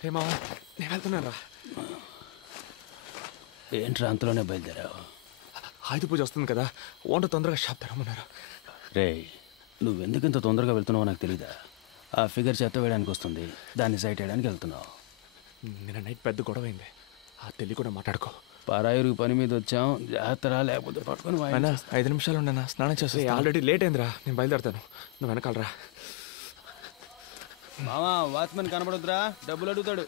రే మావా, నేను వెళ్తున్నాను రా. ఏంట్రా అంతలోనే బయలుదేరావు? ఆయుధ పూజ వస్తుంది కదా, వంట తొందరగా షాప్ తెరమన్నారు. రే, నువ్వెందుకు ఇంత తొందరగా వెళ్తున్నావో నాకు తెలీదా? ఆ ఫిగర్ చెత్త వేయడానికి వస్తుంది, దాన్ని సైట్ వేయడానికి వెళ్తున్నావు. నిన్న నైట్ పెద్ద గొడవ అయింది, ఆ తెలి కూడా మాట్లాడుకో. పారాయూరు పని మీద వచ్చాం, జాగ్రత్త లేకపోతే పట్టుకొని 5 నిమిషాలు ఉండనా, స్నానం చేస్తే. ఆల్రెడీ లేట్ అయిందిరా, నేను బయలుదేరుతాను, నువ్వు వెనకాలరా. మామా, వాచ్మెన్ కనబడుద్దురా, డబ్బులు అడుగుతాడు.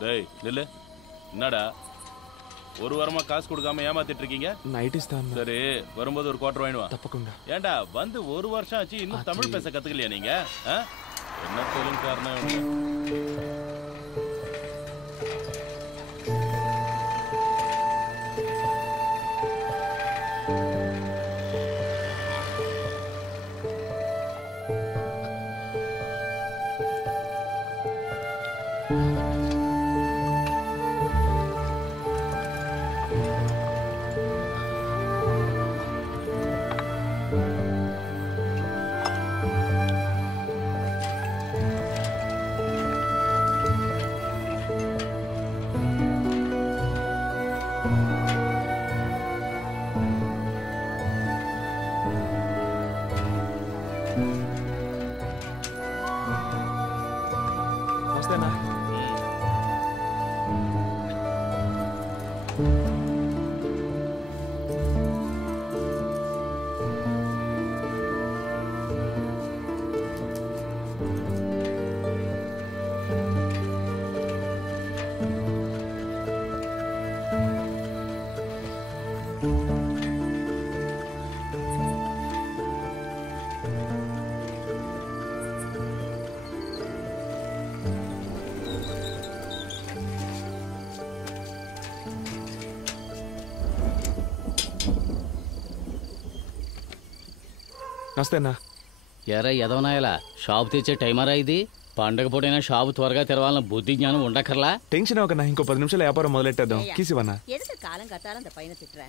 டேய் நில்லு, என்னடா ஒரு வாரமா காசு கொடுக்காம ஏமாத்திட்டு இருக்கீங்க? நைட் இஸ்தான். சரி, வரும்போது ஒரு குவார்டர் வாங்கிடுவா. தப்பకుండా. ஏண்டா வந்து ஒரு வருஷம் ஆச்சு, இன்னும் தமிழ் பேச கத்துக்கலையா நீங்க? என்ன தொழில் காரணம்? నమస్తే అన్న. ఎరా ఎదవనాయలా, షాపు తెచ్చే టైమరా ఇది? పండగ పూటైనా షాపు త్వరగా తెరవాలన్న బుద్ధి జ్ఞానం ఉండకర్లా? టెన్షన్ అవ్వకన్నా, ఇంకో 10 నిమిషాలు వ్యాపారం మొదలెట్టేద్దాం. కీసివన్నా ఎదుట కాలం కట్టాలంత పైన తిట్రా.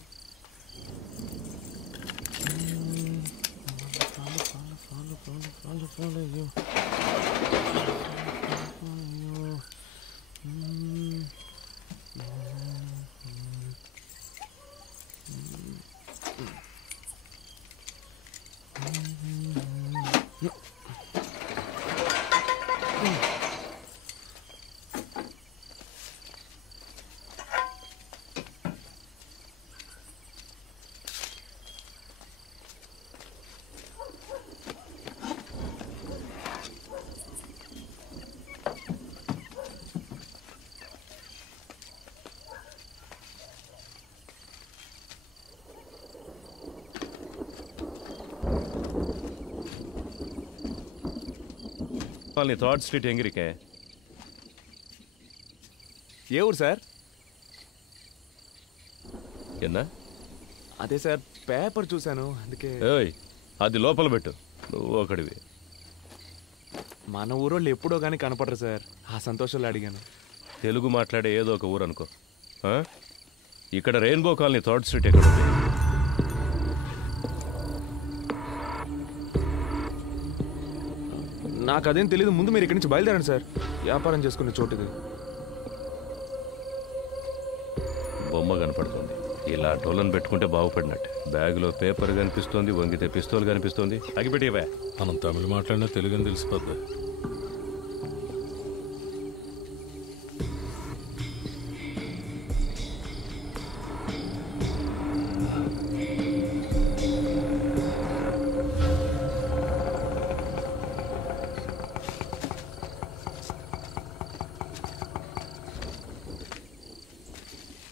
நீ 3rd ஸ்ட்ரீட் எங்க இருக்க? ఏ ఊరు సార్? என்ன? అదే సార్, పేపర్ చూశాను అందుకే. ఏయ్, అది లోపల పెట్టు, నువ్వు ఒకడివి. మన ఊరోళ్ళు ఎప్పుడో కానీ కనపడరు సార్, ఆ సంతోషంలో అడిగాను. తెలుగు మాట్లాడే ఏదో ఒక ఊరు అనుకో. ఇక్కడ రెయిన్బో కాలనీ 3rd స్ట్రీట్ ఎక్కడ ఉంది? నాకు అదేం తెలియదు. ముందు మీరు ఇక్కడి నుంచి బయలుదేరండి సార్. వ్యాపారం చేసుకునే చోటుది. బొమ్మ కనపడుతుంది. ఇలా డోలను పెట్టుకుంటే బాగుపడినట్టు. బ్యాగులో పేపర్ కనిపిస్తోంది, వంగితే పిస్తోల్ కనిపిస్తోంది. అగిపెట్టివే. మనం తమిళ మాట్లాడినా తెలుగు అని తెలిసిపోద్ది.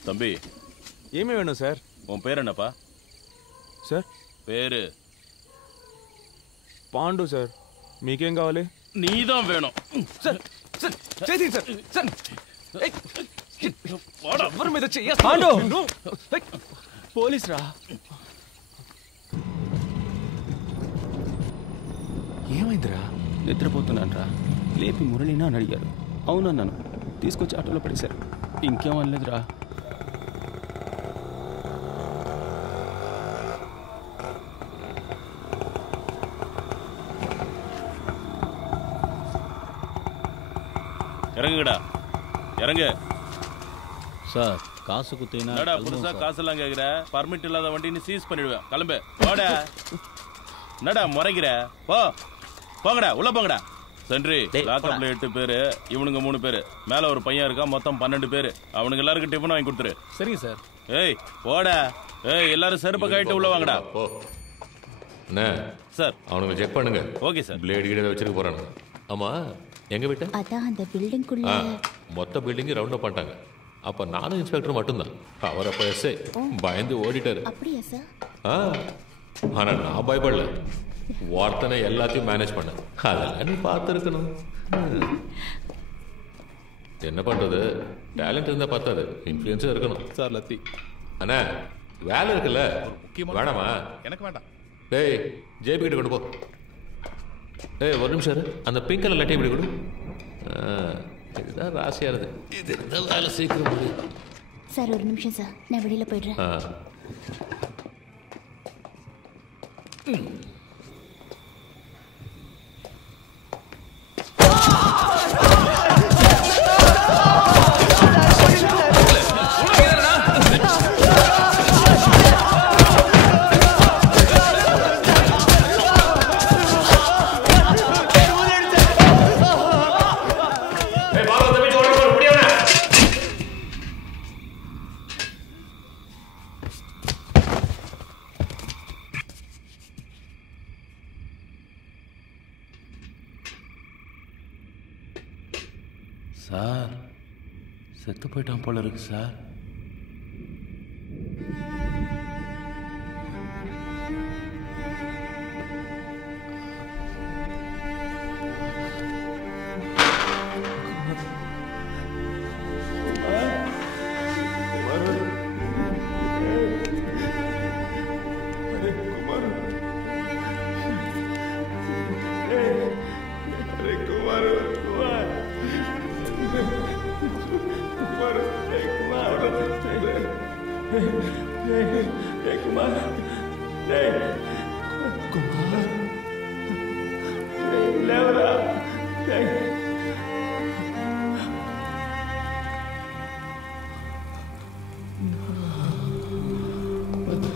தம்பி, ఏమి వేணும் సార్? உன் பேர் என்னப்பா? సార్ பேரு పాండు సార్. మీకేం కావాలి? நீதான் வேணும். సార్ సార్ చేసి సార్ సార్ ఎవరి మీద పాండు! పోలీస్ రా. ఏమైందిరా? నిద్రపోతున్నాను రా. లేపి మురళినా అని అడిగారు. అవునన్నాను. తీసుకొచ్చి ఆటోలో పడేశారు. ఇంకేం అనలేదురా. இறங்குங்கடா, இறங்கு. சார் காசு குத்தினா என்னடா புதுசா காசெல்லாம் கேட்குற? பர்மிட் இல்லாத வண்டின்னு சீஸ் பண்ணிடுவேன். கிளம்பு போடா. என்னடா முறைக்கிற? போ போங்கடா, உள்ள போங்கடா. சென்ட்ரி லாக்கப்ல 8 பேரு, இவனுங்க 3 பேரு, மேல ஒரு பையன் இருக்கா, மொத்தம் 12 பேரு. அவனுக்கு எல்லாருக்கும் டிஃபன் வாங்கி கொடுத்துரு. சரிங்க சார். ஏய் போடா. ஏய் எல்லாரும் செருப்பை கழிட்டு உள்ள வாங்கடா. போ. அண்ணே சார் அவனுங்க செக் பண்ணுங்க. Okay sir. பிளேடு கீழே வச்சிருக்க போறானுங்க. ஆமா எங்க விட்ட? அதான் அந்த பில்டிங்குள்ள. மொத்த பில்டிங் ரவுண்ட் அப் பண்ணிட்டாங்க. அப்ப நானும் இன்ஸ்பெக்டர் மட்டும்தான். அவர் அப்ப எஸ்ஐ பயந்து ஓடிட்டாரு. அப்படியா சார்? ஆனா நான் பயப்படல. வார்த்தனை எல்லாத்தையும் மேனேஜ் பண்ண. அதெல்லாம் நீ பார்த்துருக்கணும். என்ன பண்றது? டேலண்ட் இருந்தா பார்த்தாது, இன்ஃப்ளூயன்ஸும் இருக்கணும். சார் லத்தி அண்ணா வேலை இருக்குல்ல, வேணாமா? எனக்கு வேண்டாம். டேய் ஜேபி கிட்ட கொண்டு போ. ஏய் ஒரு நிமிஷம் இரு. அந்த பிங்க் கலர் லட்டி இப்படி கொடு. இதுதான் ராசியா இருக்கு. இது இருந்தால் வேலை சீக்கிரம் முடியும். சார் ஒரு நிமிஷம் சார், நான் வெளியில போயிடுறேன். சார் செத்து போயிட்டான் போல இருக்கு சார்.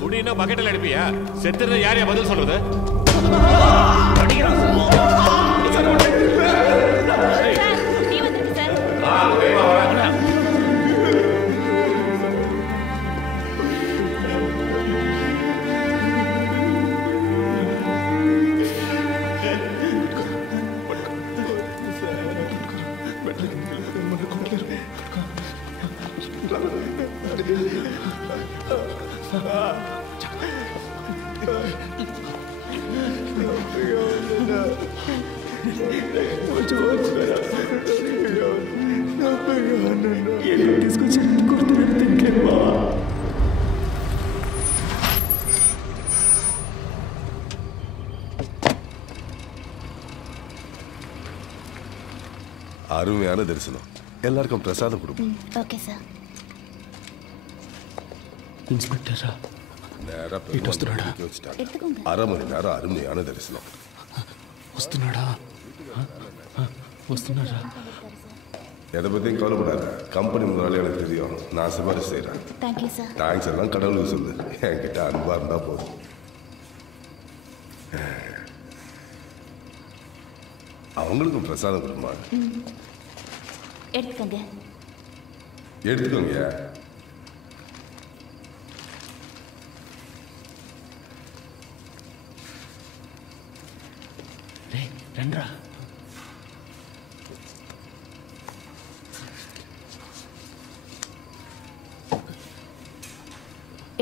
குடினா பக்கெட்டில் எடுப்பியா? செத்துறத யாரையா பதில் சொல்றது? நீ வந்துட்டு சார். அருமையான தரிசனம். எல்லாருக்கும் பிரசாதம் கொடுப்போம். Okay sir. இன்ஸ்பெக்டரா நேரா எடுத்துக்கோங்க. அரை மணி நேரம் அருமையான தரிசனம். వస్తున్నాడా? వస్తున్నారా? எதை பற்றியும் கவலைப்படாத. கம்பெனி முதலாளி எனக்கு தெரியும். நான் சிபாரிசு செய்கிறேன். Thank you sir. தேங்க்ஸ் எல்லாம் கடவுளுக்கு சொல்லு. என்கிட்ட அன்பாக இருந்தால் போதும். அவங்களுக்கும் பிரசாதம் கொடுமா? எடுத்துக்கங்க. எடுத்துக்கோங்க. ரெண்டா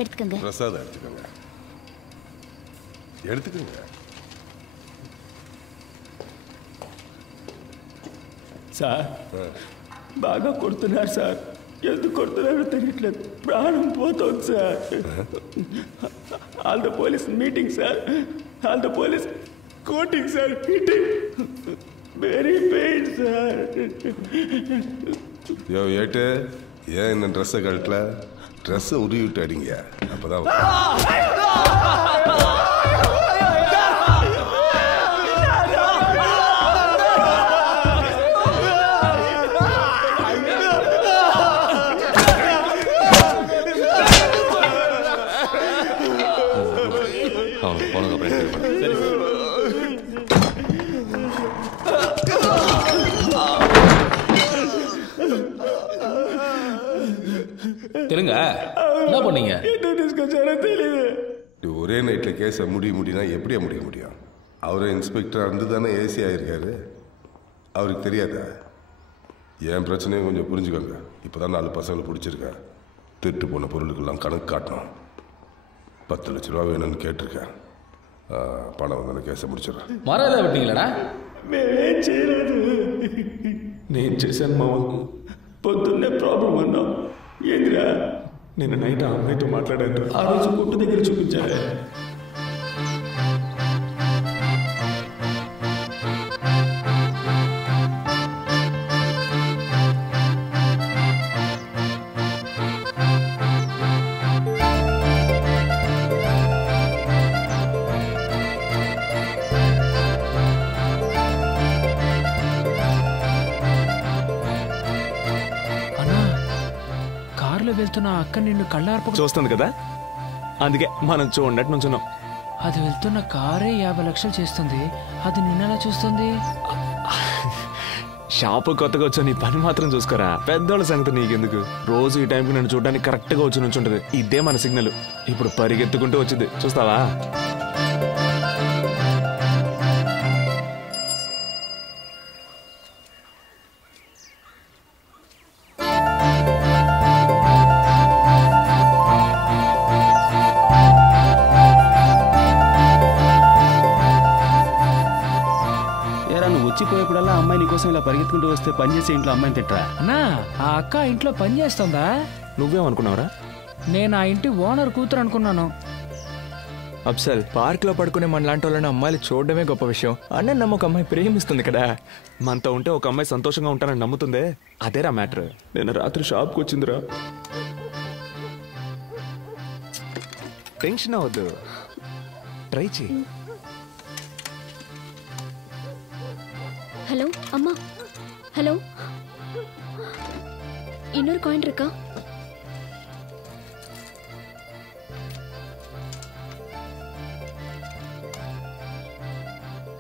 எடுத்துக்கங்க. பிரசாதம் எடுத்துக்கோங்க. எடுத்துக்கோங்க. సార్ బాగా కొడుతున్నారు సార్. ఎందుకు కొడుతున్నారో తెలియట్లేదు. ప్రాణం పోతుంది sir. All the police meeting sir. All the police coating sir. Very pain sir. யோ ஏட்டு, ஏன் இந்த ட்ரெஸ்ஸை கழட்டல? ட்ரெஸ்ஸை உருவி விட்டு அடிங்க. அப்போதான் அவனுக்கு போனதுக்கு அப்புறம் சரி சார். தெலுங்க என்ன பண்ணீங்க? ஒரே நைட்டில் கேஸை முடினா எப்படியா முடிய முடியும்? அவரே இன்ஸ்பெக்டராக இருந்து தானே ஏசி ஆகிருக்காரு. அவருக்கு தெரியாதா? என் பிரச்சனையும் கொஞ்சம் புரிஞ்சுக்கோங்க. இப்போ தான் 4 பசங்களை பிடிச்சிருக்கேன். திருட்டு போன பொருளுக்கெல்லாம் கணக்கு காட்டணும். 10 லட்ச ரூபா வேணும்னு கேட்டிருக்கேன். பணம் வந்தானே கேஸை முடிச்சிடறேன். మరదా పెట్టింగలడా? మేమేం చేయలేదు. నేను చేశాను మామ. పొద్దున్నే ప్రాబ్లం అన్నాం. ఏందిరా? నిన్న నైట్ ఆ అమ్మాయితో మాట్లాడాను. ఆ రోజు కొట్టు దగ్గర చూపించారే. వెళ్తున్న అక్క నిన్ను కళ్ళార్ప చూస్తుంది కదా, అందుకే మనం చూడనట్టు నుంచున్నాం. అది వెళ్తున్న కారే 50 లక్షలు చేస్తుంది, అది నిన్నెలా చూస్తుంది? షాపు కొత్తగా వచ్చా, నీ పని మాత్రం చూసుకోరా. పెద్దోళ్ళ సంగతి నీకెందుకు? రోజు ఈ టైంకి నన్ను చూడడానికి కరెక్ట్గా వచ్చి నుంచుంటది. ఇదే మన సిగ్నల్. ఇప్పుడు పరిగెత్తుకుంటూ వచ్చింది, చూస్తావా? వచ్చిపోయేప్పుడల్లా అమ్మాయి నీకోసం ఇలా పరిగెత్తుకుంటూ వస్తే పని చేసే ఇంట్లో అమ్మాయిని తిట్టరా? అన్నా, ఆ అక్క ఇంట్లో పని చేస్తుందా? నువ్వేమనుకున్నావురా? నేను ఆ ఇంటి ఓనర్ కూతురు అనుకున్నాను. అప్సల్, పార్క్ లో పడుకునే మన లాంటి వాళ్ళని అమ్మాయిలు చూడడమే గొప్ప విషయం. అన్న నమ్మ ఒక అమ్మాయి ప్రేమిస్తుంది కదా. మనతో ఉంటే ఒక అమ్మాయి సంతోషంగా ఉంటానని నమ్ముతుందే, అదేరా మ్యాటర్. నేను రాత్రి షాప్కి వచ్చిందిరా. టెన్షన్ అవ్వద్దు, ట్రై చేయి. ஹலோ அம்மா, ஹலோ, இன்னொரு காயின் இருக்கா?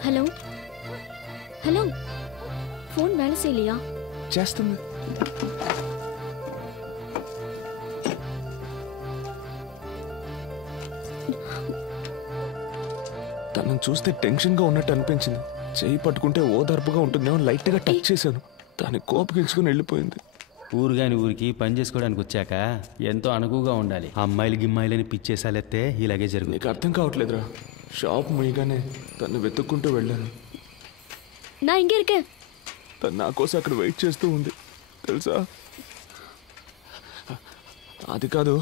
హలో హలో, ఫోన్ వేల చేయలేయా? చేస్తుంది. తనను చూస్తే టెన్షన్గా ఉన్నట్టు అనిపించింది. చేయి పట్టుకుంటే ఓదార్పుగా ఉంటుందేమో లైట్గా టచ్ చేశాను. దాన్ని కోపగించుకుని వెళ్ళిపోయింది. ఊరుగాని ఊరికి పని చేసుకోవడానికి వచ్చాక ఎంతో అనుకువగా ఉండాలి. అమ్మాయిలు గిమ్మాయిలని పిచ్చేసాలెత్తే ఇలాగే జరుగు. నీకు అర్థం కావట్లేదురా. షాప్ ముయ్యగానే తను వెతుక్కుంటూ వెళ్ళాను. నా ఇంకే ఇరుకే. తను నా కోసం అక్కడ వెయిట్ చేస్తూ ఉంది తెలుసా. అది కాదు,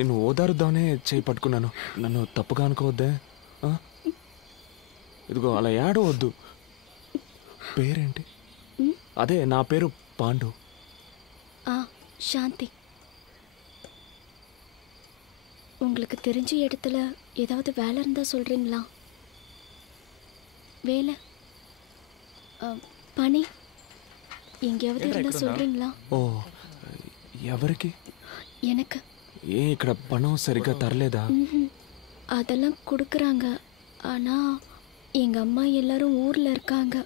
నేను ఓదారుద్దామనే చేయి పట్టుకున్నాను. నన్ను తప్పుగా అనుకోవద్దే. ఇదిగో అలా ఏడవద్దు. పేరేంటి? అదే నా పేరు పాండు. சாந்தி. உங்களுக்கு தெரிஞ்ச இடத்துல ஏதாவது வேலை இருந்தா சொல்றீங்களா? வேலை పని எங்கேயாவது இருந்தா சொல்றீங்களா? ఓ ఎవరికి? எனக்கு. ఇక్కడ పణం సరిగ్గా తరలేదా? அதெல்லாம் கொடுக்குறாங்க. ஆனா எங்க அம்மா எல்லாரும் ஊர்ல இருக்காங்க.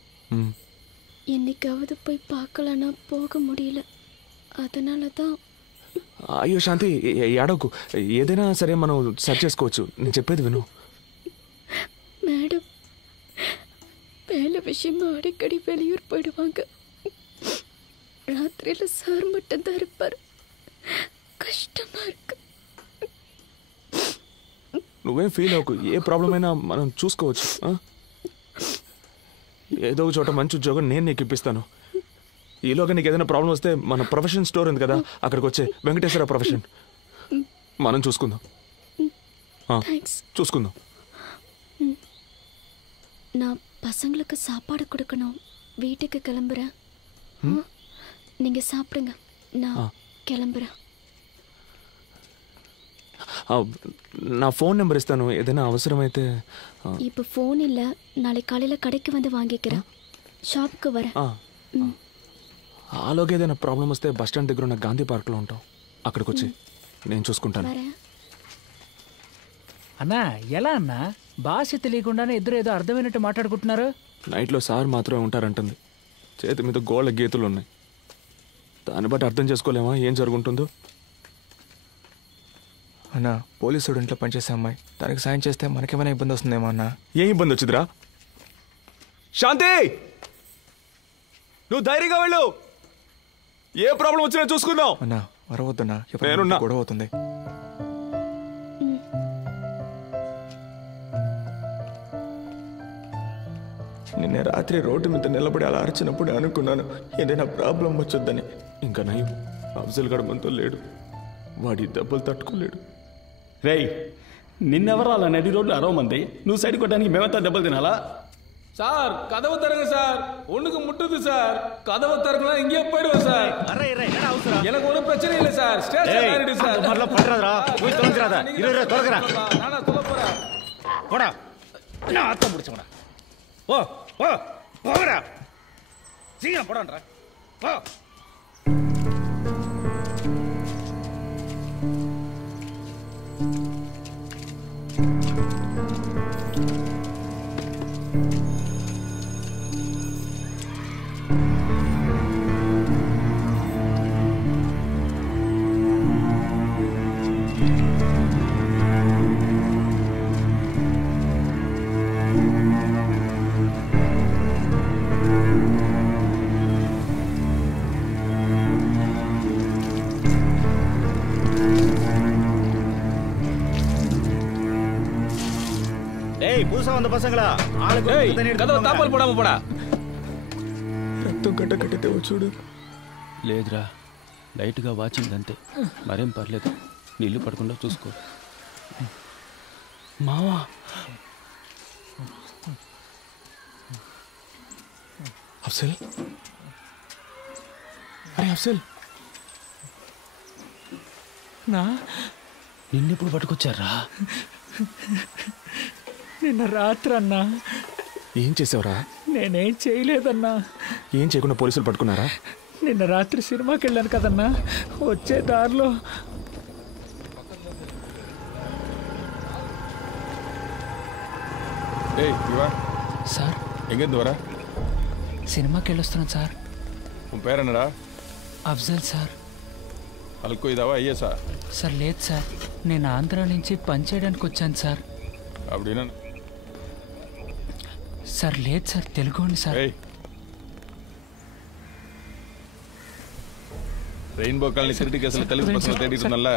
என்னைக்காவது போய் பார்க்கலன்னா போக முடியல. அதனால தான். అయ్యో శాంతి ఏడవకు, ఏదైనా సరే మనం సెర్చ్ చేసుకోవచ్చు. నేను చెప్పేది విను. மேடம் வேலை விஷயமா அடிக்கடி வெளியூர் போயிடுவாங்க. ராத்திரியில சார் மட்டும்தான் இருப்பார். కష్టమా இருக்கு. నువ్వేం ఫీల్ అవ్వకు, ఏ ప్రాబ్లం అయినా మనం చూసుకోవచ్చు. ఏదో ఒక చోట మంచి ఉద్యోగం నేను నీకు ఇప్పిస్తాను. ఈలోగా నీకు ఏదైనా ప్రాబ్లం వస్తే మన ప్రొఫెషన్ స్టోర్ ఉంది కదా, అక్కడికి వచ్చే వెంకటేశ్వర ప్రొఫెషన్ మనం చూసుకుందాం. చూసుకుందాం. நான் பசங்களுக்கு சாப்பாடு கொடுக்கணும். வீட்டுக்கு கிளம்புறேன். நீங்க சாப்பிடுங்க, நான் கிளம்புறேன். నా ఫోన్ నెంబర్ ఇస్తాను, ఏదైనా అవసరమైతే. இப்போ ஃபோன் இல்லை, நாளைக்கு காலையில் கடைக்கு வந்து வாங்கிக்கிறேன். షాప్కి வரேன். ఆలోగా ఏదైనా ప్రాబ్లం వస్తే బస్ స్టాండ్ దగ్గర ఉన్న గాంధీ పార్క్లో ఉంటాం, అక్కడికి వచ్చి నేను చూసుకుంటాను. అన్నా ఎలా అన్నా భాష తెలియకుండానే ఇద్దరు ఏదో అర్థమైనట్టు మాట్లాడుకుంటున్నారు? నైట్లో సార్ మాత్రమే ఉంటారంటుంది. చేతి మీద గోళ్ళ గీతులు ఉన్నాయి. దాన్ని బట్టి అర్థం చేసుకోలేమా ఏం జరుగుంటుందో. అన్న పోలీసు ఇంట్లో పనిచేసే అమ్మాయి, దానికి సాయం చేస్తే మనకేమైనా ఇబ్బంది వస్తుందేమో అన్న. ఏం ఇబ్బంది వచ్చిందిరా? శాంతి, నువ్వు ధైర్యంగా వెళ్ళు. ఏ ప్రాబ్లం వచ్చినా చూసుకుందాం. అన్నా వరవద్దన్నా, నేనున్నా. గొడవ అవుతుంది. నిన్న రాత్రి రోడ్డు మీద నిలబడి అలా అరిచినప్పుడు అనుకున్నాను ఏదైనా ప్రాబ్లం వచ్చొద్దని. ఇంకా నయం, అఫ్జల్ గడ మనతో లేడు. వాడి దెబ్బలు తట్టుకోలేడు. రేయ్, నిన్నెవరు అలా నడి రోడ్లు అరవమంది? నువ్వు సైడ్ కొట్టడానికి మేమంతా దెబ్బలు తినాలా? சார் கதவு தருங்க சார், ஒண்ணுக்கு முட்டுது சார். கதவு தரக்குனா இங்கே போயிடுவோம் சார். எனக்கு ஒன்றும் பிரச்சனை இல்லை சார். ஸ்டேஷன் ஆயிடுது சார். நானா சொல்ல போறேன். போடா, நான் ஆத்தம் முடிச்சவனா. ஓ ஓ போடா, சீக்கிரம் போடான்றா. போ. புதுசா வந்த பசங்களா, கதவு தாப்பால் போடாம போடா. రక్తం గడ్డ కట్టితే చూడు. లేదురా, లైట్గా వాచింగ్ అంతే, మరేం పర్లేదు. నీళ్లు పడకుండా చూసుకో. మావా, అఫ్జల్, అరే అఫ్జల్, నిన్నెప్పుడు పట్టుకొచ్చారా? నిన్న రాత్రి అన్నా. ఏం చేసావురా? నేనేం చేయలేదన్నా. ఏం చేయకుండా పోలీసులు పట్టుకున్నారా? నిన్న రాత్రి సినిమాకి వెళ్ళాను కదన్నా, వచ్చే దారిలో సార్. எங்கேருந்து வர? సినిమాకి వెళ్ళొస్తున్నాను సార్. உன் பேர் என்னடா? అఫ్జల్ సార్. అల్కో ఇదావా ఐఎస్ఆ? సార్ లేదు సార్, నేను ఆంధ్ర నుంచి పని చేయడానికి వచ్చాను సార్. அப்படின்னா సార్ లేదు సార్, తెలుగోండి సార్. ரெயின்போ காலனி திருட்டு கேஸ்ல தெலுங்கு பசங்க தேடிட்டு இருந்தல்ல,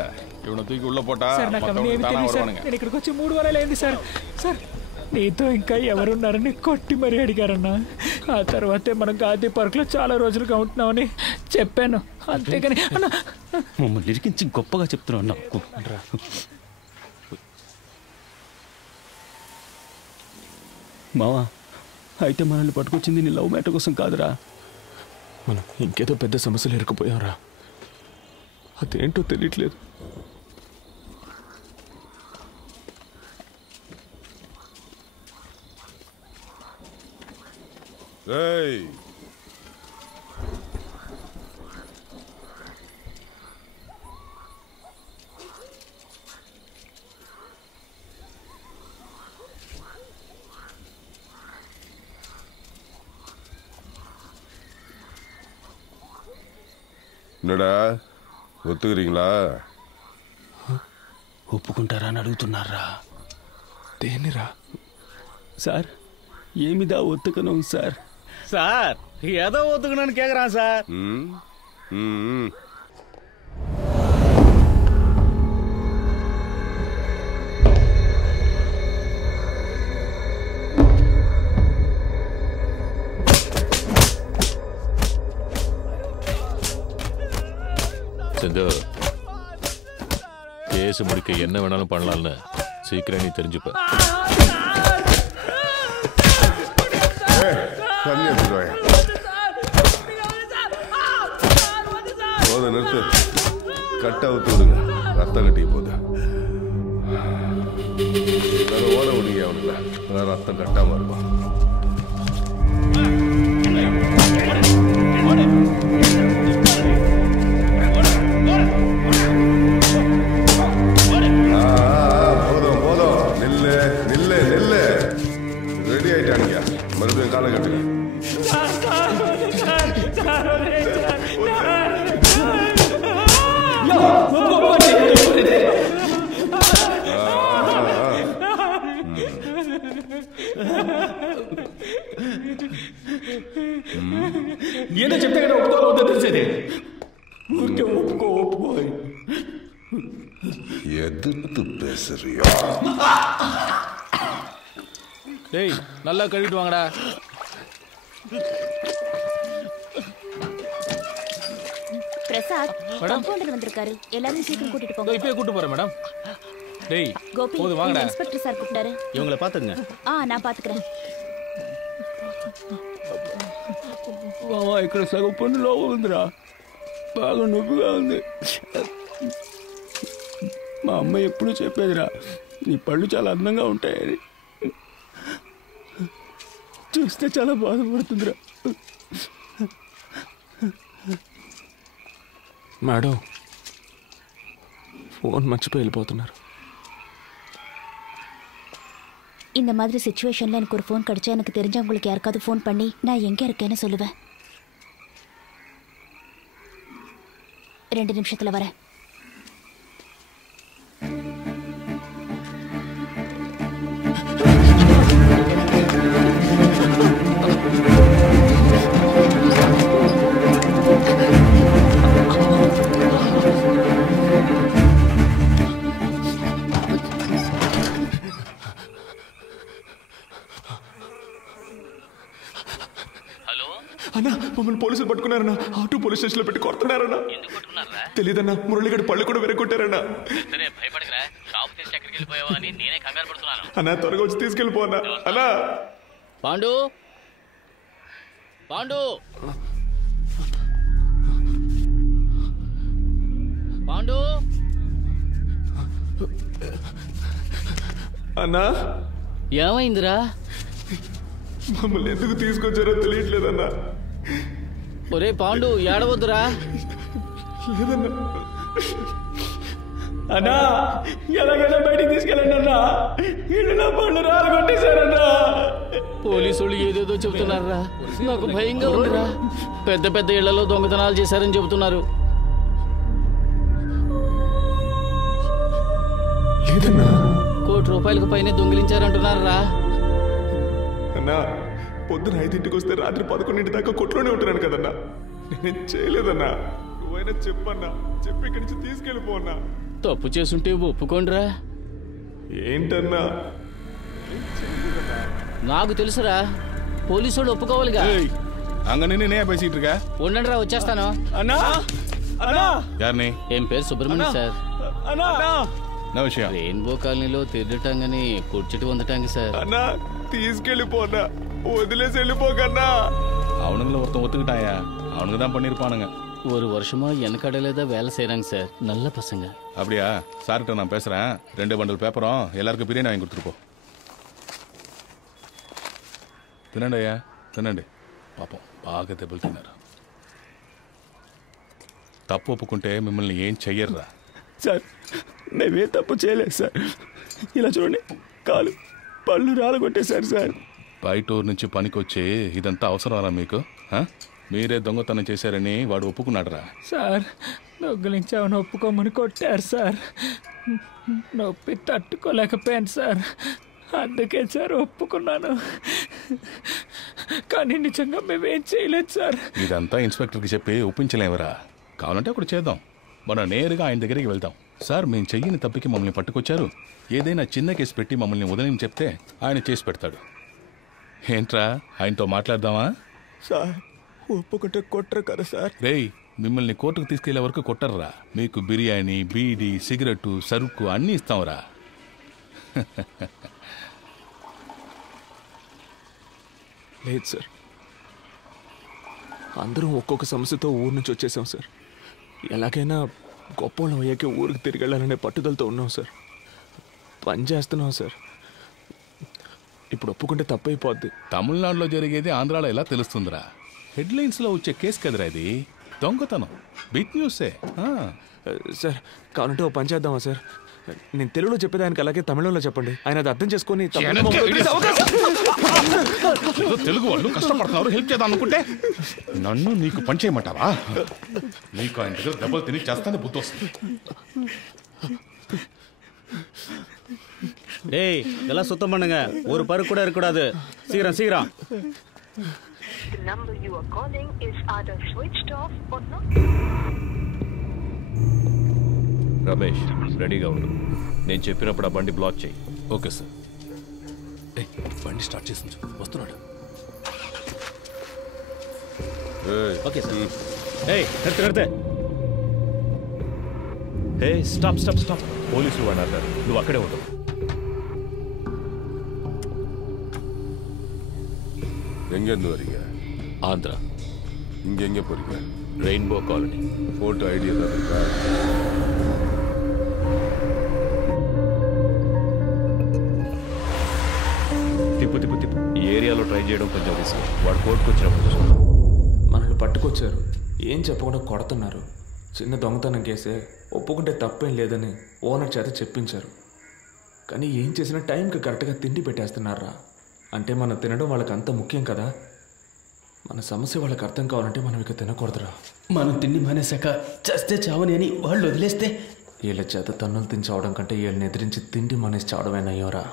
இவனை தூக்கி உள்ள போட்டா மத்தவங்க தானா வருவானுங்க. నేను ఇక్కడికి వచ్చి 3 వారాలు అయింది సార్. సార్ నీతో ఇంకా ఎవరున్నారని కొట్టి మరీ అడిగారన్నా. ఆ తర్వాతే మనం గాంధీ పార్క్లో చాలా రోజులుగా ఉంటున్నామని చెప్పాను, అంతేగాని అన్న మమ్మల్ని ఇరికించి గొప్పగా చెప్తున్నావు నాకు. మావా, అయితే మనల్ని పట్టుకొచ్చింది నీ లవ్ మ్యాటర్ కోసం కాదురా. మనం ఇంకేదో పెద్ద సమస్యలు ఇరుక్కుపోయావురా, అదేంటో తెలియట్లేదు. ஏய் என்னடா ஒத்துக்கிறீங்களா? ఒప్పుకుంటారా అని అడుగుతున్నారా? దేనిరా సార్ ఏమిదా ఒత్తుకను సార్? సార్ ఏదో ఒత్తుకున్నాను కేకురా సార్. செந்து கேஸ் முடிக்க என்ன வேணாலும் பண்ணலாம்னு சீக்கிரம் நீ தெரிஞ்சுப்ப. போத நிறுத்து, கட்டை அவுத்து விடுங்க, ரத்தம் கட்டி போகுது. ஓட விடுங்க அவனுக்கு, ரத்தம் கட்டாம இருக்கும். போதும் போதும், நில்லு நில்லு நில்லு. ரெடி ஆயிட்டானுங்க, மறுபடியும் காலை கட்டுங்க. ఏదో చెప్తే కదా ఒప్పుకోవద్దో తెలిసేది. ఒప్పుకో ఒప్పుకో. எதிர்த்து பேசுறியா? டேய் நல்லா கழுவிட்டு வாங்கடா. பிரசாத் கம்பவுண்டர் வந்திருக்காரு, எல்லாரும் சீக்கிரம் கூட்டிட்டு போங்க. இப்பவே கூட்டி போறேன் மேடம். டேய் கோபி, போது வாங்கடா. இன்ஸ்பெக்டர் சார் கூப்பிட்டாரு. இவங்களை பாத்துங்க. நான் பாத்துக்கிறேன். ఇక్కడ సగం పన్ను లోపల ఉందిరా, బాగా నొప్పిగా ఉంది. మా అమ్మ ఎప్పుడూ చెప్పేదిరా, నీ పళ్ళు చాలా అందంగా ఉంటాయని. చూస్తే చాలా బాధపడుతుందిరా. మేడం ఫోన్ మర్చిపోయి వెళ్ళిపోతున్నారు. இந்த மாதிரி சிச்சுவேஷன்ல எனக்கு ஒரு ஃபோன் கிடைச்சா எனக்கு தெரிஞ்சவங்களுக்கு யாருக்காவது ஃபோன் பண்ணி நான் எங்க இருக்கேன்னு சொல்லுவேன். 2 நிமிஷத்துல வரேன். అన్నా మమ్మల్ని పోలీసులు పట్టుకున్నారన్నా, ఆటో పోలీస్ స్టేషన్ లో పెట్టి కొడుతున్నారన్నా. తెలియదన్నా, మురళిగడ పళ్ళు కూడా వెరగొట్టారన్నా. అన్నా త్వరగా వచ్చి తీసుకెళ్ళిపోన్నా. అన్నా పాండు పాండు పాండు అన్నా ఏమైందిరా? మమ్మల్ని ఎందుకు తీసుకొచ్చారో తెలియట్లేదన్నా. ఒరే పాండు ఏడవద్దురా. లేదన్నా. అన్నా ఎలాగైనా బయటికి తీసుకెళ్ళండి అన్నా, ఇల్లు నా పళ్ళు రాలగొట్టేశారన్నా. పోలీసులు ఏదేదో చెబుతున్నారా, నాకు భయంగా ఉందిరా. పెద్ద పెద్ద ఇళ్లలో దొంగతనాలు చేశారని చెబుతున్నారు. లేదన్నా. ₹1 కోటి పైన దొంగిలించారంటున్నారా? అన్నా పొద్దున 5ంటికి వస్తే రాత్రి 11 దాకా కొట్లోనే ఉంటున్నాను కదన్నా. నేనేం చేయలేదన్నా. నువ్వైనా చెప్పన్నా, చెప్పి ఇక్కడి నుంచి తీసుకెళ్ళిపోన్నా. తప్పు చేసుంటే ఒప్పుకోండిరా. ఏంటన్నా? నాకు తెలుసురా, పోలీసు వాళ్ళు ఒప్పుకోవాలిగా. అంగనే పేసిట్రుగా ఉండండి రా, వచ్చేస్తాను. అన్నా అన్నా యార్ని ఏం పేరు? సుబ్రహ్మణ్యం సార్. అన్నా నా విషయం రెయిన్బో కాలనీలో తిరగటాంగని కూర్చుటి వందటాంగి సార్. అన్నా తీసుకెళ్ళిపోనా, వదిలేసి వెళ్ళిపోకన్నా. அவனுங்களை ஒருத்தன் ஒத்துக்கிட்டாயா, அவனுக்கு தான் பண்ணிருப்பானுங்க. ஒரு வருஷமா எனக்கு கடையில தான் வேலை செய்யறாங்க சார், நல்ல பசங்க. அப்படியா? சார்கிட்ட நான் பேசுறேன். 2 பண்டல் பேப்பரும் எல்லாருக்கும் பிரியாணி வாங்கி கொடுத்துட்டு போ. தின்னண்டையா தின்னண்டு. పాపం బాగా దెబ్బలు తిన్నారు. తప్పు ఒప్పుకుంటే మిమ్మల్ని ఏం చెయ్యర్రా. సార్ మేమే తప్పు చేయలేదు సార్. ఇలా చూడండి, కాలు పళ్ళు రాలగొట్టేశారు సార్. బయట ఊరు నుంచి పనికొచ్చి ఇదంతా అవసరమా మీకు? మీరే దొంగతనం చేశారని వాడు ఒప్పుకున్నాడురా. సార్ దొంగలించామని ఒప్పుకోమని కొట్టారు సార్. నొప్పి తట్టుకోలేకపోయాను సార్, అందుకే సార్ ఒప్పుకున్నాను. కానీ నిజంగా మేమేం చేయలేదు సార్. ఇదంతా ఇన్స్పెక్టర్కి చెప్పి ఒప్పించలేవరా? కావాలంటే అప్పుడు చేద్దాం. మనం నేరుగా ఆయన దగ్గరికి వెళ్దాం. సార్ మేము చెయ్యని తప్పికి మమ్మల్ని పట్టుకొచ్చారు, ఏదైనా చిన్న కేసు పెట్టి మమ్మల్ని వదిలేని చెప్తే ఆయన చేసి పెడతాడు. ఏంట్రా ఆయనతో మాట్లాడదామా? సార్ ఒప్పుకుంటే కొట్టరు కదా సార్. రేయ్, మిమ్మల్ని కోర్టుకు తీసుకెళ్లే వరకు కొట్టర్రా. మీకు బిర్యానీ, బీడీ, సిగరెట్టు, సరుకు అన్నీ ఇస్తాంరా. లేదు సార్, అందరం ఒక్కొక్క సమస్యతో ఊరు నుంచి వచ్చేసాం సార్. ఎలాగైనా గొప్పవాళ్ళం అయ్యాకే ఊరికి తిరిగి వెళ్ళాలనే పట్టుదలతో ఉన్నాం సార్. పని చేస్తున్నాం సార్. ఇప్పుడు ఒప్పుకుంటే తప్పైపోద్ది. తమిళనాడులో జరిగేది ఆంధ్రాలో ఎలా తెలుస్తుందిరా? హెడ్లైన్స్లో వచ్చే కేసు కదరా ఇది. దొంగతనం బిగ్ న్యూసే. సార్ కావాలంటే ఓ పని చేద్దామా సార్? నేను తెలుగులో చెప్పేదానికి అలాగే తమిళంలో చెప్పండి, ఆయన అది అర్థం చేసుకొని తెలుగు వాళ్ళు కష్టపడుతున్నారు, హెల్ప్ చేద్దాం అనుకుంటే నన్ను నీకు పని చేయమంటావా? నీకు ఆయన దగ్గర దెబ్బలు తిని చేస్తానే బుద్ధి వస్తుంది. டேய் இதெல்லாம் சுத்தம் பண்ணுங்க, ஒரு பரு கூட இருக்கக்கூடாது. சீக்கிரம் சீக்கிரம். The number you are calling is either switched off or not. Ramesh రెడీగా ఉండు. నేను చెప్పినప్పుడు ఆ బండి బ్లాక్ చేయి. Okay sir. బండి స్టార్ట్ చేసి వస్తున్నాడు. Okay sir. నిర్తే హే స్టాప్ స్టాప్ స్టాప్. పోలీసులు వాడు అన్నారు, నువ్వు అక్కడే ఉండవు. எங்கேருந்து வரீங்க? ஆந்திரா. இங்கே எங்கே போறீங்க? Rainbow colony. ஃபோட்டோ ஐடி ஏதாவது இருக்கா? తిప్పు తిప్పు తిప్పు. ఈ ఏరియాలో ట్రై చేయడం కొంచెం రిస్క్. వాడు కోర్టుకు వచ్చినప్పుడు చూసుకుంటాం. మనల్ని పట్టుకొచ్చారు, ఏం చెప్పకుండా కొడుతున్నారు. చిన్న దొంగతనం కేసే, ఒప్పుకుంటే తప్పేం లేదని ఓనర్ చేత చెప్పించారు. కానీ ఏం చేసినా టైంకి కరెక్ట్గా తిండి పెట్టేస్తున్నారా? అంటే మనం తినడం వాళ్ళకి అంత ముఖ్యం కదా. మన సమస్య వాళ్ళకి అర్థం కావాలంటే మనం ఇక తినకూడదురా. మనం తిండి మానేశాక చస్తే చావని అని వాళ్ళు వదిలేస్తే వీళ్ళ చేత తన్నులు తిని చావడం కంటే వీళ్ళని ఎదిరించి తిండి మానేసి చావడమేనయ్యోరా.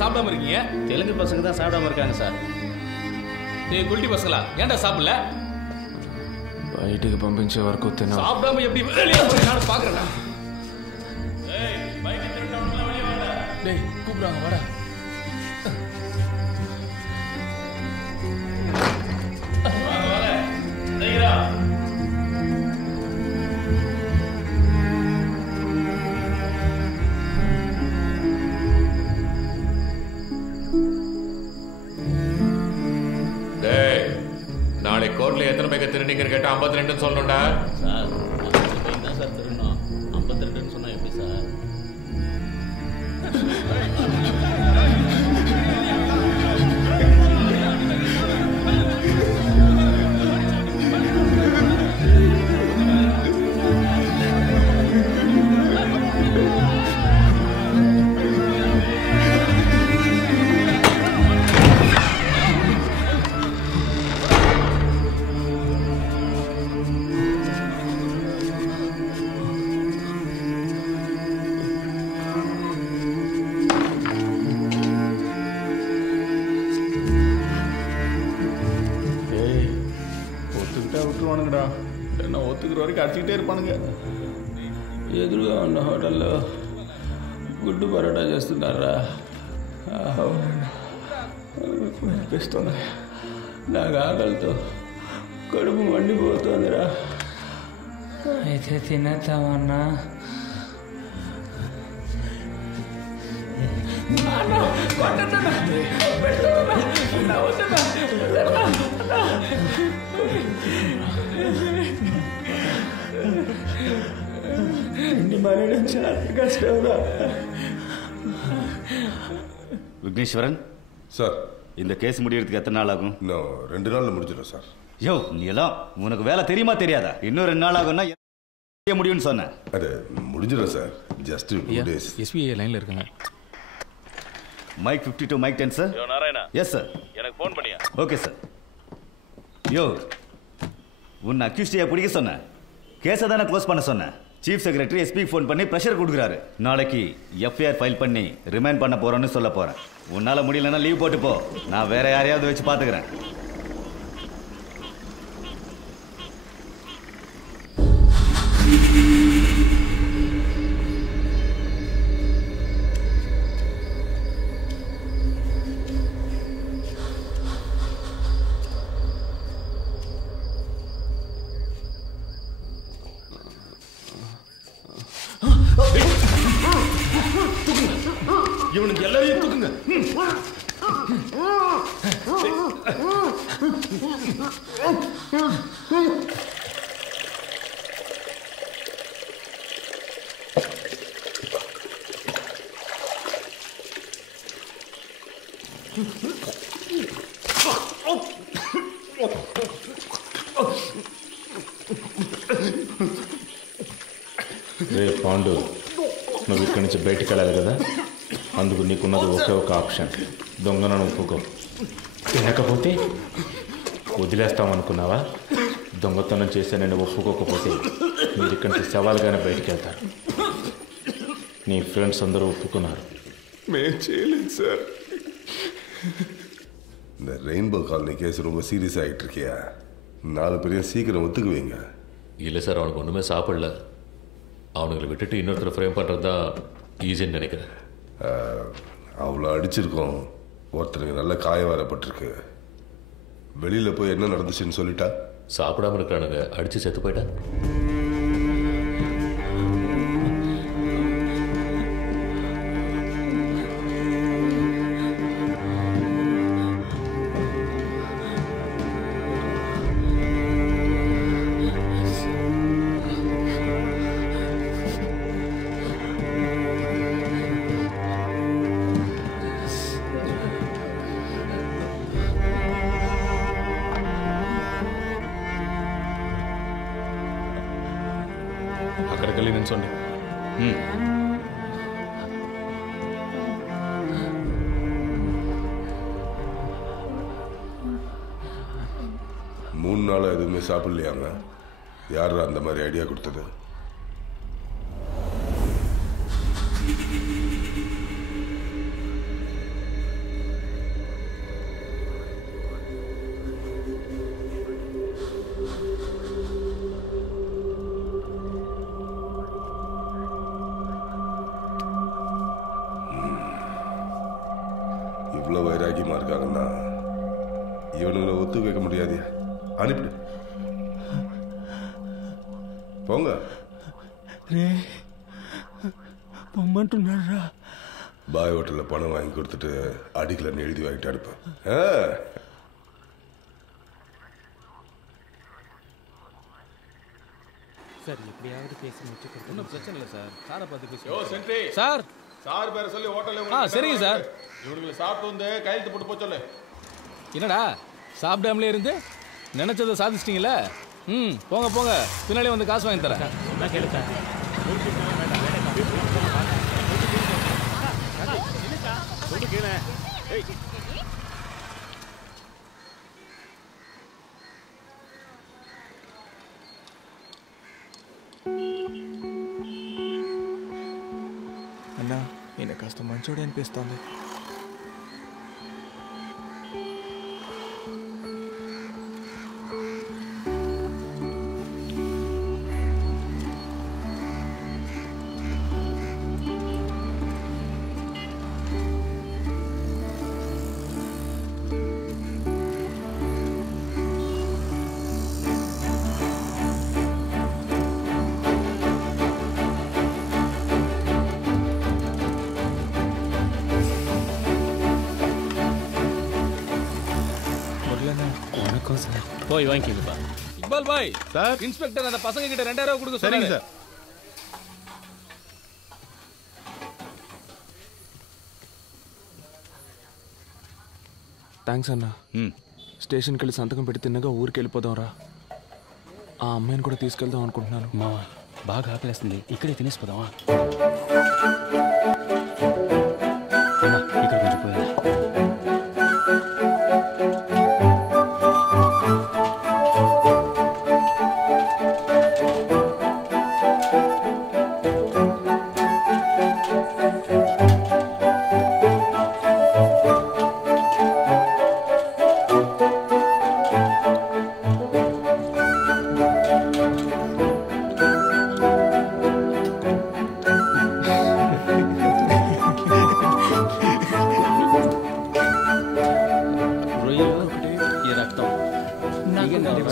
சாப்பிடாம இருக்கீங்க? தெலுங்கு பசங்க தான் சாப்பிடாம இருக்காங்க சார். டேய் குல்டி பசங்களா, ஏன்டா சாப்பிடல? బయటికి పంపించే వరకు తిన. சாப்பிடாம எப்படி வெளிய போறீங்க நான் பாக்குறேன்டா. ஏய் பைக் திருடவங்கள வெளிய வாடா. டேய் கூப்றாங்க வாடா. வாங்க வாங்க. டேய்ரா. நாளை கோர்ட்ல எத்தனை பேக்க திருநீங்கன்னு கேட்டா 52 சொல்லணும்டா. சார் 50 பேக் தான் சார் திருடணும். 52 சொன்னா எப்படி சார்? விட்டுருவானுங்கடா, என்ன ஒத்துக்கிற வரைக்கும் அடிச்சுக்கிட்டே இருப்பானுங்க. ఎదురుగా ఉన్న హోటల్లో గుడ్డు పరోటా చేస్తున్నారా? అనిపిస్తుంది. నాకు ఆకలితో కడుపు మండిపోతుందిరా. అయితే తినేద్దామన్నా. கஷ்டம்தான். விக்னேஸ்வரன் சார், இந்த கேஸ் முடியறதுக்கு எத்தனை நாள் ஆகும்? இன்னும் 2 நாள்ல முடிஞ்சிடும் சார். யோ, நீ எல்லாம் உனக்கு வேலை தெரியுமா தெரியாதா? இன்னும் 2 நாள் ஆகும்னா முடியும்னு சொன்னேன். அது முடிஞ்சிடும் சார். Just 2 days. எஸ்பிஐ லைன்ல இருக்குங்க. Mike 52 mike 10 sir. யோ நாராயணா. Yes sir. எனக்கு ஃபோன் பண்ணியா? Okay sir. யோ, உன்னை அக்யூஸ்டியா பிடிக்க சொன்னேன். கேஸை தானே க்ளோஸ் பண்ண சொன்னேன். சீஃப் செக்ரட்டரி எஸ்பி ஃபோன் பண்ணி ப்ரெஷர் கொடுக்குறாரு. நாளைக்கு எஃப்ஐஆர் ஃபைல் பண்ணி ரிமைண்ட் பண்ண போறோன்னு சொல்ல போறேன். உன்னால முடியலன்னா லீவ் போட்டு போ. நான் வேற யாரையாவது வச்சு பாத்துக்கிறேன். இவனுக்கு எல்லாரையும் தூக்குங்க. రే పాండు, నువ్వు ఇక్కడి నుంచి బయటికి వెళ్ళాలి కదా, అందుకు నీకున్నది ఒకే ఒక ఆప్షన్. దొంగను ఒప్పుకో. తినకపోతే వదిలేస్తామనుకున్నావా? దొంగతనం చేస్తే నేను ఒప్పుకోకపోతే మీరు ఇక్కడి నుంచి సవాల్గానే బయటికి వెళ్తారు. నీ ఫ్రెండ్స్ అందరూ ఒప్పుకున్నారు. మేము చేయలేదు சார். இந்த ரெயின்போ காலனி கேஸ் ரொம்ப சீரியஸ் ஆகிட்டு இருக்கியா? 4 பேரையும் சீக்கிரம் ஒத்துக்குவீங்க. இல்லை சார், அவனுக்கு ஒன்றுமே சாப்பிடல. அவனுங்களை விட்டுட்டு இன்னொருத்தர் ஃப்ரேம் பண்ணுறது தான் ஈஸின்னு நினைக்கிறேன். அவ்வளோ அடிச்சிருக்கோம். ஒருத்தருக்கு நல்ல காயம் வரப்பட்டிருக்கு. வெளியில் போய் என்ன நடந்துச்சுன்னு சொல்லிட்டா? சாப்பிடாம இருக்கிறானுங்க, அடித்து செத்து போயிட்டான். అక్కడికి వెళ్ళి నిల్చోండి. 3 நாள் எதுவுமே சாப்பிடலையாங்க? யார் அந்த மாதிரி ஐடியா கொடுத்தது? இவ்வளோ வைராக்கியமாக இருக்காங்கன்னா இவனுங்களை ஒத்து வைக்க முடியாது. அனுப்பிடு, போங்க. பொம்மன்ட்டுన్నారా? பாய் ஹோட்டலில் பணம் வாங்கி கொடுத்துட்டு அடிக்கலன்னு எழுதி வாங்கிட்டு அனுப்பு. சார் எப்படியாவது பேசி முடிச்சு. ஒன்றும் பிரச்சனை இல்லை சார். சாரை பார்த்து பேசி. யோ சென்ட்ரி சார், சார் பேரை சொல்லி ஹோட்டலில். சரிங்க சார். இவனுங்களை சாப்பிட்டு வந்து கையெழுத்து போட்டு போச்சொல்லு. என்னடா சாப்பிடாமலே இருந்து நினைச்சதை சாதிச்சிட்டீங்களே? போங்க போங்க, பின்னாலே வந்து காசு வாங்கி தரேன். கேளு சார். అన్నా, ఈయన కాస్త మంచోడే అనిపిస్తోంది. வணக்கம் சார். போய் வாங்கிக்கோங்கப்பா. இக்பால் பாய் சார், இன்ஸ்பெக்டர் அந்த பசங்க கிட்ட 2000 கொடுக்க சரிங்க சொன்னாரு. சார். థ్యాంక్స్ అన్న. స్టేషన్కి వెళ్ళి సంతకం పెట్టి తిన్నగా ఊరికి వెళ్ళిపోదాం రా. ఆ అమ్మాయిని కూడా తీసుకెళ్దాం అనుకుంటున్నాను. మావా బాగా ఆకలేస్తుంది, ఇక్కడే తినేసిపోదామా? ఇక్కడ కొంచెం పోయా.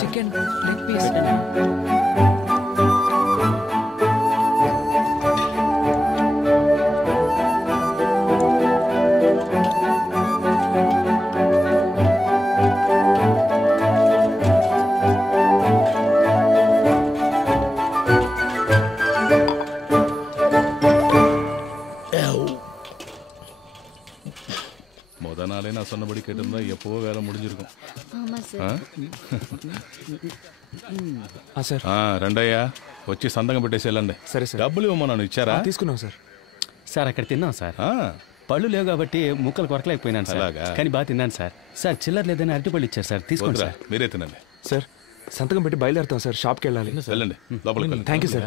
Chicken leg piece. முத நாளே நான் சொன்னபடி கேட்டிருந்தா எப்போ வேலை முடிஞ்சிருக்கும். సార్ రండయ్యా, వచ్చి సంతకం పెట్టేసి వెళ్ళండి. సరే సార్. డబ్బులు ఇవ్వమన్నాను, ఇచ్చారా? తీసుకున్నాం సార్. సార్ అక్కడ తిన్నాం సార్. పళ్ళు లేవు కాబట్టి ముక్కలు కొరకలేకపోయినాను సార్. కానీ బాగా తిన్నాను సార్. సార్ చిల్లర లేదని అరటిపళ్ళు ఇచ్చారు సార్, తీసుకోండి సార్. మీరే తినండి సార్. సంతకం పెట్టి బయలుదేరుతాం సార్, షాప్కి వెళ్ళాలి. వెళ్ళండి, లోపలికి. Thank you sir.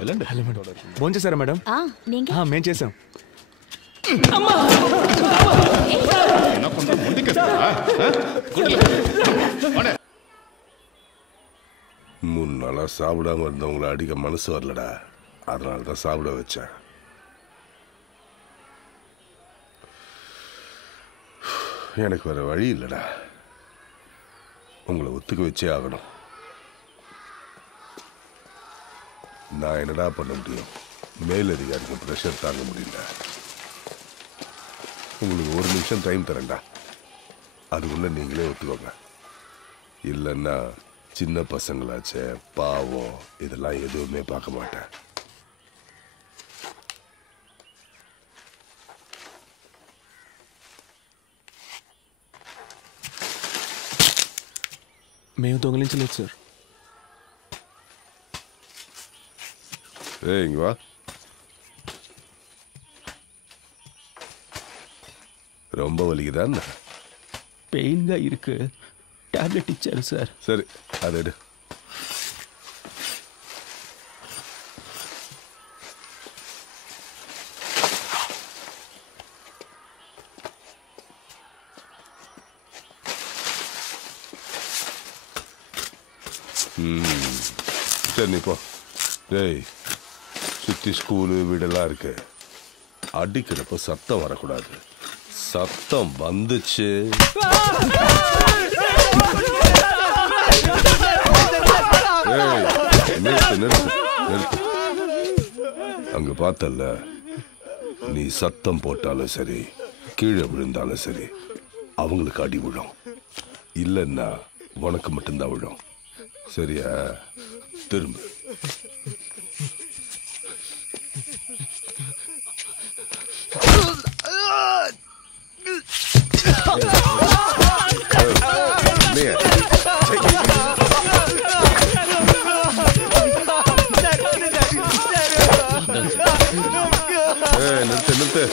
వెళ్ళండి. భోజనం చేశారా మేడం? మేము చేసాం. மூணு நாளாக சாப்பிடாம இருந்தவங்களை அடிக்க மனசு வரலடா, அதனால தான் சாப்பிட வச்சேன். எனக்கு வேற வழி இல்லைடா, உங்களை ஒத்துக்க வச்சே ஆகணும். நான் என்னடா பண்ண முடியும்? மேலதிகாரிக்கு ப்ரெஷர் தாங்க முடியல. உங்களுக்கு ஒரு நிமிஷம் டைம் தரேன்டா, அதுக்குள்ள நீங்களே ஒத்துக்கோங்க. இல்லைன்னா சின்ன பசங்களாச்சே, பாவம், இதெல்லாம் எதுவுமே பார்க்க மாட்டேன். మేము దొంగిలించలేదు సార్. இங்க வா. ரொம்ப வலிக்குதா? பெயின்గా இருக்கு, టాబ్లెట్ ఇచ్చారు సార్. சரி, அதை எடு. சரி நீ போ. டேய், சுற்றி ஸ்கூலு வீடெல்லாம் இருக்கு, அடிக்கிறப்ப சத்தம் வரக்கூடாது. சத்தம் வந்துச்சு நிறுத்து நிறுத்து நிறுத்து. அங்க பார்த்தல்ல, நீ சத்தம் போட்டாலும் சரி, கீழே விழுந்தாலும் சரி, அவங்களுக்கு அடி விழும். இல்லைன்னா உனக்கு மட்டும்தான் விழும். சரியா? திரும்ப. நிறுத்து நிறுத்து.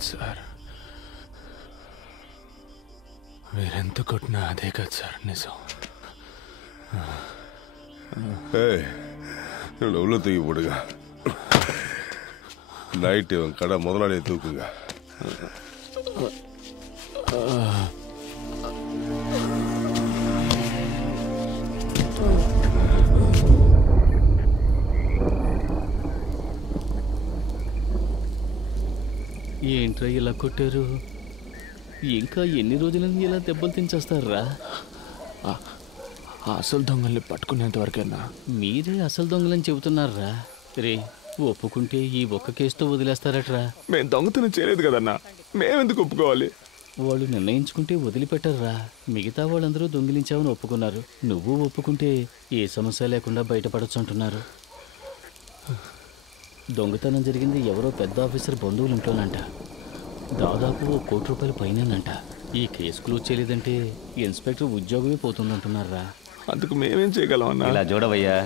కాదు సార్, మీరెంత కొట్టినా అదే కాదు సార్ నిజం. உள்ள தூக்கி போடுங்க. நைட்டு கடை முதலாளியை தூக்குங்க. ఏంట్రా ఇలా కొట్టారు? ఇంకా ఎన్ని రోజులని ఇలా దెబ్బలు తించేస్తారా? అసలు దొంగల్ని పట్టుకునేంత వరకైనా. మీరే అసలు దొంగలని చెబుతున్నారా? రే, ఒప్పుకుంటే ఈ ఒక్క కేసుతో వదిలేస్తారట్రా? మేము దొంగతనం చేయలేదు కదన్నా, మేమెందుకు ఒప్పుకోవాలి? వాళ్ళు నిర్ణయించుకుంటే వదిలిపెట్టర్రా. మిగతా వాళ్ళందరూ దొంగిలించావని ఒప్పుకున్నారు, నువ్వు ఒప్పుకుంటే ఏ సమస్య లేకుండా బయటపడచ్చు అంటున్నారు. దొంగతనం జరిగింది ఎవరో పెద్ద ఆఫీసర్ బంధువులు ఇంట్లోనంట. దాదాపు ₹1 కోటి పైనంట. ఈ కేసు క్లోజ్ చేయలేదంటే ఇన్స్పెక్టర్ ఉద్యోగమే పోతుందంటున్నారా? అందుకు మేమేం చేయగలం అన్నా? ఇలా చూడవయ్యా,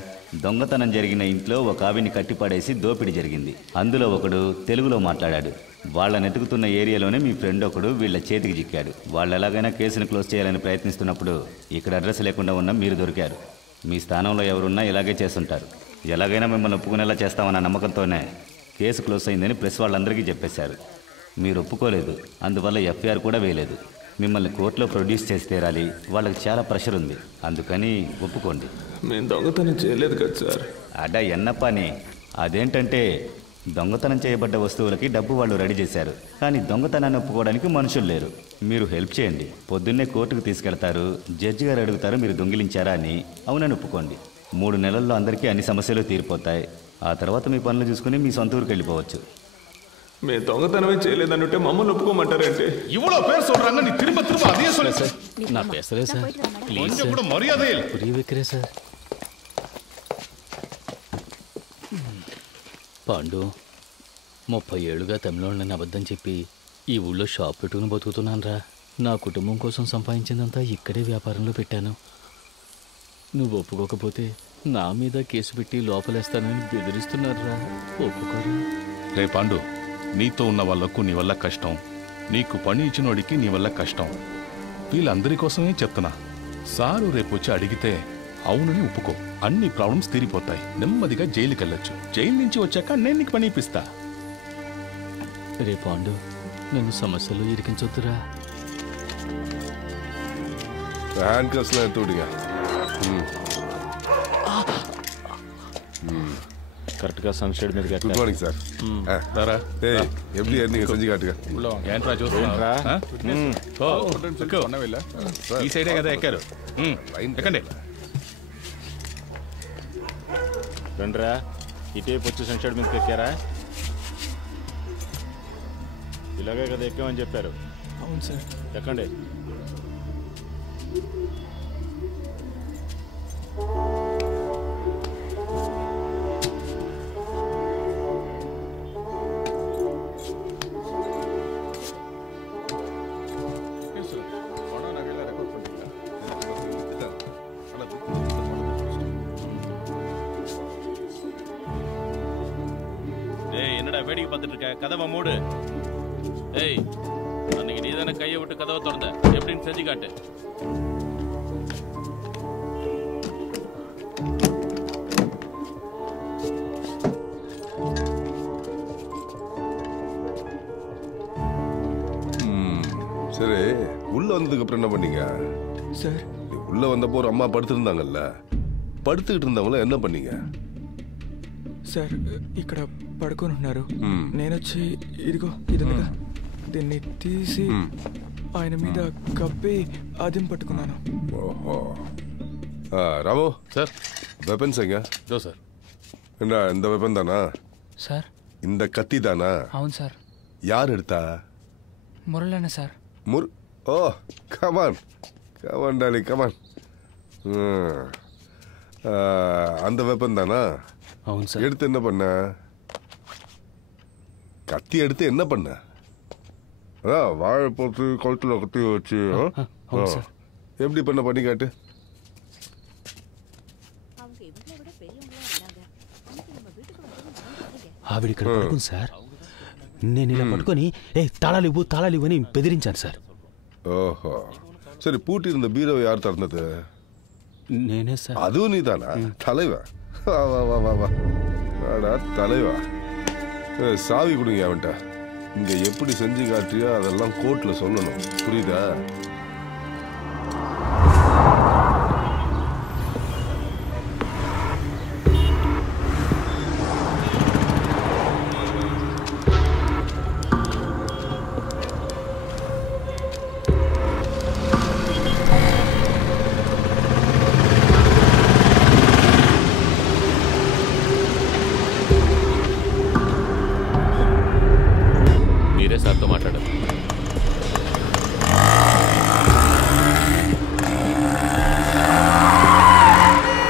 దొంగతనం జరిగిన ఇంట్లో ఒక ఆవిని కట్టిపడేసి దోపిడీ జరిగింది. అందులో ఒకడు తెలుగులో మాట్లాడాడు. వాళ్ళని ఎతుకుతున్న ఏరియాలోనే మీ ఫ్రెండ్ ఒకడు వీళ్ళ చేతికి చిక్కాడు. వాళ్ళు ఎలాగైనా కేసును క్లోజ్ చేయాలని ప్రయత్నిస్తున్నప్పుడు ఇక్కడ అడ్రస్ లేకుండా ఉన్న మీరు దొరికారు. మీ స్థానంలో ఎవరున్నా ఇలాగే చేస్తుంటారు. ఎలాగైనా మిమ్మల్ని ఒప్పుకునేలా చేస్తామన్న నమ్మకంతోనే కేసు క్లోజ్ అయిందని ప్రెస్ వాళ్ళందరికీ చెప్పేశారు. మీరు ఒప్పుకోలేదు, అందువల్ల ఎఫ్ఐఆర్ కూడా వేయలేదు. మిమ్మల్ని కోర్టులో ప్రొడ్యూస్ చేసి తీరాలి, వాళ్ళకి చాలా ప్రెషర్ ఉంది, అందుకని ఒప్పుకోండి. మేము దొంగతనం చేయలేదు కదా సార్. అడా ఎన్నప్పని. అదేంటంటే దొంగతనం చేయబడ్డ వస్తువులకి డబ్బు వాళ్ళు రెడీ చేశారు, కానీ దొంగతనాన్ని ఒప్పుకోవడానికి మనుషులు లేరు. మీరు హెల్ప్ చేయండి. పొద్దున్నే కోర్టుకు తీసుకెళ్తారు, జడ్జి గారు అడుగుతారు మీరు దొంగిలించారా అని. అవునని ఒప్పుకోండి. 3 నెలల్లో అందరికీ అన్ని సమస్యలు తీరిపోతాయి. ఆ తర్వాత మీ పనులు చూసుకుని మీ సొంత ఊరికి వెళ్ళిపోవచ్చు. మేము దొంగతనమే చేయలేదనుంటే మమ్మల్ని ఒప్పుకోమంటారంటే? ఇవ్వలో పేరు சொல்றாங்க, நீ திரும்ப திரும்ப அதே சொல்லு సార్. నా పేసరే సార్, ప్లీజ్ కొంచెం కూడా మర్యాద ఇవ్వు. పురి విక్రే సార్. పాండు, 30 ఏళ్ళుగా తమిళోళ్ళని అబద్ధం చెప్పి ఈ ఊళ్ళో షాప్ పెట్టుకుని బతుకుతున్నాను రా. నా కుటుంబం కోసం సంపాదించిందంతా ఇక్కడే వ్యాపారంలో పెట్టాను. నువ్వు ఒప్పుకోకపోతే నా మీద కేసు పెట్టి లోపలేస్తానని బెదిరిస్తున్నారా? ఒప్పుకోరా? రే పాండు, నీతో ఉన్న వాళ్ళకు నీ వల్ల కష్టం, నీకు పని ఇచ్చినోడికి నీ వల్ల కష్టం. వీళ్ళందరి కోసమే చెప్తున్నా. సారు రేపు వచ్చి అడిగితే అవునని ఒప్పుకో, అన్ని ప్రాబ్లమ్స్ తీరిపోతాయి. నెమ్మదిగా జైలుకి వెళ్ళొచ్చు. జైలు నుంచి వచ్చాక నేను నీకు పని ఇప్పిస్తా. రే పాండు, నన్ను సమస్యలు ఇరికించొద్దురా. హ్యాండ్ కస్లో తోడిగా கரெக்டாக சன்ஷேட் மீது குட் மார்னிங் சார். தாரா ஏய் எப்படி நீங்க செஞ்சு காட்டுங்க. ఏంట్రా చూస్తున్నా? ఈ సైడే కదా ఎక్కారు. ఎక్కండి. రండిరా, ఇటేపు వచ్చి సన్షేడ్ మీదకి ఎక్కారా? ఇలాగే కదా ఎక్కామని చెప్పారు. అవును సార్. ఎక్కండి. என்னடா வேடிக்கை பார்த்துட்டு இருக்க? கதவை மூடு. ஏய், அன்னைக்கு நீ தானே கையை விட்டு கதவை திறந்த, எப்படின்னு செஞ்சு காட்டு. சரி, உள்ள வந்ததுக்கு அப்புறம் என்ன பண்ணீங்க சார்? உள்ள வந்தப்போ ஒரு அம்மா படுத்திருந்தாங்கல்ல, పడుతుகிட்டு இருந்தவங்கள என்ன பண்ணீங்க? సార్, ఇక్కడ పడుకొని ఉన్నారు. నేను వచ్చి ఇదిగో ఇదిగా దీన్ని తీసి ఆయన మీద కప్పి అదిం పట్టుకున్నాను. ஓஹோ. ராமு சார், வெப்பன்ஸ் எங்க? இதோ சார். இந்த வெப்பன் தானா సార్? இந்த கத்தி தானா? అవును సార్. யார் எடுத்தா? మురళన్న సార్. ఓ కమాన్ కమాన్ డాలి కమాన్. அந்த வெப்பன் தானா? అవును సార్. எடுத்து என்ன பண்ண? கத்தி எடுத்து என்ன பண்ண? அதான் வாழை போட்டு கழுத்துல கத்தி வச்சு எப்படி பண்ணி காட்டு. ఆవిడ ఇక్కడ పడుకుంది సార్. నేను ఇలా పట్టుకొని తాళాలు ఇవ్వు అని బెదిరించాను సార్. ఓహో, సరే పూட்டி இருந்த பீரோவை யார் திறந்தது? నేనే సార్. அதுவும் நீதானா? தலைவா, வா வா வா வா வா, வாடா தலைவா. சாவி கொடுங்க அவன்கிட்ட. இங்க எப்படி செஞ்சு காட்டியோ அதெல்லாம் கோர்ட்ல சொல்லணும், புரியுதா? సార్తో మాట్లాడాలి.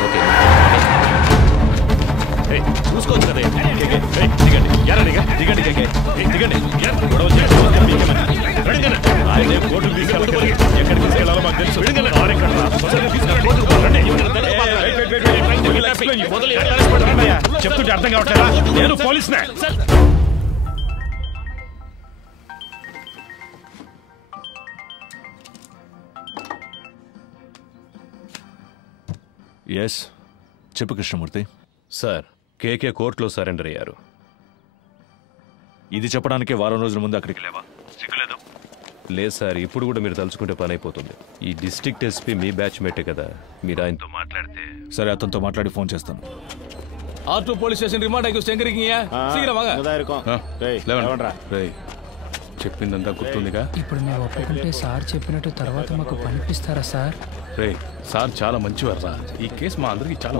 ఓకే చూసుకోవచ్చు కదా. దిగండి దిగండి ఆయనే కోర్టుకు తీసుకెళ్ళాలి. ఎక్కడికి తీసుకెళ్ళాలో మాకు తెలుసు. చెప్తుంటే అర్థం కావట్లేదా? నేను పోలీసునే. ఎస్, చెప్పు కృష్ణమూర్తి. సార్, కేకే కోర్టులో సరెండర్ అయ్యారు. ఇది చెప్పడానికే వారం రోజుల ముందు అక్కడికి లేవా? సిగ్గులేదు. లేదు సార్, ఇప్పుడు కూడా మీరు తలుచుకుంటే పని అయిపోతుంది. ఈ డిస్ట్రిక్ట్ ఎస్పీ మీ బ్యాచ్ మేటే కదా, మీరు ఆయనతో మాట్లాడితే. సరే, అతనితో మాట్లాడి ఫోన్ చేస్తాను. R2 போலீஸ் ஸ்டேஷன் ரிமாண்ட் ஆகி எங்க இருக்கீங்க? சீக்கிரம் வாங்க. చెప్పిందంతా గుర్తుందిగా? ఇప్పుడు మేము ఒప్పుకుంటే సార్ చెప్పినట్టు తర్వాత మాకు పనిపిస్తారా సార్? రే, సార్ చాలా మంచివారా. ఈ కేసు మా అందరికి చాలా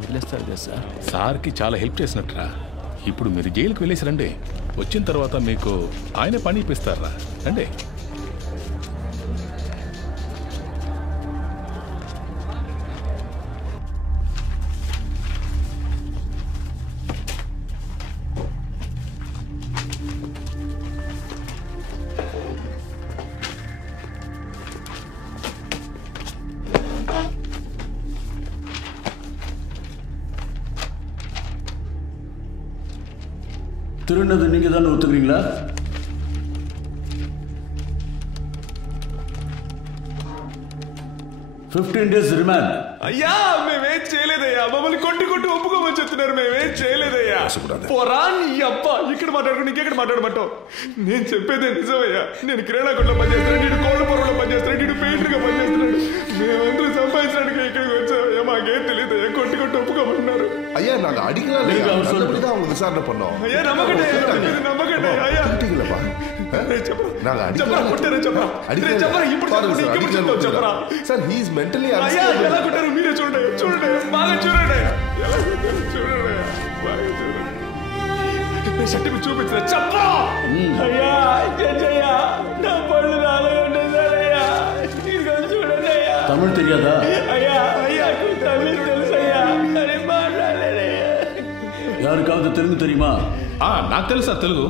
వదిలేస్తారు కదా సార్. సార్కి చాలా హెల్ప్ చేసినట్టురా. ఇప్పుడు మీరు జైలుకి వెళ్ళేసి రండి. వచ్చిన తర్వాత మీకు ఆయనే పని ఇప్పిస్తారా. రండి. திருநது நீங்க தானே ஒத்துக்கிறீங்களா? days remand. అయ్యా, మేమేం చేయలేదయ్యా. మమ్మల్ని కొట్టి ఒప్పుకోమని చెప్తున్నారు. మేమేం చేయలేదయ్యా. పోరా నీ అబ్బా, ఇక్కడ మాట్లాడుకుని ఇంకెక్కడ మాట్లాడమంటావు? నేను చెప్పేదే నిజమయ్యా. నేను కిరాణా కొట్లో పనిచేస్తున్నాడు, నీడు కోళ్ళ పొరలో పనిచేస్తున్నాడు, నీడు పెయింటర్గా పనిచేస్తున్నాడు. మేమందరూ సంపాదించడానికి ఇక్కడికి వచ్చామయ్యా. మాకేం తెలియదయ్యా. కొట్టి ఒప్పుకోమన్నారు. ஐயா, நாங்க அடிக்கலாம் அவங்க விசாரணை பண்ணோம். ஐயா, நம்பகட்டே ஐயா. நாங்க அடிக்கலாம். Sir, he is mentally unstable. ఎలా కొట్టారు మీరే చూడండి. బాగా చూడండి. సర్టిఫికెట్ చూపించిన చెప్పా. అయ్యా, జడ్జయ్యా, నా పళ్ళు నాలో ఉండేదయ్యా. ఇదిగో చూడండి అయ్యా. తమిళ్ తెలియదా? అయ్యా, తమిళ్ తెలుసయ్యా. అరే మాట్లాడలేదయ్యా. யாருக்காவது தெலுங்கு தெரியுமா? నాకు తెలుసా తెలుగు.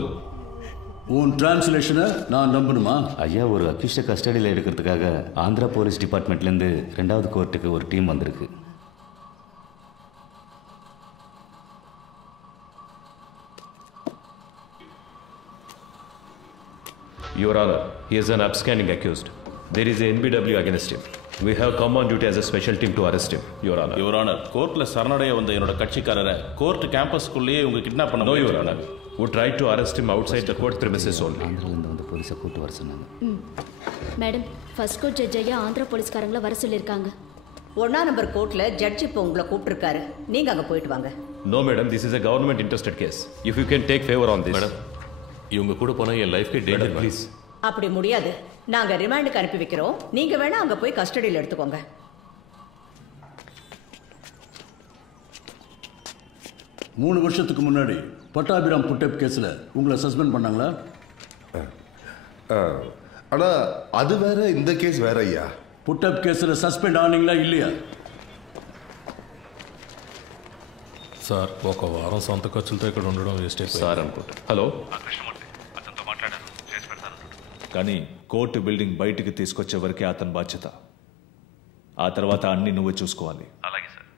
உன் டிரான்ஸ்லேஷனை நான் நம்பணுமா? ஐயா, ஒரு அக்யூஸ்டை கஸ்டடியில் எடுக்கிறதுக்காக ஆந்திரா போலீஸ் டிபார்ட்மெண்ட்லேருந்து 2வது கோர்ட்டுக்கு ஒரு டீம் வந்திருக்கு. Your Honor, he is an upstanding accused. There is a NBW against him. We have come on duty as a special team to arrest him, Your Honor. Your Honor, கோர்ட்ல சரணடைய வந்த என்னோட கட்சிக்காரரை court கேம்பஸ்க்குள்ளேயே இவங்க kidnap பண்ண No, Your Honor. We tried to arrest him outside the court premises only. ஆந்திராலேருந்து வந்து போலீஸை கூட்டு வர சொன்னாங்க. மேடம், ஃபர்ஸ்ட் கோர்ட் ஜட்ஜ் ஐயா ஆந்திரா போலீஸ்காரங்கள வர சொல்லியிருக்காங்க. 1ஆம் நம்பர் கோர்ட்ல ஜட்ஜ் இப்போ உங்களை கூப்பிட்டுருக்காரு. நீங்க அங்க போயிட்டு வாங்க. No, madam, this is a government interested case. If you can take favor on this. Madam, இவங்க கூட போனா என் லைஃப்க்கு டேஞ்சர். ப்ளீஸ். அப்படி முடியாது. நாங்க ரிமாண்டுக்கு அனுப்பி வைக்கிறோம். நீங்க வேணா அங்க போய் கஸ்டடியில் எடுத்துக்கோங்க. 3 வருஷத்துக்கு முன்னாடி பட்டாபிராம் புட்டப் கேஸ்ல உங்களை சஸ்பெண்ட் பண்ணாங்களா? ஆனா அது வேற, இந்த கேஸ் வேற ஐயா. புட்டப் கேஸ்ல సస్పెండ్ ఆనీங்களா இல்லையா? సార్, ఒక వారం సొంత ఖర్చులతో ఇక్కడ ఉండడం వేస్ట్ అయిపోయింది సార్ అనుకుంటా. హలో, అతనితో మాట్లాడాను, చేసి పెడతాను. కానీ కోర్టు బిల్డింగ్ బయటికి తీసుకొచ్చే వరకే అతని బాధ్యత. ఆ తర్వాత అన్ని నువ్వే చూసుకోవాలి. అలాగే sir.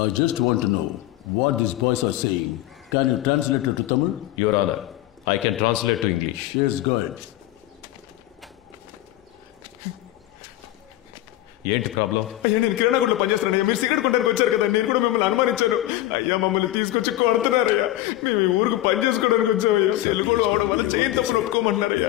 I just want to know what these boys are saying. Can you translate it to Tamil? Your Honor, I can translate to English. Yes, go ahead. ఏంటి ప్రాబ్లం? అయ్యా నేను కిరాణా కొట్లో పనిచేస్తున్నానయ్యా. మీరు సిగరెట్ కొనడానికి వచ్చారు కదా, నేను కూడా మిమ్మల్ని అనుమానించాను. అయ్యా మమ్మల్ని తీసుకొచ్చి కొడుతున్నారయ్యా. మేము ఈ ఊరికి పని చేసుకోవడానికి వచ్చామయ్యా. తెలుగులో అవడం వల్ల చేయని తప్పును ఒప్పుకోమంటున్నారయ్యా.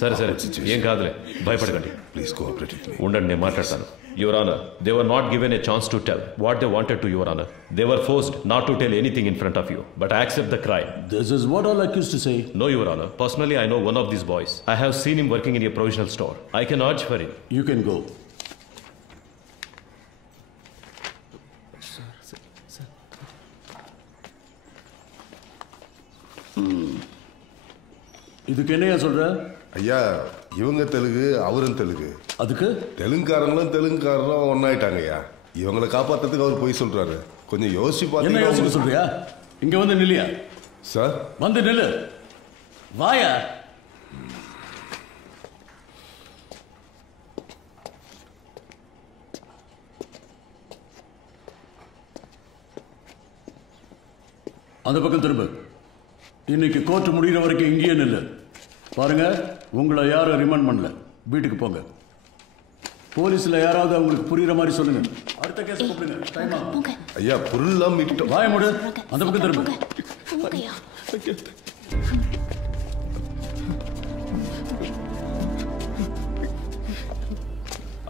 సరే సరే, ఏం కాదులే, భయపడకండి. Please cooperate with me. ఉండండి, నేను మాట్లాడతాను. Your Honor, they were not given a chance to tell what they wanted to, Your Honor. They were forced not to tell anything in front of you, but I accept the crime. This is what all accused to say. No, Your Honor. Personally, I know one of these boys. I have seen him working in a provisional store. I can urge for him. You can go. இதுக்கு என்னையா சொல்ற? ஐயா இவங்க தெலுங்கு, அவரும் தெலுங்கு. அதுக்கு தெலுங்குக்காரங்களும் தெலுங்குக்காரரும் ஒன்னாயிட்டாங்க ஐயா. இவங்களை காப்பாத்துறதுக்கு அவர் போய் சொல்றாரு. கொஞ்சம் யோசிச்சு என்ன பாத்தீங்கன்னா யோசிக்க சொல்றியா? இங்க வந்து நில்லியா? சார் வந்து நில்லு. வாயா. அந்த பக்கம் திரும்ப. இன்னைக்கு கோர்ட் முடிகிற வரைக்கும் இங்கேயே நில்லு. பாருங்க, உங்களை யாரும் ரிமாண்ட் பண்ணல. வீட்டுக்கு போங்க. போலீஸ்ல யாராவது அவங்களுக்கு புரியுற மாதிரி சொல்லுங்க. அடுத்த கேஸ் கூப்பிடுங்க. டைம் ஆகும். ஐயா பொருள்லாம் மீட்டோம். வாய மூடு. அந்த பக்கம் திரும்ப.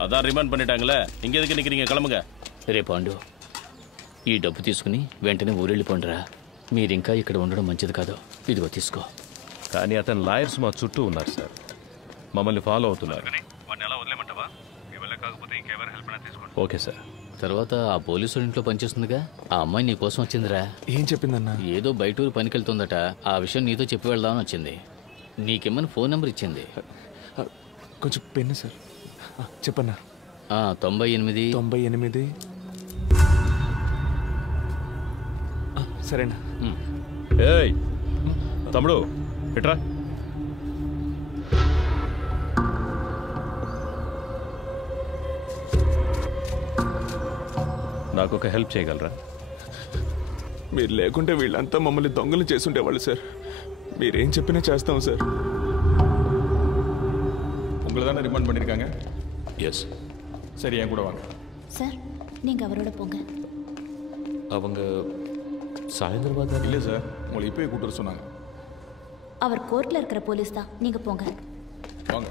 అదా రిమాండ్ பண்ணிட்டாங்களே, ఇంక ఎదుకు నిక్కறீங்க? கிளம்புங்க. రే పాండు, ఈ డబ్బు తీసుకుని వెంటనే ఊరెళ్ళిపోండిరా. మీరింకా ఇక్కడ ఉండడం మంచిది కాదు. ఇదిగో తీసుకో. కానీ అతని లాయర్స్ మా చుట్టూ ఉన్నారు సార్, మమ్మల్ని ఫాలో అవుతున్నారు. Okay sir. తర్వాత ఆ పోలీసు ఇంట్లో పనిచేస్తుందిగా, ఆ అమ్మాయి నీ కోసం వచ్చిందిరా. ఏం చెప్పిందన్నా? ఏదో బయటూరు పనికెళ్తుందట. ఆ విషయం నీతో చెప్పి వెళ్దామని వచ్చింది. నీకేమని ఫోన్ నెంబర్ ఇచ్చింది. కొంచెం పెన్ను సార్. చెప్పన్నా. 98 సరేనా? ఏయ్ తమ్ముడు ఎట్రా. నాకు ఒక హెల్ప్ చేయగలరా? మీరు లేకుంటే వీళ్ళంతా మమ్మల్ని దొంగలు చేసుండేవాళ్ళు సార్. మీరేం చెప్పినా చేస్తాం సార్. உங்களை தானே ரிமாண்ட் பண்ணியிருக்காங்க? எஸ். சரி, என் கூட வாங்க. சார், நீங்கள் அவரோட போங்க. அவங்க சாயந்தரமாக? இல்லை சார், உங்களை இப்போயே கூப்பிட்டு சொன்னாங்க. அவர் கோர்ட்டில் இருக்கிற போலீஸ் தான். நீங்கள் போங்க. வாங்க.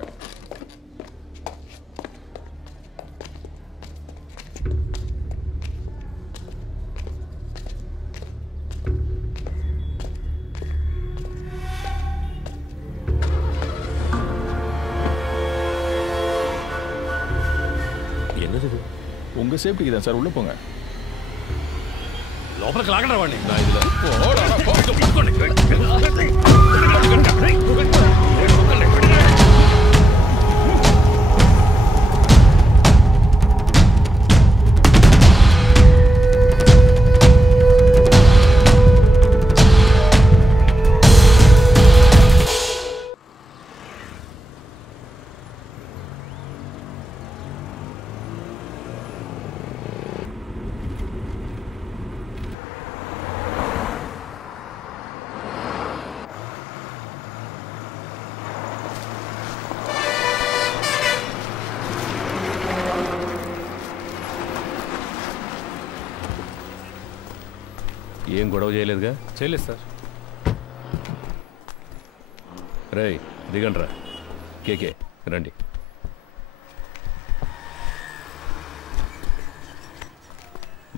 என்னது? உங்க சேஃப்டிக்கு தான் சார், உள்ள போங்க. లోపలికి లాగండి వాడిని. ఏం గొడవ చేయలేదుగా? చేయలేదు సార్. రేయ్ దిగండ్రా. కేకే రండి.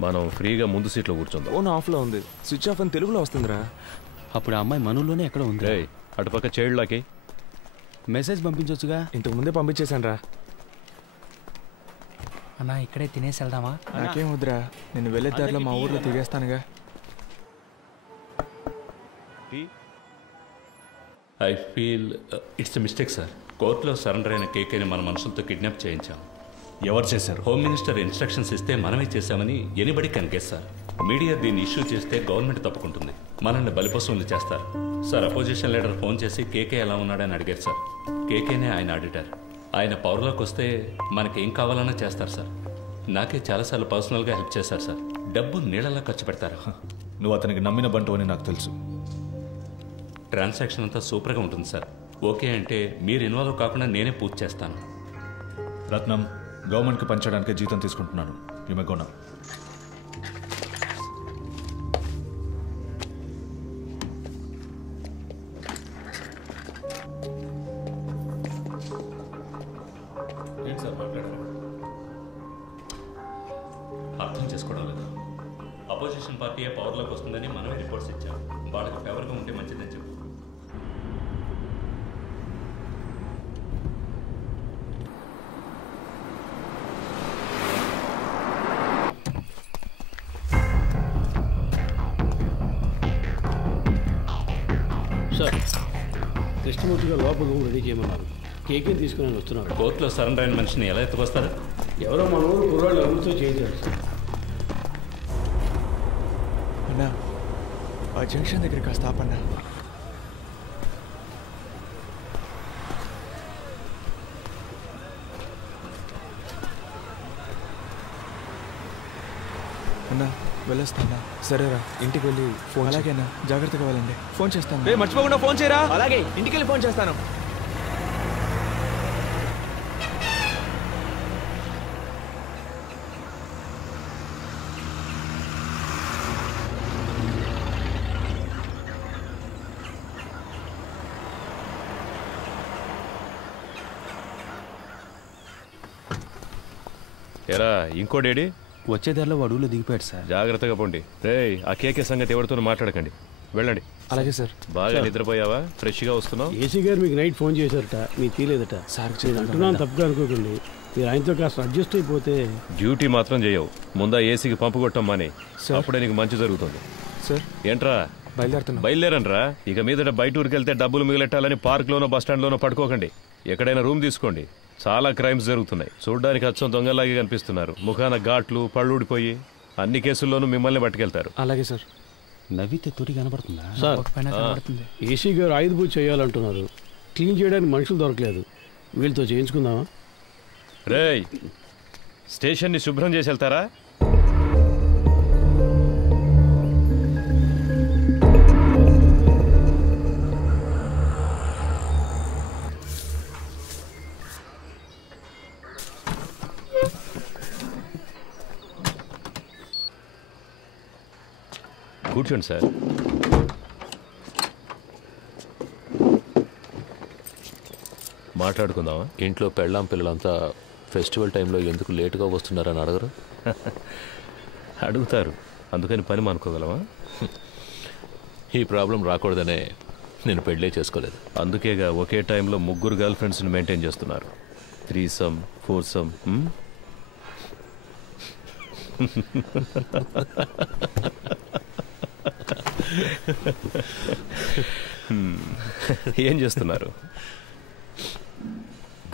మనం ఫ్రీగా ముందు సీట్లో కూర్చుందాం. ఫోన్ ఆఫ్లో ఉంది. స్విచ్ ఆఫ్ అని తెలుగులో వస్తుందిరా. అప్పుడు ఆ అమ్మాయి మనలోనే ఎక్కడ ఉంది? రేయ్ అటుపక్క చైల్డ్లాకి మెసేజ్ పంపించవచ్చుగా. ఇంతకు ముందే పంపించేశాను రా. అన్నా ఇక్కడే తినేసి వెళ్దామా? నాకేం వద్దురా, నేను వెళ్ళే దారిలో మా ఊర్లో తిరిగేస్తానుగా. I feel it's a mistake sir. కోర్టులో సరెండర్ అయిన కేకేని మన మనుషులతో కిడ్నాప్ చేయించాం. ఎవరు చేశారు? హోమ్ మినిస్టర్ ఇన్స్ట్రక్షన్స్ ఇస్తే మనమే చేశామని anybody can guess sir. Media దీన్ని ఇష్యూ చేస్తే గవర్నమెంట్ తప్పుకుంటుంది, మనల్ని బలిపశువులు చేస్తారు సార్. అపోజిషన్ లీడర్ ఫోన్ చేసి కేకే ఎలా ఉన్నాడని అడిగారు సార్. కేకేనే ఆయన ఆడిటర్. ఆయన పవర్లోకి వస్తే మనకేం కావాలన్నా చేస్తారు సార్. నాకే చాలాసార్లు పర్సనల్గా హెల్ప్ చేశారు సార్. డబ్బు నీళ్ళలా ఖర్చు పెడతారు. నువ్వు అతనికి నమ్మిన బంటు అని నాకు తెలుసు. ట్రాన్సాక్షన్ అంతా సూపర్గా ఉంటుంది సార్. ఓకే అంటే మీరు ఇన్వాల్వ్ కాకుండా నేనే పూర్తి చేస్తాను. రత్నం, గవర్నమెంట్కి పంచడానికి జీతం తీసుకుంటున్నాను. You may go now. ఏంటి సార్ మాట్లాడారు? అర్థం చేసుకోవడం లేదు. అపోజిషన్ పార్టీ పవర్లోకి వస్తుందని మనమే రిపోర్ట్స్ ఇచ్చాం. వాళ్ళకి ఫేవర్గా ఉంటే మంచిదని చెప్పు. సార్, కృష్ణమూర్తి గారు లోపల రూమ్ రెడీ చేయమన్నారు. కేకే తీసుకుని వస్తున్నారు. కోర్టులో సరెండర్ అయిన మనిషిని ఎలా ఎత్తుకొస్తారు? ఎవరో మన ఊరు కుర్రాళ్ళు ఎవరితో చేయించారు సార్. అన్నా, ఆ జంక్షన్ దగ్గర కాస్త ఆపన్నా. అన్నా, వెళ్ళొస్తానా? సరేరా, ఇంటికి వెళ్ళి ఫోన్. అలాగేనా, జాగ్రత్తగా వెళ్ళండి. ఫోన్ చేస్తాను. మర్చిపోకుండా ఫోన్ చేయరా. అలాగే, ఇంటికి వెళ్ళి ఫోన్ చేస్తాను. ఎరా ఇంకోడేడి? వచ్చే దారిలో వాడులో దిగిపోయాడు సార్. జాగ్రత్తగా పోండి. రేయ్, ఆ కేకే సంగతి ఎవరితో మాట్లాడకండి. వెళ్ళండి. అలాగే సార్. బాగా నిద్రపోయావా? ఫ్రెష్గా వస్తున్నావు? ఏసీ గారు మీకు నైట్ ఫోన్ చేశారట, మీకు తీలేదట. సార్ నేను అంటున్నాను, తప్పుగా అనుకోకండి. మీరు ఆయనతో కాస్త అడ్జస్ట్ అయిపోతే. డ్యూటీ మాత్రం చేయవు. ముందా ఏసీకి పంపు కొట్టం మాని, అప్పుడే నీకు మంచి జరుగుతుంది. సార్ ఏంట్రా బయలుదేరనరా? ఇక మీదట బయట ఊరికి వెళ్తే డబ్బులు మిగిలెట్టాలని పార్క్లోనో బస్టాండ్లోనో పడుకోకండి. ఎక్కడైనా రూమ్ తీసుకోండి. చాలా క్రైమ్స్ జరుగుతున్నాయి. చూడ్డానికి అచ్చం దొంగలాగే కనిపిస్తున్నారు. ముఖాన ఘాట్లు, పళ్ళూడిపోయి అన్ని కేసుల్లోనూ మిమ్మల్ని పట్టుకెళ్తారు. అలాగే సార్. నవ్వితే తొడి కనబడుతుందా సార్? ఏసీ గారు ఆయుధ పూజ చేయాలంటున్నారు. క్లీన్ చేయడానికి మనుషులు దొరకలేదు. వీళ్ళతో చేయించుకుందామా? రేయ్, స్టేషన్ని శుభ్రం చేసి వెళ్తారా? కూర్చోండి సార్. మాట్లాడుకుందామా? ఇంట్లో పెళ్ళాం పిల్లలంతా ఫెస్టివల్ టైంలో ఎందుకు లేటుగా వస్తున్నారని అడగరు? అడుగుతారు. అందుకని పని మానుకోగలమా? ఈ ప్రాబ్లం రాకూడదనే నేను పెళ్ళే చేసుకోలేదు. అందుకేగా ఒకే టైంలో 3 గర్ల్ ఫ్రెండ్స్ని మెయింటైన్ చేస్తున్నారు. 3some 4some. ఏం చేస్తున్నారు?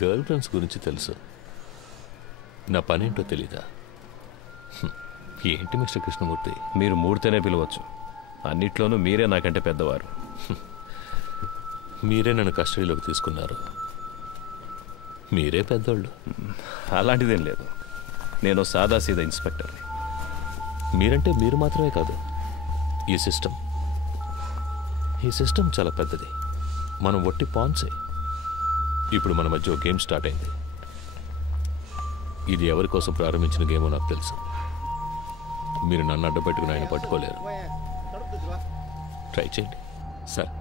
గర్ల్ ఫ్రెండ్స్ గురించి తెలుసు, నా పనేంటో తెలీదా? ఏంటి మిస్టర్ కృష్ణమూర్తి? మీరు మూడితేనే పిలవచ్చు. అన్నిట్లోనూ మీరే నాకంటే పెద్దవారు. మీరే నన్ను కస్టడీలోకి తీసుకున్నారు. మీరే పెద్దోళ్ళు. అలాంటిదేం లేదు. నేను సాదాసీదా ఇన్స్పెక్టర్ని. మీరంటే మీరు మాత్రమే కాదు, ఈ సిస్టమ్ చాలా పెద్దది. మనం ఒట్టి పాన్సే. ఇప్పుడు మన మధ్య ఒక గేమ్ స్టార్ట్ అయింది. ఇది ఎవరి కోసం ప్రారంభించిన గేమో నాకు తెలుసు. మీరు నన్ను అడ్డుపెట్టుకుని ఆయన పట్టుకోలేరు. ట్రై చేయండి. సార్,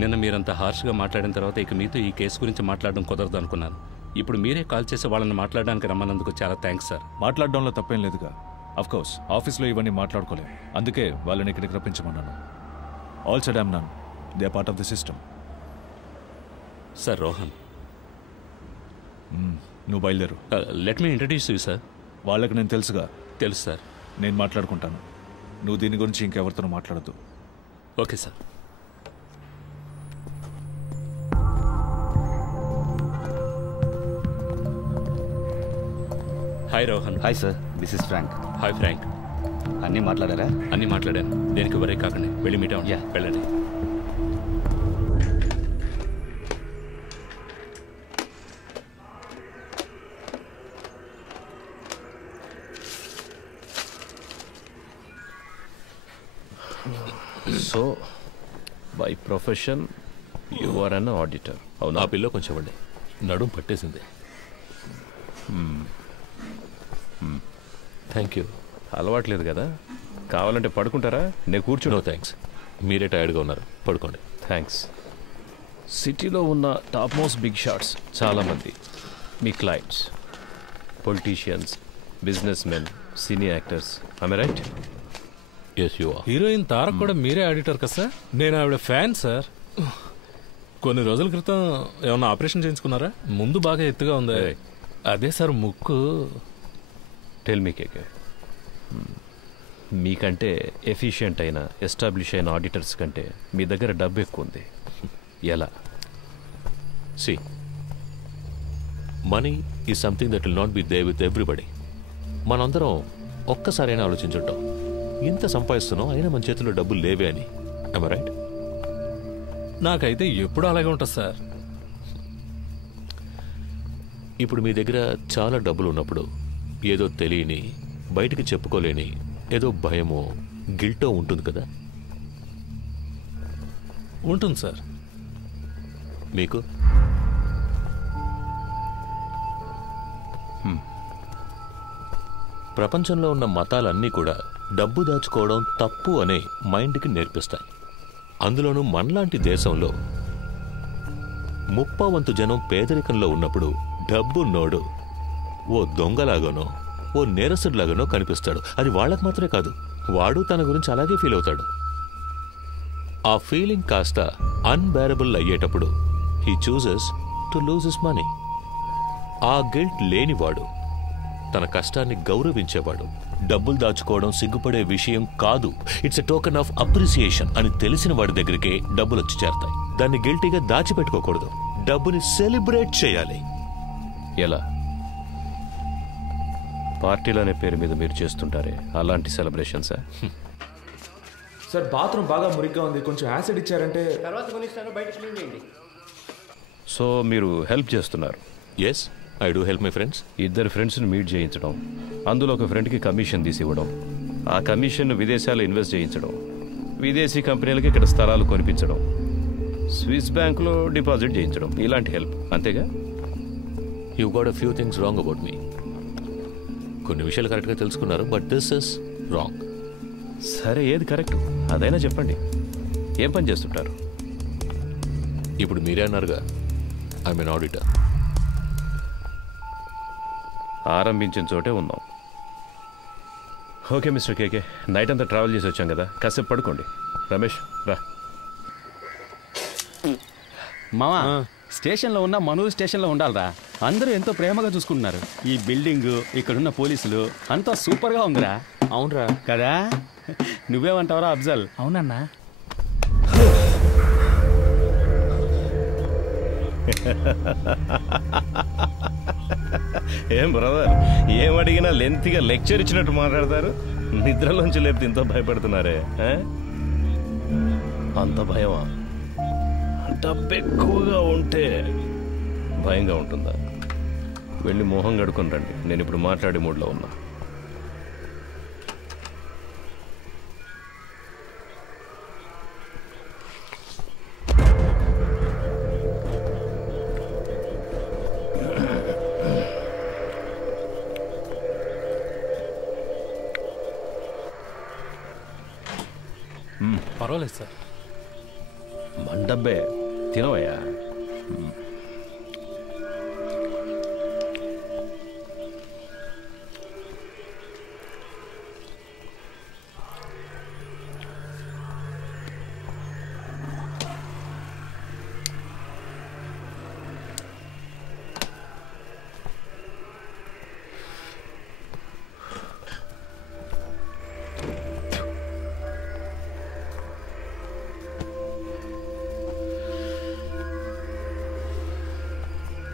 నిన్న మీరంతా హార్ష్గా మాట్లాడిన తర్వాత ఇక మీతో ఈ కేసు గురించి మాట్లాడడం కుదరదు అనుకున్నాను. ఇప్పుడు మీరే కాల్ చేసి వాళ్ళని మాట్లాడడానికి రమ్మన్నందుకు చాలా థ్యాంక్స్ సార్. మాట్లాడడంలో తప్పేం లేదుగా. అఫ్కోర్స్ ఆఫీస్లో ఇవన్నీ మాట్లాడుకోలేం. అందుకే వాళ్ళని ఇక్కడికి రప్పించమన్నాను. All said I'm none. They are part of the system. Sir Rohan, నువ్వు బయలుదేరు. Let me introduce you sir. వాళ్ళకి నేను తెలుసుగా. తెలుసు సార్. నేను మాట్లాడుకుంటాను. నువ్వు దీని గురించి ఇంకెవరితో మాట్లాడద్దు. Okay sir. Hi Rohan. Hi sir, this is Frank. Hi Frank. అన్నీ మాట్లాడారా? అన్నీ మాట్లాడాను. దేనికి వరే కాకండి, వెళ్ళి మీట్ అవ్వండి. వెళ్ళండి. So by profession you are an auditor. అవును. ఆ పిల్లో కొంచెం ఇవ్వండి, నడుం పట్టేసింది. Thank you. అలవాట్లేదు కదా, కావాలంటే పడుకుంటారా? నేను కూర్చుని. నో థ్యాంక్స్, మీరే టైర్డ్గా ఉన్నారు, పడుకోండి. థ్యాంక్స్. సిటీలో ఉన్న టాప్ మోస్ట్ బిగ్ షాట్స్ చాలామంది మీ clients, politicians, business men, cine actors. I right? Yes you are. Heroine Tarak కూడా మీరే ఆడిటర్ కదా సార్? నేను ఆవిడ ఫ్యాన్ సార్. కొన్ని రోజుల క్రితం ఏమన్నా ఆపరేషన్ చేయించుకున్నారా? ముందు బాగా ఎత్తుగా ఉంది. అదే సార్ ముక్కు. టెల్ మీ కేకే, మీకంటే ఎఫిషియెంట్ అయిన ఎస్టాబ్లిష్ అయిన ఆడిటర్స్ కంటే మీ దగ్గర డబ్బు ఎక్కువ ఉంది. ఎలా? See, money is something that will not be there with everybody. మనందరం ఒక్కసారైనా ఆలోచించుంటాం, ఇంత సంపాదిస్తున్నాం అయినా మన చేతిలో డబ్బులు లేవే అని. I right? నాకైతే ఎప్పుడు అలాగే ఉంటుంది సార్. ఇప్పుడు మీ దగ్గర చాలా డబ్బులు ఉన్నప్పుడు ఏదో తెలియని, బయటికి చెప్పుకోలేని ఏదో భయమో గిల్టో ఉంటుంది కదా? ఉంటుంది సార్. మీకు? ప్రపంచంలో ఉన్న మతాలన్నీ కూడా డబ్బు దాచుకోవడం తప్పు అనే మైండ్కి నేర్పిస్తాయి. అందులోనూ మనలాంటి దేశంలో 30% జనం పేదరికంలో ఉన్నప్పుడు డబ్బున్నోడు ఓ దొంగలాగానో ఓ నేరస్తుడిలాగానో కనిపిస్తాడు. అది వాళ్ళకు మాత్రమే కాదు, వాడు తన గురించి అలాగే ఫీల్ అవుతాడు. ఆ ఫీలింగ్ కాస్త అన్బేరబుల్ అయ్యేటప్పుడు he chooses to lose his money. ఆ గిల్ట్ లేనివాడు, తన కష్టాన్ని గౌరవించేవాడు, డబ్బులు దాచుకోవడం సిగ్గుపడే విషయం కాదు, it's a token of appreciation అని తెలిసిన వాడి దగ్గరికే డబ్బులు వచ్చి చేరతాయి. దాన్ని గిల్టీగా దాచిపెట్టుకోకూడదు, డబ్బుని సెలబ్రేట్ చేయాలి. ఎలా? పార్టీలు అనే పేరు మీద మీరు చేస్తుంటారే అలాంటి సెలబ్రేషన్సా? సార్ బాత్రూమ్ బాగా మురిగ్గా ఉంది, కొంచెం యాసిడ్ ఇచ్చారంటే తర్వాత కొనిస్తాను, బయట క్లీన్ చేయండి. సో మీరు హెల్ప్ చేస్తున్నారు? Yes, I do help my friends. ఇద్దరు ఫ్రెండ్స్ని మీట్ చేయించడం, అందులో ఒక ఫ్రెండ్కి కమిషన్ తీసి ఇవ్వడం, ఆ కమిషన్ను విదేశాల్లో ఇన్వెస్ట్ చేయించడం, విదేశీ కంపెనీలకి ఇక్కడ స్థలాలు కొనిపించడం, స్విస్ బ్యాంకులో డిపాజిట్ చేయించడం, ఇలాంటి హెల్ప్. అంతేగా? You got a few things wrong about me. కొన్ని విషయాలు కరెక్ట్గా తెలుసుకున్నారు, బట్ దిస్ ఇస్ రాంగ్. సరే, ఏది కరెక్ట్ అదైనా చెప్పండి. ఏం పని చేస్తుంటారు? ఇప్పుడు మీరే అన్నారుగా, ఐ మీన్ ఆడిటర్. ఆరంభించిన చోటే ఉన్నాం. ఓకే మిస్టర్ కేకే, నైట్ అంతా ట్రావెల్ చేసి వచ్చాం కదా, కాసేపు పడుకోండి. రమేష్ రా. మావా, స్టేషన్లో ఉన్న మనూరు స్టేషన్లో ఉండాలరా. అందరూ ఎంతో ప్రేమగా చూసుకుంటున్నారు. ఈ బిల్డింగ్, ఇక్కడున్న పోలీసులు అంతా సూపర్గా ఉందిరా. అవునరా కదా? నువ్వేమంటావరా అఫ్జల్? అవునన్నా. ఏం బ్రదర్, ఏం అడిగినా లెంత్గా లెక్చర్ ఇచ్చినట్టు మాట్లాడతారు. నిద్రలోంచి లేపితే ఇంత భయపడుతున్నారే. అంత భయమా? డబ్బు ఎక్కువగా ఉంటే భయంగా ఉంటుందా? వెళ్ళి మొహం కడుకొని రండి, నేను ఇప్పుడు మాట్లాడే మూడ్లో ఉన్నా. పర్వాలేదు సార్. మన డబ్బే, తినవయ్యా.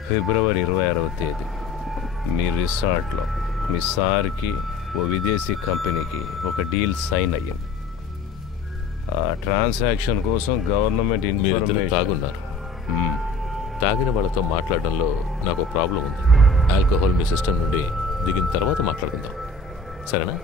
ఫిబ్రవరి 26వ తేదీ మీ రిసార్ట్లో మీ సార్కి ఓ విదేశీ కంపెనీకి ఒక డీల్ సైన్ అయ్యింది. ఆ ట్రాన్సాక్షన్ కోసం గవర్నమెంట్ ఇన్ఫర్మేషన్. తాగున్నారు. తాగిన వాళ్ళతో మాట్లాడడంలో నాకు ప్రాబ్లం ఉంది. ఆల్కహాల్ మీ సిస్టమ్ నుండి దిగిన తర్వాత మాట్లాడుకుందాం, సరేనా?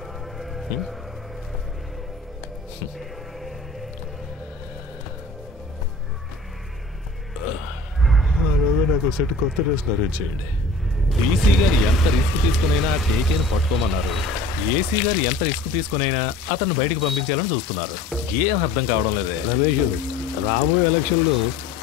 నాకు సెట్ కొత్త డ్రెస్ అరేంజ్ చేయండి. డీసీ గారు ఎంత రిస్క్ తీసుకునైనా కేకేని పట్టుకోమన్నారు. ఏసీ గారు ఎంత రిస్క్ తీసుకునైనా అతన్ని బయటకు పంపించాలని చూస్తున్నారు. ఏం అర్థం కావడం లేదే. రమేష్, రాబోయే ఎలక్షన్లో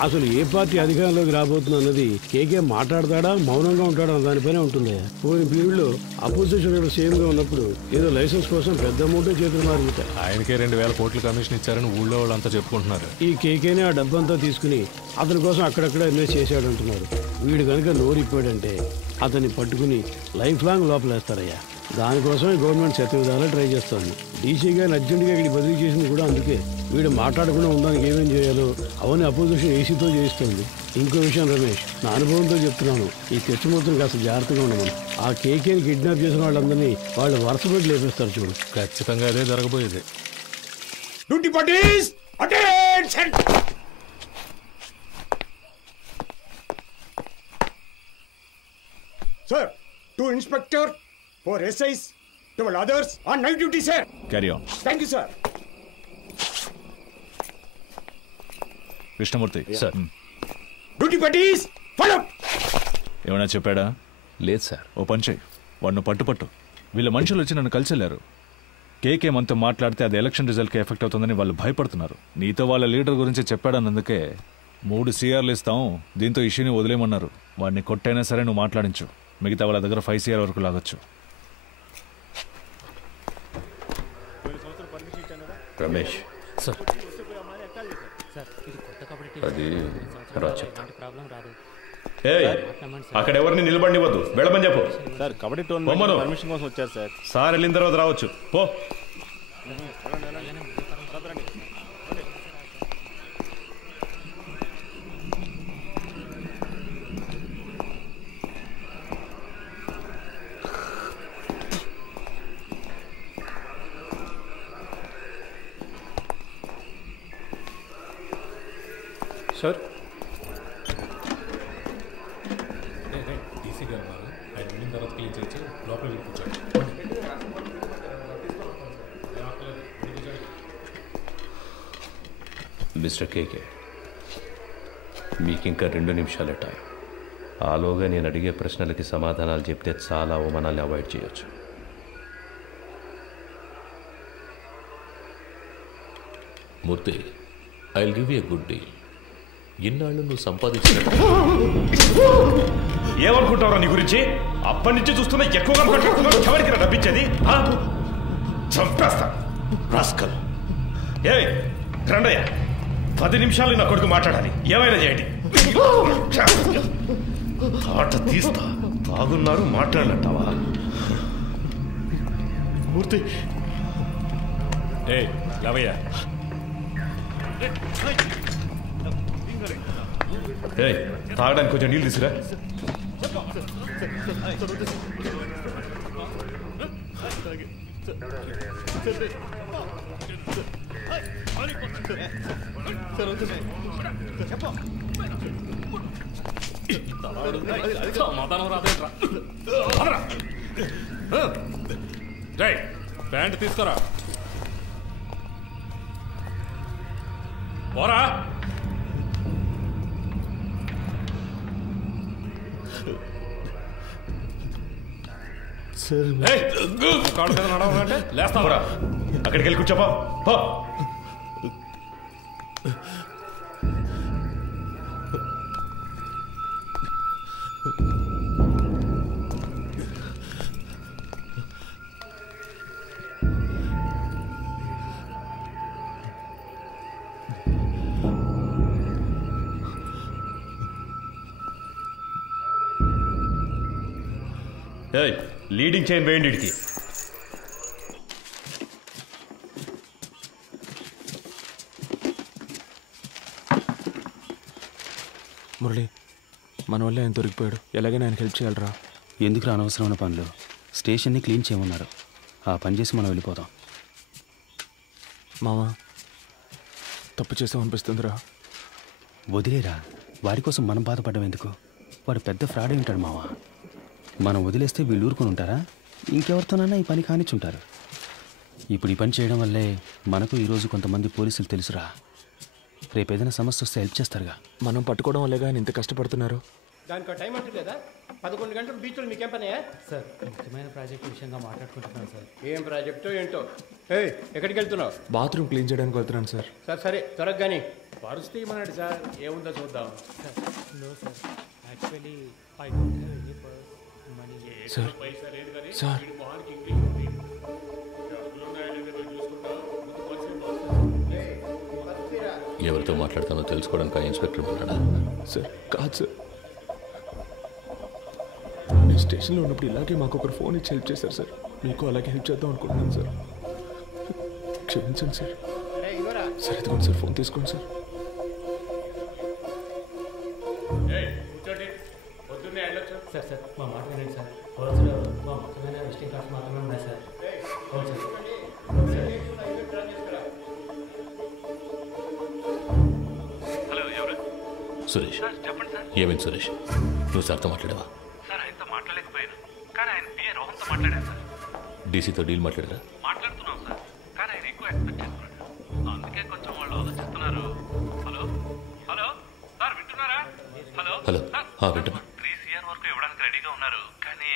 అసలు ఏ పార్టీ అధికారంలోకి రాబోతుంది అన్నది కేకే మాట్లాడతాడా మౌనంగా ఉంటాడా దానిపైనే ఉంటుంది. పోయిన పీరియడ్లో అపోజిషన్ సేమ్ గా ఉన్నప్పుడు ఏదో లైసెన్స్ కోసం పెద్ద అమౌంట్ చేతులు మారుతాయి. ఆయనకే 2000 కోట్లు కమిషన్ ఇచ్చారని ఊళ్ళో వాళ్ళంతా చెప్పుకుంటున్నారు. ఈ కేకేనే ఆ డబ్బంతా తీసుకుని అతని కోసం అక్కడక్కడ ఇన్వెస్ట్ చేశాడు అంటున్నారు. వీడు కనుక నోరిప్పాడంటే అతన్ని పట్టుకుని లైఫ్ లాంగ్ లోపలేస్తారయ్యా. దానికోసమే గవర్నమెంట్ శతవిధాలా ట్రై చేస్తోంది. డీసీ గారిని అర్జెంటుగా ఇక్కడ బదిలీ చేసింది కూడా అందుకే. వీడు మాట్లాడకుండా ఉండడానికి ఏమేం చేయాలో అవన్నీ అపోజిషన్ ఏసీతో చేయిస్తుంది. ఇంకో విషయం రమేష్, నా అనుభవంతో చెప్తున్నాను, ఈ తెచ్చుమూర్తిని కాస్త జాగ్రత్తగా ఉండమని. ఆ కేకేని కిడ్నాప్ చేసిన వాళ్ళందరినీ వాళ్ళు వరుస పెట్టి లేపేస్తారు చూడు. ఖచ్చితంగా అదే జరగబోయేది. Duty parties attention. Sir, 2 inspector, 4 SIs, 12 others on night duty, sir. Carry on. Thank you, sir. Krishnamurthy sir. Duty parties follow. ఏమైనా చెప్పాడా? లేదు సార్. ఓ పని చేయి, వాడిని పట్టు. వీళ్ళ మనుషులు వచ్చి నన్ను కలిసెళ్ళారు. కేకే మనతో మాట్లాడితే అది ఎలక్షన్ రిజల్ట్కి ఎఫెక్ట్ అవుతుందని వాళ్ళు భయపడుతున్నారు. నీతో వాళ్ళ లీడర్ గురించి చెప్పాడన్నందుకే 3 CRలు ఇస్తాం, దీంతో ఇష్యూని వదిలేమన్నారు. వాడిని కొట్టైనా సరే నువ్వు మాట్లాడించు. మిగతా వాళ్ళ దగ్గర 5 CR వరకు లాగొచ్చు. రమేష్ సార్, అది అక్కడ ఎవరిని నిలబడివద్దు, వెళ్ళమని చెప్పు. సార్ కబడ్డీ టోర్నమెంట్ పర్మిషన్ కోసం వచ్చారు సార్. సార్ వెళ్ళిన తర్వాత రావచ్చు. పో. సార్, డీసీ గారు ఉన్నారు. ఆయన వెళ్ళిన తర్వాత క్లీన్ చేసి లోపల వెళ్ళి కూర్చోండి. మిస్టర్ కేకే, మీకు ఇంకా 2 నిమిషాలే టైం. ఆలోగా నేను అడిగే ప్రశ్నలకి సమాధానాలు చెప్తే చాలా అవమానాలు అవాయిడ్ చేయొచ్చు. Murthy, I will give you a good deal. ఇన్నాళ్ళు నువ్వు సంపాదించిన ఏమనుకుంటావురా నీ గురించి? అప్పటి నుంచి చూస్తున్నా ఎక్కువగా ఎవరికి డబ్బిచ్చేది? చంపేస్తా రాస్కల్. ఏ రండయ్య, 10 నిమిషాలు నా కొడుకు మాట్లాడాలి. ఏమైనా చేయండి. తాట తీస్తా. తాగున్నారు మాట్లాడలంటావా? మూర్తి లేవయ్యా. తాగడానికి కొంచెం నీళ్ళు తీసుకురా. ప్యాంట్ తీసుకురా. పోరా. లేస్తావరా? అక్కడికి వెళ్ళి కూర్చోపా. లీడింగ్ చైన్ వేయండి ఇడికి. మురళి, మన వల్ల ఆయన దొరికిపోయాడు. ఎలాగైనా ఆయనకి హెల్ప్ చేయాలరా. ఎందుకు అనవసరమైన పనులు? స్టేషన్ని క్లీన్ చేయమన్నారు. ఆ పని చేసి మనం వెళ్ళిపోతాం. మామ, తప్పు చేసాం అనిపిస్తుందిరా. వదిలేరా, వాడి కోసం మనం బాధపడడం ఎందుకు? వాడు పెద్ద ఫ్రాడ్ ఉంటాడు మావా. మనం వదిలేస్తే వీళ్ళు ఊరుకొని ఉంటారా? ఇంకెవరితోనైనా ఈ పని కానిచ్చుంటారు. ఇప్పుడు ఈ పని చేయడం వల్లే మనకు ఈరోజు కొంతమంది పోలీసులు తెలుసురా. రేపు ఏదైనా సమస్య వస్తే హెల్ప్ చేస్తారుగా. మనం పట్టుకోవడం వల్లే ఆయన ఇంత కష్టపడుతున్నారు. దానికి టైం అంటూ లేదా? 11 గంటలు బీచ్లో మీకేం పనయా? సార్ ముఖ్యమైన ప్రాజెక్ట్ విషయంగా మాట్లాడుకుంటున్నాను సార్. ఏం ప్రాజెక్టో ఏంటో. ఎక్కడికి వెళ్తున్నావు? బాత్రూమ్ క్లీన్ చేయడానికి వెళ్తున్నాను సార్. సరే త్వరగా కానీ. పరిస్థితి ఏమన్నాడు సార్? ఏముందో చూద్దాం. No sir, actually I don't have any money. Sir sir ఎవరితో మాట్లాడతానో తెలుసుకోవడానికి ఆ ఇన్స్పెక్టర్ ఉన్నాడా? సార్ కాదు సార్, నేను స్టేషన్లో ఉన్నప్పుడు ఇలాగే మాకు ఒకరు ఫోన్ ఇచ్చి హెల్ప్ చేశారు సార్. మీకు అలాగే హెల్ప్ చేద్దాం అనుకుంటున్నాను సార్. క్షమించండి సార్. సార్ ఇదిగోండి సార్, ఫోన్ తీసుకోండి సార్. సార్ సార్ మా మాట వినండి సార్. రోజులో మా ముఖ్యమైన విజిటింగ్ కార్డ్స్ మాత్రమే ఉన్నాయి సార్. అవును సార్. హలో, ఎవరు? సురేష్. చెప్పండి సార్. ఏమైంది సురేష్? నువ్వు సార్తో మాట్లాడావా? సార్ ఆయనతో మాట్లాడలేకపోయాను, కానీ ఆయన పిఏ రోహన్తో మాట్లాడాను సార్. డీసీతో డీల్ మాట్లాడారా? మాట్లాడుతున్నాం సార్, కానీ ఆయన ఎక్కువ ఎక్స్పెక్ట్ చేస్తున్నాడు. అందుకే కొంచెం వాళ్ళు ఆలోచిస్తున్నారు. హలో హలో సార్, వింటున్నారా? హలో హలో వింటున్నా. 3 CR వరకు ఇవ్వడానికి రెడీగా ఉన్నారు, కానీ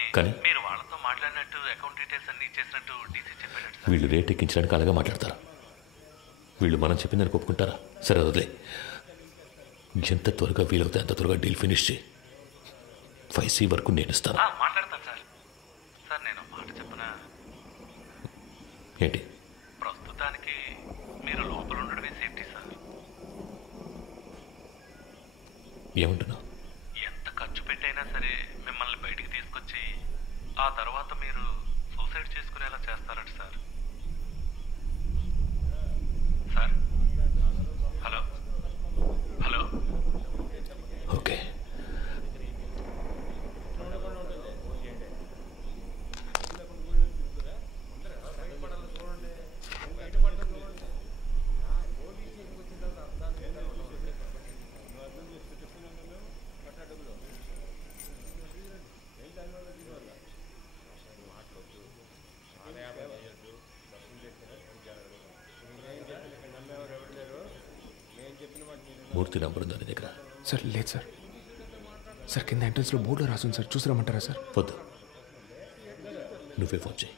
మీరు వాళ్ళతో మాట్లాడినట్టు అకౌంట్ డీటెయిల్స్ అన్ని ఇచ్చేసినట్టు డీసీ చెప్పాడు. వీళ్ళు రేట్ ఎక్కించడానికి అలాగే మాట్లాడతారా? వీళ్ళు మనం చెప్పిందని ఒప్పుకుంటారా? సరే వదిలే. ఎంత త్వరగా వీలవుతే అంత త్వరగా డీల్ ఫినిష్ చేయి. 5C వరకు నేను ఇస్తాను. మాట్లాడతాను సార్. సార్ నేను మాట చెప్పనా? ఏంటి? ప్రస్తుతానికి మీరు లోపల ఉండడమే సేఫ్టీ సార్. ఏమంటున్నావు? ఎంత ఖర్చు పెట్టైనా సరే మిమ్మల్ని బయటికి తీసుకొచ్చి ఆ తర్వాత మీరు సూసైడ్ చేసుకునేలా చేస్తారట sir. Sir hello hello. Okay. Murthy number ఉందా నీ దగ్గర? సార్ లేదు సార్. సార్ కింద ఎంట్రన్స్లో బోర్డులో రాసుంది సార్, చూసి రమ్మంటారా సార్? వద్దు, నువ్వే ఫోన్ చేయి.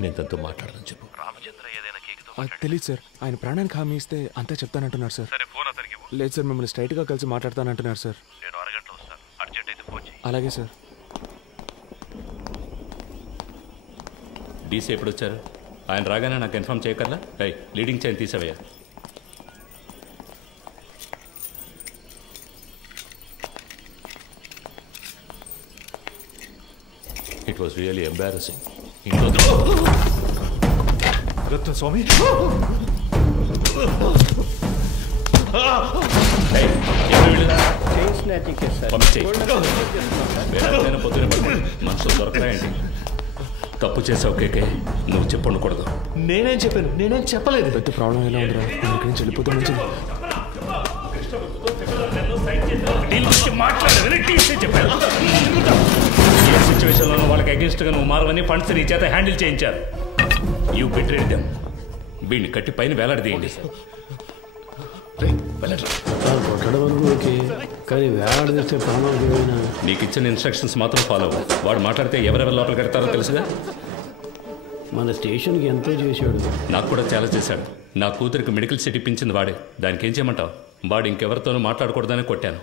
నేను తనతో మాట్లాడాలని చెప్పు. రామచంద్ర ఏదైనా కేకుతో అది తెలియదు సార్. ఆయన ప్రాణానికి హామీ ఇస్తే అంతా చెప్తానంటున్నారు సార్. సరే ఫోన్ అతనికి ఇవ్వు. లేదు సార్, మిమ్మల్ని స్ట్రైట్గా కలిసి మాట్లాడతానంటున్నారు సార్. నేను అరగంటలో వస్తాను, అర్జెంట్ అయితే ఫోన్ చేయి. అలాగే సార్. డీసీ ఎప్పుడు వచ్చారు? ఆయన రాగానే నాకు ఇన్ఫార్మ్ చేయగలరా? లీడింగ్ చైన్ తీసేవయ్యా. It was really embarrassing. Ratna Swamy, మనుషులు దొరకరాయండి. తప్పు చేసావు కేకే, నువ్వు చెప్పండకూడదు. నేనేం చెప్పాను? నేనేం చెప్పలేదు. పెద్ద ప్రాబ్లం ఎలా ఉందిరా? ఇక్కడి నుంచి వెళ్ళిపోతాం నుంచి ఏ సిచ్యువేషన్లోనూ వాళ్ళకి అగేన్స్ట్గా నువ్వు మారవని ఫండ్స్ నీ చేత హ్యాండిల్ చేయించారు. You betrayed them. వీడిని కట్టి పైన వేలాడదీయండి. కొట్టడం అనుకోకే, కానీ వేలాడదీస్తే ప్రాణాలు పోయినా. నీకు ఇచ్చిన ఇన్స్ట్రక్షన్స్ మాత్రం ఫాలో అవ్వు. వాడు మాట్లాడితే ఎవరెవరు లోపల కడతారో తెలుసుగా. మన స్టేషన్కి ఎంతో చేశాడు. నాకు కూడా చాలా చేశాడు. నా కూతురికి మెడికల్ సీట్ ఇప్పించింది వాడే. దానికి ఏం చేయమంటావు? వాడు ఇంకెవరితోనూ మాట్లాడకూడదని కొట్టాను.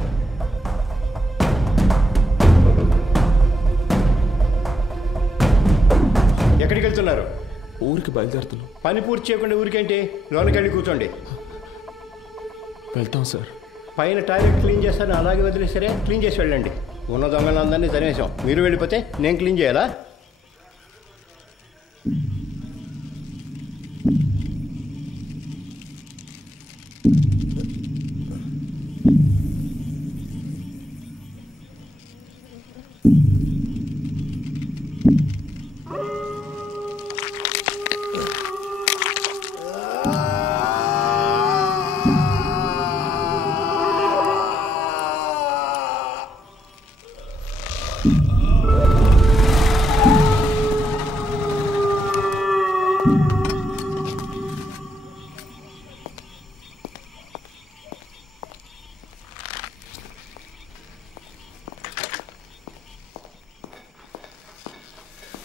ఎక్కడికి వెళ్తున్నారు? ఊరికి బయలుదేరుతున్నాం. పని పూర్తి చేయకుండా ఊరికేంటి? లోనకెళ్ళి కూర్చోండి. వెళ్తాం సార్. పైన టాయిలెట్ క్లీన్ చేస్తాను, అలాగే వదిలేసరే క్లీన్ చేసి వెళ్ళండి. ఉన్న దొంగలందరినీ తరిమేశాం. మీరు వెళ్ళిపోతే నేను క్లీన్ చేయాలా?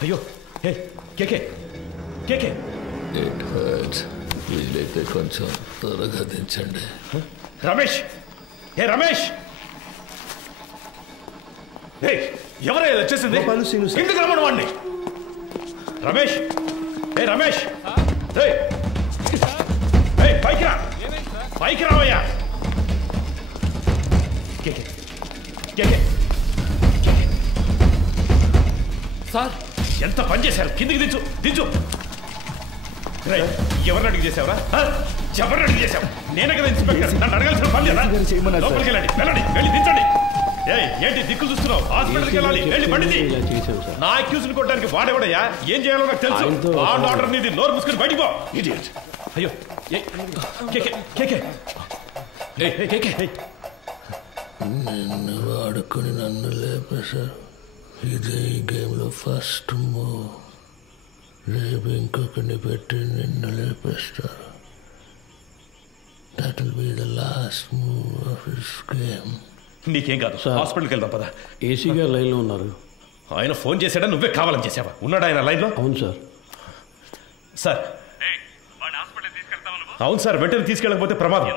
అయ్యో హే కేకే కేకే ఇట్ హర్ట్స్ వీలైతే కొంచెం త్వరగా దించండి. రమేష్ ఏ రమేష్ ఎవరైనా వచ్చేసింది కిందకి రమ్మను వాడిని. రమేష్ ఏ రమేష్ పైకి రా పైకి రావయ్యా. కేకే కేకే సార్ ఎంత పని చేశారు, కిందికి దించు దించు. ఎవరిని అడిగి చేసావురా, ఎవరిని అడిగి చేసావు? నేనే కదా ఇన్స్పెక్టర్, నన్ను అడగాల్సిన పని లేదా? లోపలికి వెళ్ళండి వెళ్ళండి వెళ్ళి దించండి. ఏంటి దిక్కులు చూస్తున్నావు? హాస్పిటల్కి వెళ్ళాలి, వెళ్ళి పండిది. నా అక్యూజ్ని కొట్టడానికి వాడేవాడయ్యా, ఏం చేయాలో నాకు తెలుసు. ఆర్డర్ నీది, నోరు మూసుకుని బయటికి పో. అయ్యో నిన్ను వాడుకొని నన్ను లేపేశారు. ఇదే ఈ గేమ్లో ఫస్ట్ మూవ్. రేపు ఇంకొకరిని పెట్టి నిన్ను లేపేస్తారు. That will be the last move of this game. నీకేం కాదు, హాస్పిటల్కి వెళ్దాం పద. ఏసీ గారు లైన్లో ఉన్నారు. ఆయన ఫోన్ చేశాడా, నువ్వే కావాలని చేసావా? ఉన్నాడా ఆయన లైన్లో? అవును సార్. సార్ అవును సార్, వెంటనే తీసుకెళ్ళకపోతే ప్రమాదం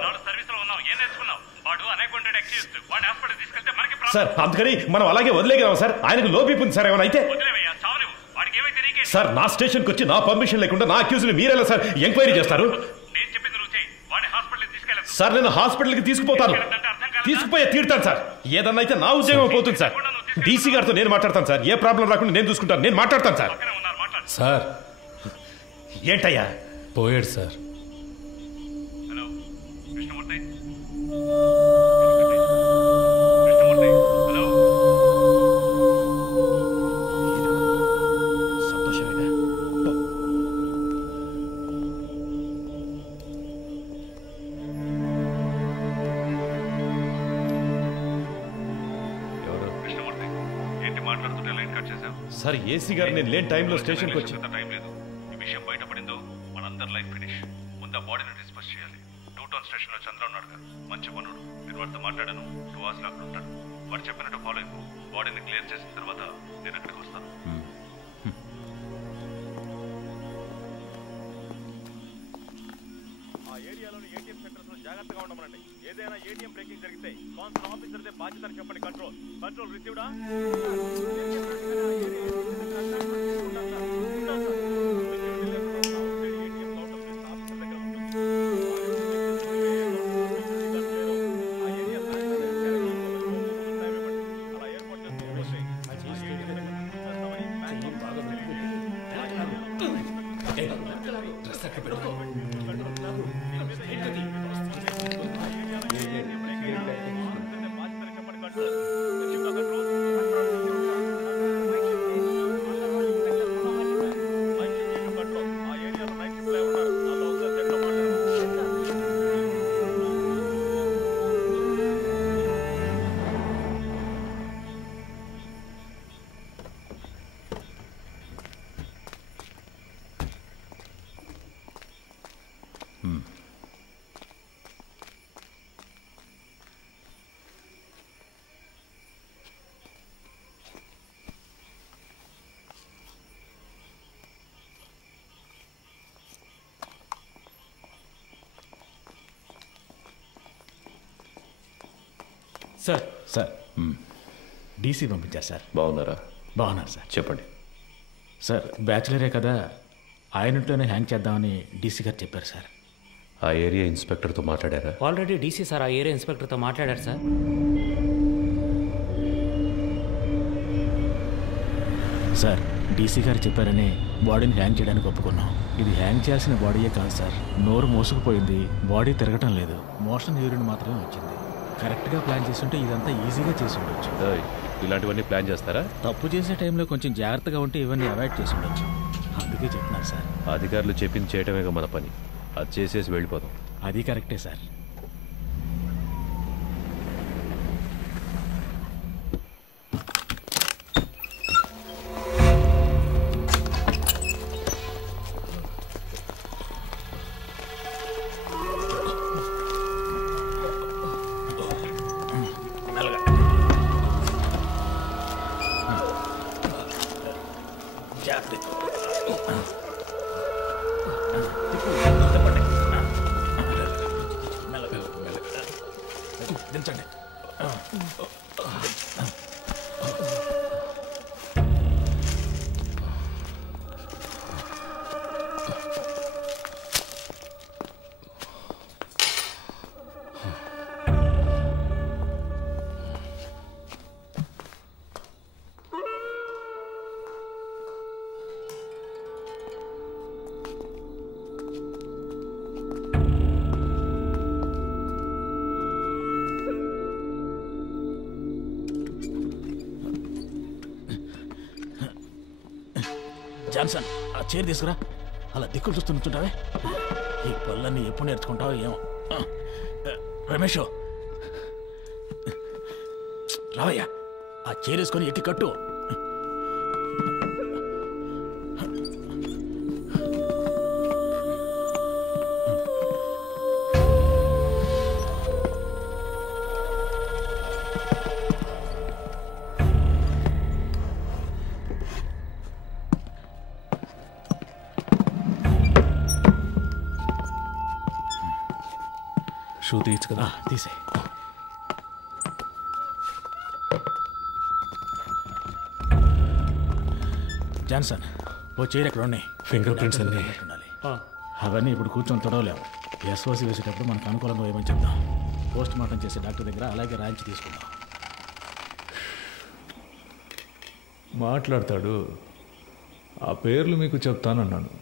సార్. అందుకని మనం అలాగే వదిలేగలం సార్. ఆయనకు లో బీపీ ఉంది సార్, ఏమైనా అయితే సార్ నా స్టేషన్కి వచ్చి నా పర్మిషన్ లేకుండా నా అక్యూజ్ని మీరెలా సార్ ఎంక్వైరీ చేస్తారు? సార్ నేను హాస్పిటల్కి తీసుకుపోతాను, తీసుకుపోయే తీరుతాను సార్. ఏదన్నా అయితే నా ఉద్యోగం పోతుంది సార్. డీసీ గారితో నేను మాట్లాడతాను సార్, ఏ ప్రాబ్లం రాకుండా నేను చూసుకుంటాను, నేను మాట్లాడతాను సార్. సార్ ఏంటయ్యా పోయాడు సార్. సార్ ఏసీ గారు నేను లేని టైంలో స్టేషన్కి వచ్చి టైం లేదు. ఈ విషయం బయటపడిందో మనందరి లైఫ్ ఫినిష్. ముందు ఆ బాడీని డిస్పస్ చేయాలి. 2 టౌన్ స్టేషన్లో చంద్ర ఉన్నాడు కదా, మంచి పనుడు. నేను వాడితో మాట్లాడాను, 2 hours అక్కడ ఉంటాడు. వాడు చెప్పినట్టు ఫాలో అయిపో. బాడీని క్లియర్ చేసిన తర్వాత నేను అక్కడికి వస్తాను. ఆ ఏరియాలోని ఏటీఎం సెంటర్స్ లో జాగ్రత్తగా ఉండమనండి. ఏదైనా ఏటీఎం బ్రేకింగ్ జరిగితే కాన్సల్ ఆఫీసర్దే బాధ్యతని చెప్పండి. కంట్రోల్ కంట్రోల్ రిసీవ్డా? సార్ సార్ డీసీ పంపించారు సార్. బాగున్నారా? బాగున్నారు సార్. చెప్పండి సార్. బ్యాచులరే కదా, ఆయనతోనే హ్యాంగ్ చేద్దామని డీసీ గారు చెప్పారు సార్. ఆ ఏరియా ఇన్స్పెక్టర్తో మాట్లాడారా? ఆల్రెడీ డీసీ సార్ ఆ ఏరియా ఇన్స్పెక్టర్తో మాట్లాడారు సార్. సార్ డీసీ గారు చెప్పారని బాడీని హ్యాంగ్ చేయడానికి ఒప్పుకున్నాం. ఇది హ్యాంగ్ చేయాల్సిన బాడీయే కాదు సార్. నోరు మోసుకుపోయింది, బాడీ తిరగటం లేదు, మోషన్ యూరిన్ మాత్రమే వచ్చింది. కరెక్ట్గా ప్లాన్ చేస్తుంటే ఇదంతా ఈజీగా చేసి ఉండొచ్చు. ఇలాంటివన్నీ ప్లాన్ చేస్తారా? తప్పు చేసే టైంలో కొంచెం జాగ్రత్తగా ఉంటే ఇవన్నీ అవాయిడ్ చేసి ఉండొచ్చు. అందుకే చెప్తున్నారు సార్. అధికారులు చెప్పింది చేయటమేగా మన పని, అది చేసేసి వెళ్ళిపోదాం. అది కరెక్టే సార్. దించండి. జాన్సన్, ఆ చైర్ తీసుకురా. అలా దిక్కులు చూస్తూ నుంచుంటావే. ఈ పళ్ళన్నీ ఎప్పుడు నేర్చుకుంటావో ఏమో. రమేష్, రావయ్యా, ఆ చైర్ వేసుకొని ఎక్కి కట్టు. షూ తీయచ్చు కదా? తీసే. జాన్సన్, ఓ చైర్ ఎక్కడ ఉన్నాయి? ఫింగర్ ప్రింట్స్ అన్నీ అవన్నీ ఇప్పుడు కూర్చొని తొడవలేము. ఎస్ఓసి వేసేటప్పుడు మనకు అనుకూలంగా ఏమని చెప్దాం. పోస్ట్ మార్టం చేసే డాక్టర్ దగ్గర అలాగే రాయించి తీసుకుందాం. మాట్లాడతాడు. ఆ పేర్లు మీకు చెప్తానన్నాను.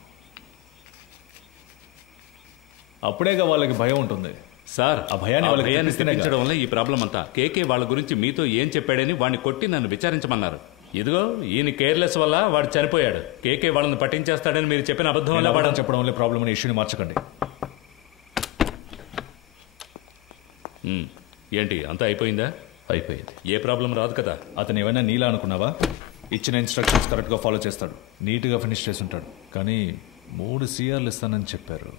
అప్పుడేగా వాళ్ళకి భయం ఉంటుంది సార్. ఆ భయాన్ని తెప్పించడం వల్ల ఈ ప్రాబ్లం అంతా. కేకే వాళ్ళ గురించి మీతో ఏం చెప్పాడని వాడిని కొట్టి నన్ను విచారించమన్నారు. ఇదిగో ఈయన కేర్లెస్ వల్ల వాడు చనిపోయాడు. కేకే వాళ్ళని పట్టించేస్తాడని మీరు చెప్పిన అబద్ధం వల్ల వాడు చెప్పడం వల్ల ప్రాబ్లం అనే ఇష్యూని మార్చకండి. ఏంటి అంతా అయిపోయిందా? అయిపోయింది. ఏ ప్రాబ్లం రాదు కదా. అతను ఏమైనా నీలా అనుకున్నావా? ఇచ్చిన ఇన్స్ట్రక్షన్స్ కరెక్ట్గా ఫాలో చేస్తాడు, నీట్గా ఫినిష్ చేసి ఉంటాడు. కానీ 3 CRలు ఇస్తానని చెప్పారు.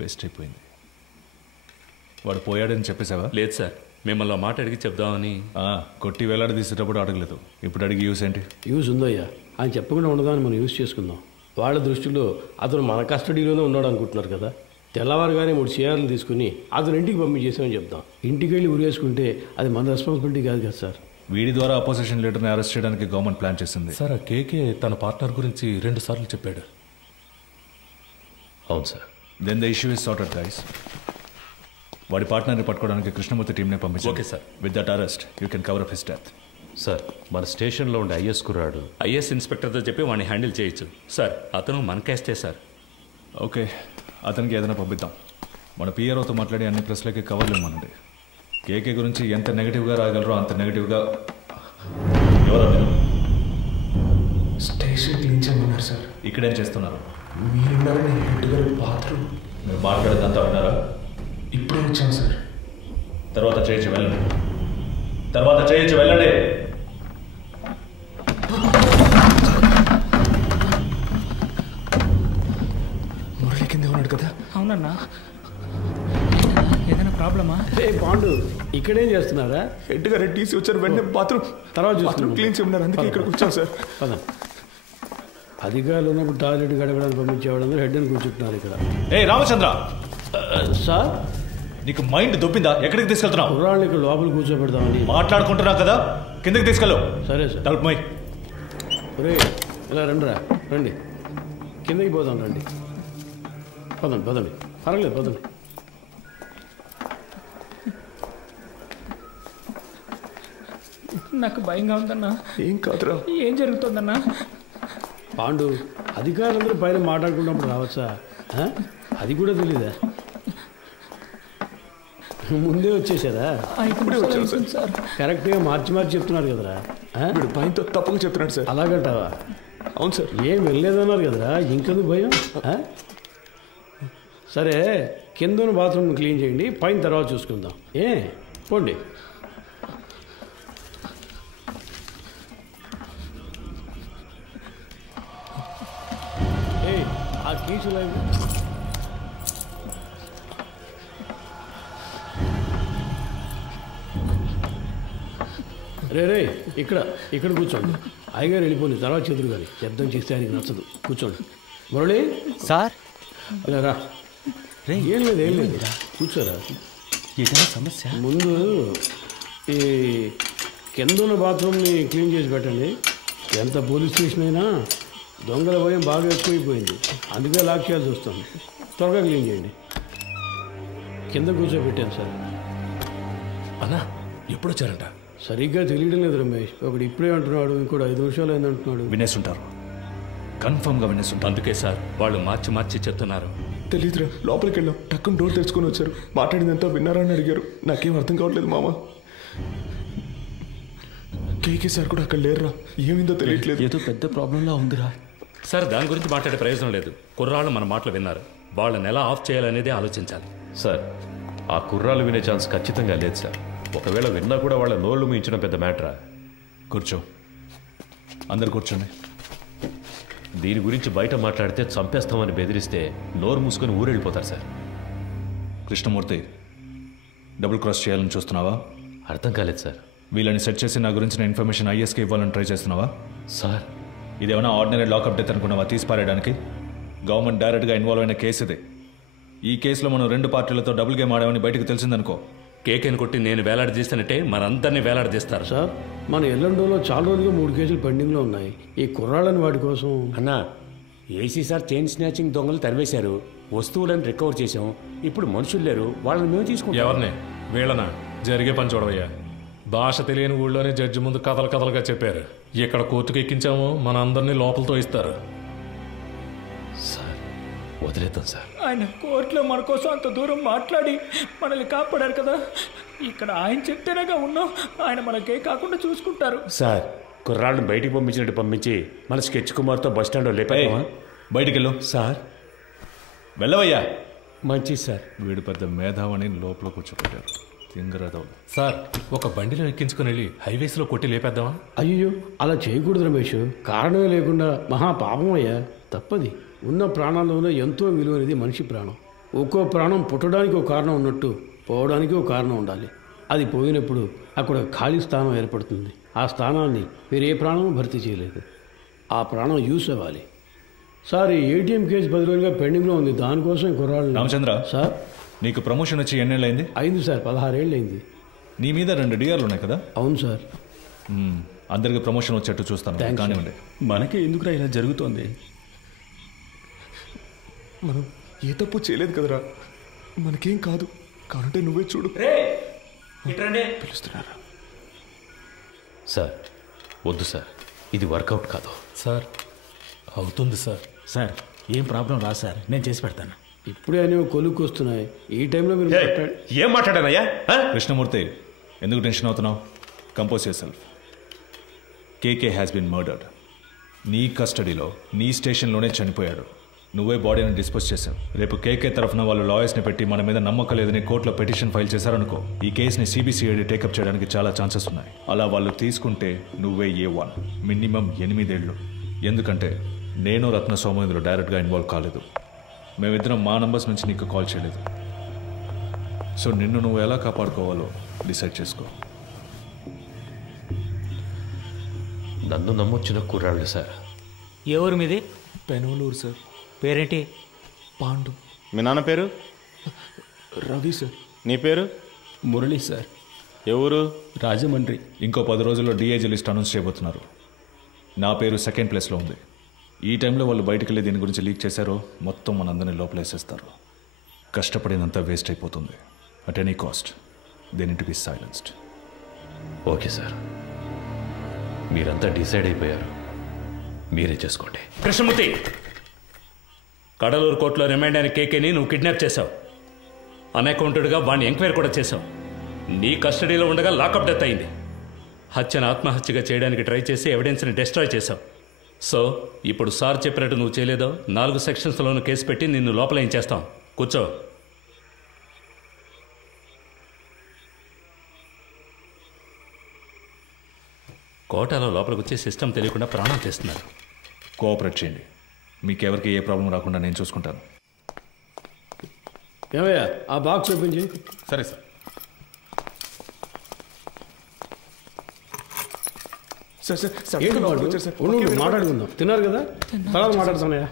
వేస్ట్ అయిపోయింది. వాడు పోయాడని చెప్పేసావా? లేదు సార్, మిమ్మల్ని మాట అడిగి చెప్దామని. కొట్టి వేలాడి తీసేటప్పుడు అడగలేదు, ఇప్పుడు అడిగి యూస్ ఏంటి? యూస్ ఉందయ్యా. ఆయన చెప్పకుండా ఉండదాన్ని మనం యూస్ చేసుకుందాం. వాళ్ళ దృష్టిలో అతను మన కస్టడీలోనే ఉన్నాడు అనుకుంటున్నారు కదా. తెల్లవారుగానే 3 CRలు తీసుకుని అతను ఇంటికి పంపించేసామని చెప్తాం. ఇంటికి వెళ్ళి ఉరేసుకుంటే అది మన రెస్పాన్సిబిలిటీ కాదు కదా సార్. వీడి ద్వారా అపోజిషన్ లీడర్ని అరెస్ట్ చేయడానికి గవర్నమెంట్ ప్లాన్ చేసింది. సార్, ఆ కేకే తన పార్ట్నర్ గురించి 2 సార్లు చెప్పాడు. అవును sir. Then the issue is sorted guys. వాడి పార్ట్నర్ని పట్టుకోవడానికి కృష్ణమూర్తి టీంనే పంపించారు. Okay sir. With that arrest you can cover up his death. Sir, మన స్టేషన్లో ఉండే ఐఎస్ కుర్రాడు, ఐఎస్ ఇన్స్పెక్టర్తో చెప్పి వాడిని హ్యాండిల్ చేయొచ్చు సార్. అతను మనకేస్తే సార్. ఓకే, అతనికి ఏదైనా పంపిద్దాం. మన పిఆర్ఓతో మాట్లాడి అన్ని ప్రెస్లకి కవర్లు ఇవ్వమనండి. కేకే గురించి ఎంత నెగిటివ్గా రాగలరో అంత నెగిటివ్గా. ఎవరో స్టేషన్ క్లీన్ చేయమన్నారు సార్. ఇక్కడేం చేస్తున్నారు? మీరున్నారని హెడ్ గారు బాత్రూమ్. మీరు మాట్లాడేదంతా విన్నారా? ఇప్పుడే వచ్చాను సార్. తర్వాత చేయొచ్చు వెళ్ళండి. తర్వాత చేయొచ్చు వెళ్ళండి. మురళి కింద ఉన్నాడు కదా? అవునన్నా. ఏదైనా ప్రాబ్లమా? పాండు, ఇక్కడేం చేస్తున్నారా? హెడ్ గారు టీసీ వచ్చారు, వెంటనే బాత్రూమ్ క్లీన్ చేయమన్నారు. అందుకే ఇక్కడికి వచ్చాను సార్. పద. అధికారులు ఉన్నప్పుడు టాయిలెట్ గడగడానికి పంపించేవాళ్ళందరూ హెడ్ అని కూర్చుంటున్నారు ఇక్కడ. రామచంద్ర సార్, నీకు మైండ్ దొబ్బిందా? ఎక్కడికి తీసుకెళ్తున్నావు? కుర్రాళ్ళు ఇక్కడ లోపల కూర్చోబెడదామని మాట్లాడుకుంటున్నావు కదా, కిందకి తీసుకెళ్ళు. సరే సార్. తలుపు మై. ఒరే, ఇలా రండిరా, రండి. కిందకి పోదాం, రండి. పదండి పదండి, పర్వాలేదు పదండి. నాకు భయంగా ఉందన్నా. ఏం కాదురా. ఏం జరుగుతుందన్నా? పాండు, అధికారులందరూ పైన మాట్లాడుకున్నప్పుడు రావచ్చా? అది కూడా తెలీదా? ముందే వచ్చేసారా? కరెక్ట్గా మార్చి చెప్తున్నారు కదరా. భయంతో తప్పుగా చెప్తున్నాడు సార్. అలాగంటావా? అవును సార్. ఏం వెళ్ళలేదన్నారు కదరా, ఇంకెందుకు భయం? సరే, కింద బాత్రూమ్ క్లీన్ చేయండి, పైన తర్వాత చూసుకుందాం. పోండి. ఆ కీసులు రే ఇక్కడ కూర్చోండి. అయ్యగారు వెళ్ళిపోయింది, తర్వాత చెదురు కానీ శబ్దం చేస్తే ఆయనకి నచ్చదు. కూర్చోండి. మురళి సార్, రా. ఏం లేదు కూర్చోరా. ఏదైనా సమస్య? ముందు ఈ కింద ఉన్న బాత్రూమ్ని క్లీన్ చేసి పెట్టండి. ఎంత పోలీస్ స్టేషన్ అయినా దొంగల భయం బాగా ఎక్కువైపోయింది, అందుకే లాక్ చేయాల్సి వస్తుంది. త్వరగా క్లీన్ చేయండి. కింద కూర్చోబెట్టాను సార్. అన్నా ఎప్పుడు వచ్చారంట? సరిగ్గా తెలియడం లేదు రమేష్. ఒకడు ఇప్పుడే అంటున్నాడు, ఇంకోటి 5 నిమిషాలు అయింది అంటున్నాడు. వినేస్తుంటారు, కన్ఫర్మ్గా వినేస్తుంటారు. అందుకే సార్ వాళ్ళు మార్చి చెప్తున్నారు. తెలీదురా, లోపలికి వెళ్ళాం, టక్కున డోర్ తెరుచుకొని వచ్చారు. మాట్లాడిందంతా విన్నారా అని అడిగారు. నాకేం అర్థం కావట్లేదు మామ. కేకే సార్ కూడా అక్కడ లేరురా, ఏమైందో తెలియట్లేదు. ఏదో పెద్ద ప్రాబ్లంలా ఉందిరా. సార్ దాని గురించి మాట్లాడే ప్రయోజనం లేదు. కుర్రాళ్ళు మన మాటలు విన్నారు, వాళ్ళని ఎలా ఆఫ్ చేయాలనేది ఆలోచించాలి. సార్ ఆ కుర్రాలు వినే ఛాన్స్ ఖచ్చితంగా లేదు సార్. ఒకవేళ విన్నా కూడా వాళ్ళ నోళ్లు మించడం పెద్ద మ్యాటరా. కూర్చో, అందరు కూర్చోండి. దీని గురించి బయట మాట్లాడితే చంపేస్తామని బెదిరిస్తే నోరు మూసుకొని ఊరెళ్ళిపోతారు సార్. కృష్ణమూర్తి, డబుల్ క్రాస్ చేయాలని చూస్తున్నావా? అర్థం కాలేదు సార్. వీళ్ళని సెట్ చేసి నా గురించిన ఇన్ఫర్మేషన్ ఐఎస్కి ఇవ్వాలని ట్రై చేస్తున్నావా? సార్ ఇదేమైనా ఆర్డినరీ లాకప్ డెత్ అనుకున్నావా తీసి పారేయడానికి? గవర్నమెంట్ డైరెక్ట్గా ఇన్వాల్వ్ అయిన కేసు ఇది. ఈ కేసులో మనం 2 పార్టీలతో డబుల్ గేమ్ ఆడామని బయటకు తెలిసిందనుకో, కేకేని కొట్టి నేను వేలాడదీస్తానంటే మనందరినీ వేలాడదీస్తారు. సార్ మన ఎల్లండోలో చాలా రోజులుగా 3 కేసులు పెండింగ్లో ఉన్నాయి. ఈ కుర్రాళ్ళని వాటి కోసం. అన్నా, ఏసీ సార్ చైన్ స్నాచింగ్ దొంగలు తరివేశారు, వస్తువులను రికవర్ చేశాం. ఇప్పుడు మనుషులు లేరు, వాళ్ళని మేము తీసుకుంటాం. ఎవరిని? వీళ్ళనా? జరిగే పని చూడవయ్యా. భాష తెలియని ఊళ్ళోనే జడ్జి ముందు కథలుగా చెప్పారు. ఇక్కడ కోర్టుకు ఎక్కించాము, మన అందరినీ లోపలతో ఇస్తారు. సార్ వదిలేద్దాం సార్. ఆయన కోర్టులో మన కోసం అంత దూరం మాట్లాడి మనల్ని కాపాడారు కదా, ఇక్కడ ఆయన చెప్తేనేగా ఉన్నాం. ఆయన మనకే కాకుండా చూసుకుంటారు. సార్ కుర్రాళ్ళని బయటికి పంపించినట్టు పంపించి మన స్కెచ్ కుమార్తో బస్ స్టాండ్లో లేపామా? బయటికి వెళ్ళు. సార్ వెళ్ళవయ్యా. మంచిది సార్. వీడు పెద్ద మేధావని లోపల కూర్చోబెట్టారు. సార్ ఒక బండిలో ఎక్కించుకుని వెళ్ళి హైవేస్లో కొట్టి లేపేద్దామా? అయ్యో అలా చేయకూడదు రమేష్. కారణమే లేకుండా మహా పాపం అయ్యా, తప్పది. ఉన్న ప్రాణాల్లోనే ఎంతో విలువైనది మనిషి ప్రాణం. ఒక్కో ప్రాణం పుట్టడానికి ఒక కారణం ఉన్నట్టు పోవడానికి ఒక కారణం ఉండాలి. అది పోయినప్పుడు అక్కడ ఖాళీ స్థానం ఏర్పడుతుంది. ఆ స్థానాన్ని వేరే ప్రాణం భర్తీ చేయలేదు. ఆ ప్రాణం యూస్ అవ్వాలి. సార్ ఈ ఏటీఎం కేసు 10 రోజులుగా పెండింగ్లో ఉంది, దానికోసం కుర్రాళ్ళు. రామచంద్ర సార్ నీకు ప్రమోషన్ వచ్చి ఎన్నేళ్ళు అయింది? అయింది సార్, 16 ఏళ్ళు అయింది. నీ మీద 2 డిఆర్లు ఉన్నాయి కదా? అవును సార్. అందరికి ప్రమోషన్ వచ్చేట్టు చూస్తాను. కానివ్వండి. మనకే ఎందుకురా ఇలా జరుగుతోంది? మనం ఏ తప్పు చేయలేదు కదరా, మనకేం కాదు. కానంటే నువ్వే చూడు. పిలుస్తున్నారా? సార్ వద్దు సార్, ఇది వర్కౌట్ కాదు. సార్ అవుతుంది సార్. సార్ ఏం ప్రాబ్లం రా సార్, నేను చేసి పెడతాను. ఇప్పుడే అనేవి కొలుక్కు వస్తున్నాయి. ఈ టైంలో మీరు ఏం మాట్లాడానయ్యా? కృష్ణమూర్తి, ఎందుకు టెన్షన్ అవుతున్నావు? Compose yourself. KK has been murdered. నీ కస్టడీలో నీ స్టేషన్లోనే చనిపోయాడు. నువ్వే బాడీని డిస్పోజ్ చేశావు. రేపు కేకే తరఫున వాళ్ళు లాయర్స్ని పెట్టి మన మీద నమ్మకం లేదని కోర్టులో పిటిషన్ ఫైల్ చేశారనుకో, ఈ కేసుని సిబిసిఐడి టేకప్ చేయడానికి చాలా ఛాన్సెస్ ఉన్నాయి. అలా వాళ్ళు తీసుకుంటే నువ్వే A1, మినిమం 8 ఏళ్ళు. ఎందుకంటే నేను రత్నస్వామి ఇందులో డైరెక్ట్గా ఇన్వాల్వ్ కాలేదు. మేమిద్దరం మా నంబర్స్ నుంచి నీకు కాల్ చేయలేదు. సో నిన్ను నువ్వు ఎలా కాపాడుకోవాలో డిసైడ్ చేసుకో. నన్ను నమ్మొచ్చిన కుర్రాళ్ళు సార్. ఏ ఊరు మీది? పెనోలూరు సార్. పేరేంటి? పాండు. మీ నాన్న పేరు? రవి సార్. నీ పేరు? మురళి సార్. ఎవరు? రాజమండ్రి. ఇంకో 10 రోజుల్లో డిఐజీ లిస్ట్ అనౌన్స్ చేయబోతున్నారు. నా పేరు 2nd ప్లేస్లో ఉంది. ఈ టైంలో వాళ్ళు బయటకు వెళ్ళి దీని గురించి లీక్ చేశారో మొత్తం మనందరినీ లోపలేసేస్తారు. కష్టపడినంతా వేస్ట్ అయిపోతుంది. At any cost they need to be silenced. Okay sir, మీరంతా డిసైడ్ అయిపోయారు, మీరే చేసుకోండి. కృష్ణమూర్తి, కడలూరు కోర్టులో రిమైండ్ అయిన కేకేని నువ్వు కిడ్నాప్ చేశావు. అన్అకౌంటెడ్గా వాడిని ఎంక్వైరీ కూడా చేశావు. నీ కస్టడీలో ఉండగా లాకప్ డెత్ అయింది. హత్యను ఆత్మహత్యగా చేయడానికి ట్రై చేసి ఎవిడెన్స్ని డిస్ట్రాయ్ చేశావు. సో ఇప్పుడు సార్ చెప్పినట్టు నువ్వు చేయలేదో 4 సెక్షన్స్లోనూ కేసు పెట్టి నిన్ను లోపల ఏం చేస్తాం. కూర్చో. కోటాలో లోపలికి వచ్చే సిస్టమ్ తెలియకుండా ప్రాణం చేస్తున్నారు. కోఆపరేట్ చేయండి. మీకెవరికి ఏ ప్రాబ్లం రాకుండా నేను చూసుకుంటాను. ఏమయ్యా ఆ బాక్స్ ఓపెన్ చేయి. సరే సార్. ఏంటి మాట్లాడుకుందాం. తిన్నారు కదా, తర్వాత మాట్లాడుతున్నాయా?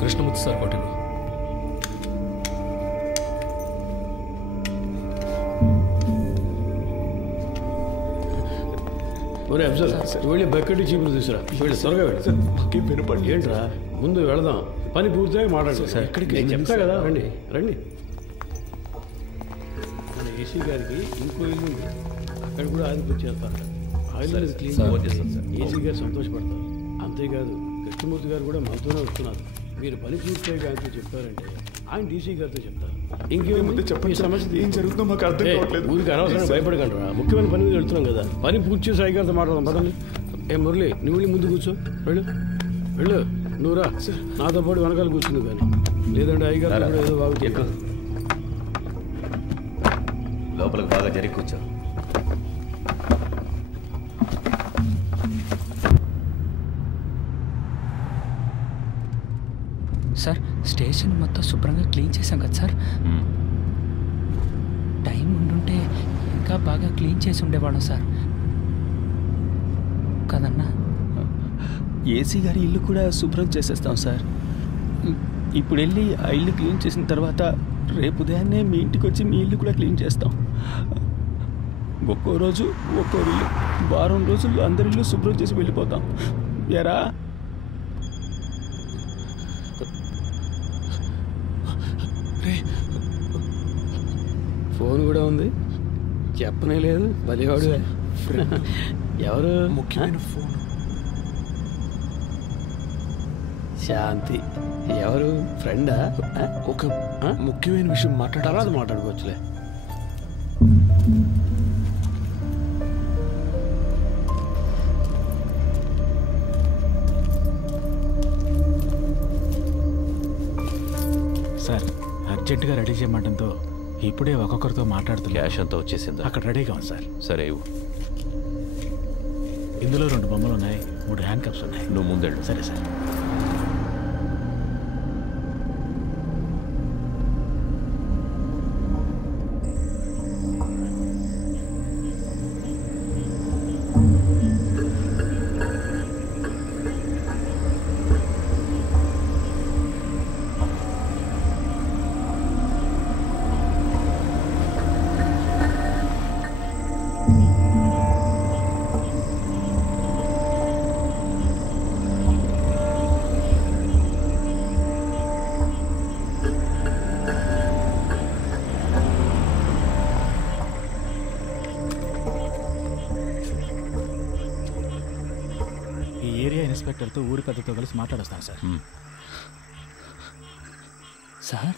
కృష్ణమూర్తి సార్ కోటి ఒరే అఫ్జల్ వెళ్ళి బకెట్ చీపులు తీసురా వెళ్ళి త్వరగా వెళ్ళి ఏంట్రా ముందు వెళదాం పని పూర్తిగా మాట్లాడు నేను చెప్తా కదా రండి రండి మన ఏసీ గారికి ఇంకో ఇల్లు ఉంది అక్కడ కూడా ఆయిల్ బుక్ చేస్తారు ఆయిల్ క్లీన్ ఏసీ గారు సంతోషపడతారు అంతేకాదు కృష్ణమూర్తి గారు కూడా మనతోనే వస్తున్నారు మీరు పని పూర్తిగా ఆయనతో చెప్పారంటే ఆయన డీసీ గారితో చెప్తారు ఇంకేముంది చెప్పండి సమస్య ఏం జరుగుతుందో మాకు అర్థం కావట్లేదు ఊరికి అనవసరంగా భయపడకండి ముఖ్యమైన పని మీద వెళ్తున్నాం కదా పని పూర్తి చేసి అయ్యగారితో మాట్లాడదాం పదండి ఏ మురళి నువ్వు వెళ్ళి ముందు కూర్చో వెళ్ళు వెళ్ళు నువ్వు రా నాతో పాటు వెనకాల కూర్చుంది కానీ లేదంటే అయ్యగారు కూడా ఏదో బాగా లోపలికి బాగా జరిగి కూర్చో. సార్ స్టేషన్ మొత్తం శుభ్రంగా క్లీన్ చేశాం కదా సార్. టైం ఉండుంటే ఇంకా బాగా క్లీన్ చేసి ఉండేవాళ్ళం సార్ కదన్నా. ఏసీ గారి ఇల్లు కూడా శుభ్రం చేసేస్తాం సార్. ఇప్పుడు వెళ్ళి ఆ ఇల్లు క్లీన్ చేసిన తర్వాత రేపు ఉదయాన్నే మీ ఇంటికి వచ్చి మీ ఇల్లు కూడా క్లీన్ చేస్తాం. ఒక్కో రోజు ఒక్కో ఇల్లు, వారం రోజుల్లో అందరి ఇల్లు శుభ్రం చేసి వెళ్ళిపోతాం. ఎరా ఫోన్ కూడా ఉంది చెప్పనే లేదు బలివాడు. ఎవరు ముఖ్యమైన ఫోన్ శాంతి ఎవరు ఫ్రెండా? ఒక ముఖ్యమైన విషయం తర్వాత మాట్లాడుకోవచ్చులే. సార్ అర్జెంటుగా రెడీ చేయమంటంతో ఇప్పుడే ఒక్కొక్కరితో మాట్లాడుతున్నా. క్యాష్ అంతా వచ్చేసిందా? అక్కడ రెడీగా ఉంది సార్. సరే ఇవ్వు. ఇందులో 2 బొమ్మలు ఉన్నాయి, 3 హ్యాండ్ కప్స్ ఉన్నాయి. నువ్వు ముందెళ్ళు. సరే సార్. ఇన్స్పెక్టర్తో ఊరి పెద్దతో కలిసి మాట్లాడొస్తాను సార్. సార్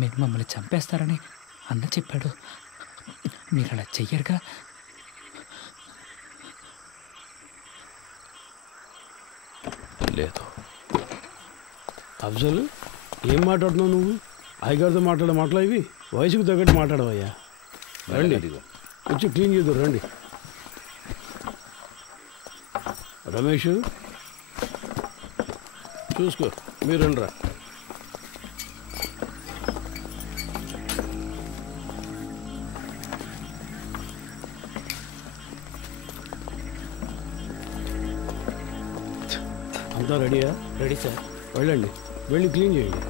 మీరు మమ్మల్ని చంపేస్తారని అన్న చెప్పాడు. మీరు అలా చెయ్యరుగా? లేదు. అఫ్జల్ ఏం మాట్లాడుతున్నావు నువ్వు? అయ్యగారితో మాట్లాడే మాటలు ఇవి వయసుకు తగ్గట్టు మాట్లాడవయ్యా. రండి వచ్చి క్లీన్ చేద్దాం రండి. రమేష్ చూసుకో మీరు రండిరా. అంతా రెడీయా? Ready sir. వెళ్ళండి వెళ్ళి క్లీన్ చేయండి.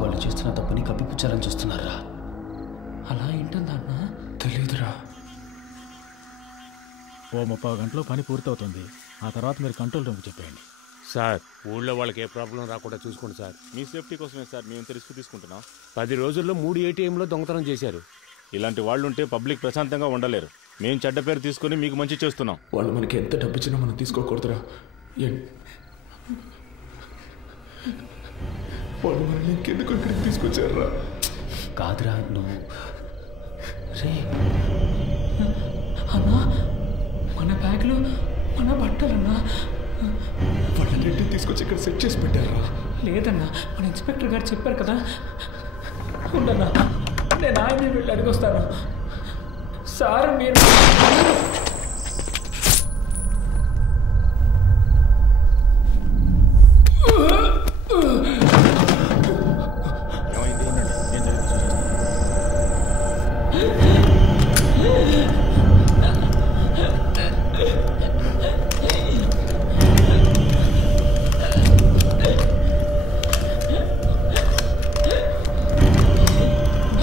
వాళ్ళు చేస్తున్న తప్పుని కప్పిపుచ్చారని చూస్తున్నారా? అలా ఏంటన్నా? తెలీదురా. ఓ 30 గంటలో పని పూర్తవుతుంది. ఆ తర్వాత మీరు కంట్రోల్ రూమ్కి చెప్పేయండి. సార్ ఊళ్ళో వాళ్ళకి ఏ ప్రాబ్లం రాకుండా చూసుకోండి సార్. మీ సేఫ్టీ కోసమే సార్ మేము రిస్క్ తీసుకుంటున్నాం. 10 రోజుల్లో 3 ATMలో దొంగతనం చేశారు. ఇలాంటి వాళ్ళు ఉంటే పబ్లిక్ ప్రశాంతంగా ఉండలేరు. మేము చెడ్డ పేరు తీసుకుని మీకు మంచి చేస్తున్నాం. వాళ్ళు మనకి ఎంత డబ్బు ఇచ్చినా మనం తీసుకోకూడదురా. వాళ్ళు మనల్ని ఇంకెందుకు ఇక్కడికి తీసుకొచ్చారా? కాదురా నువ్వు రే అన్నా మన బ్యాగ్లో మన బట్టలన్నా తీసుకొచ్చి ఇక్కడ సెట్ చేసి పెట్టారా? లేదన్నా, మన ఇన్స్పెక్టర్ గారు చెప్పారు కదా. ఉండన్నా, నేను ఆయన్ని వెళ్ళి అడిగొస్తాను. సార్ మీరు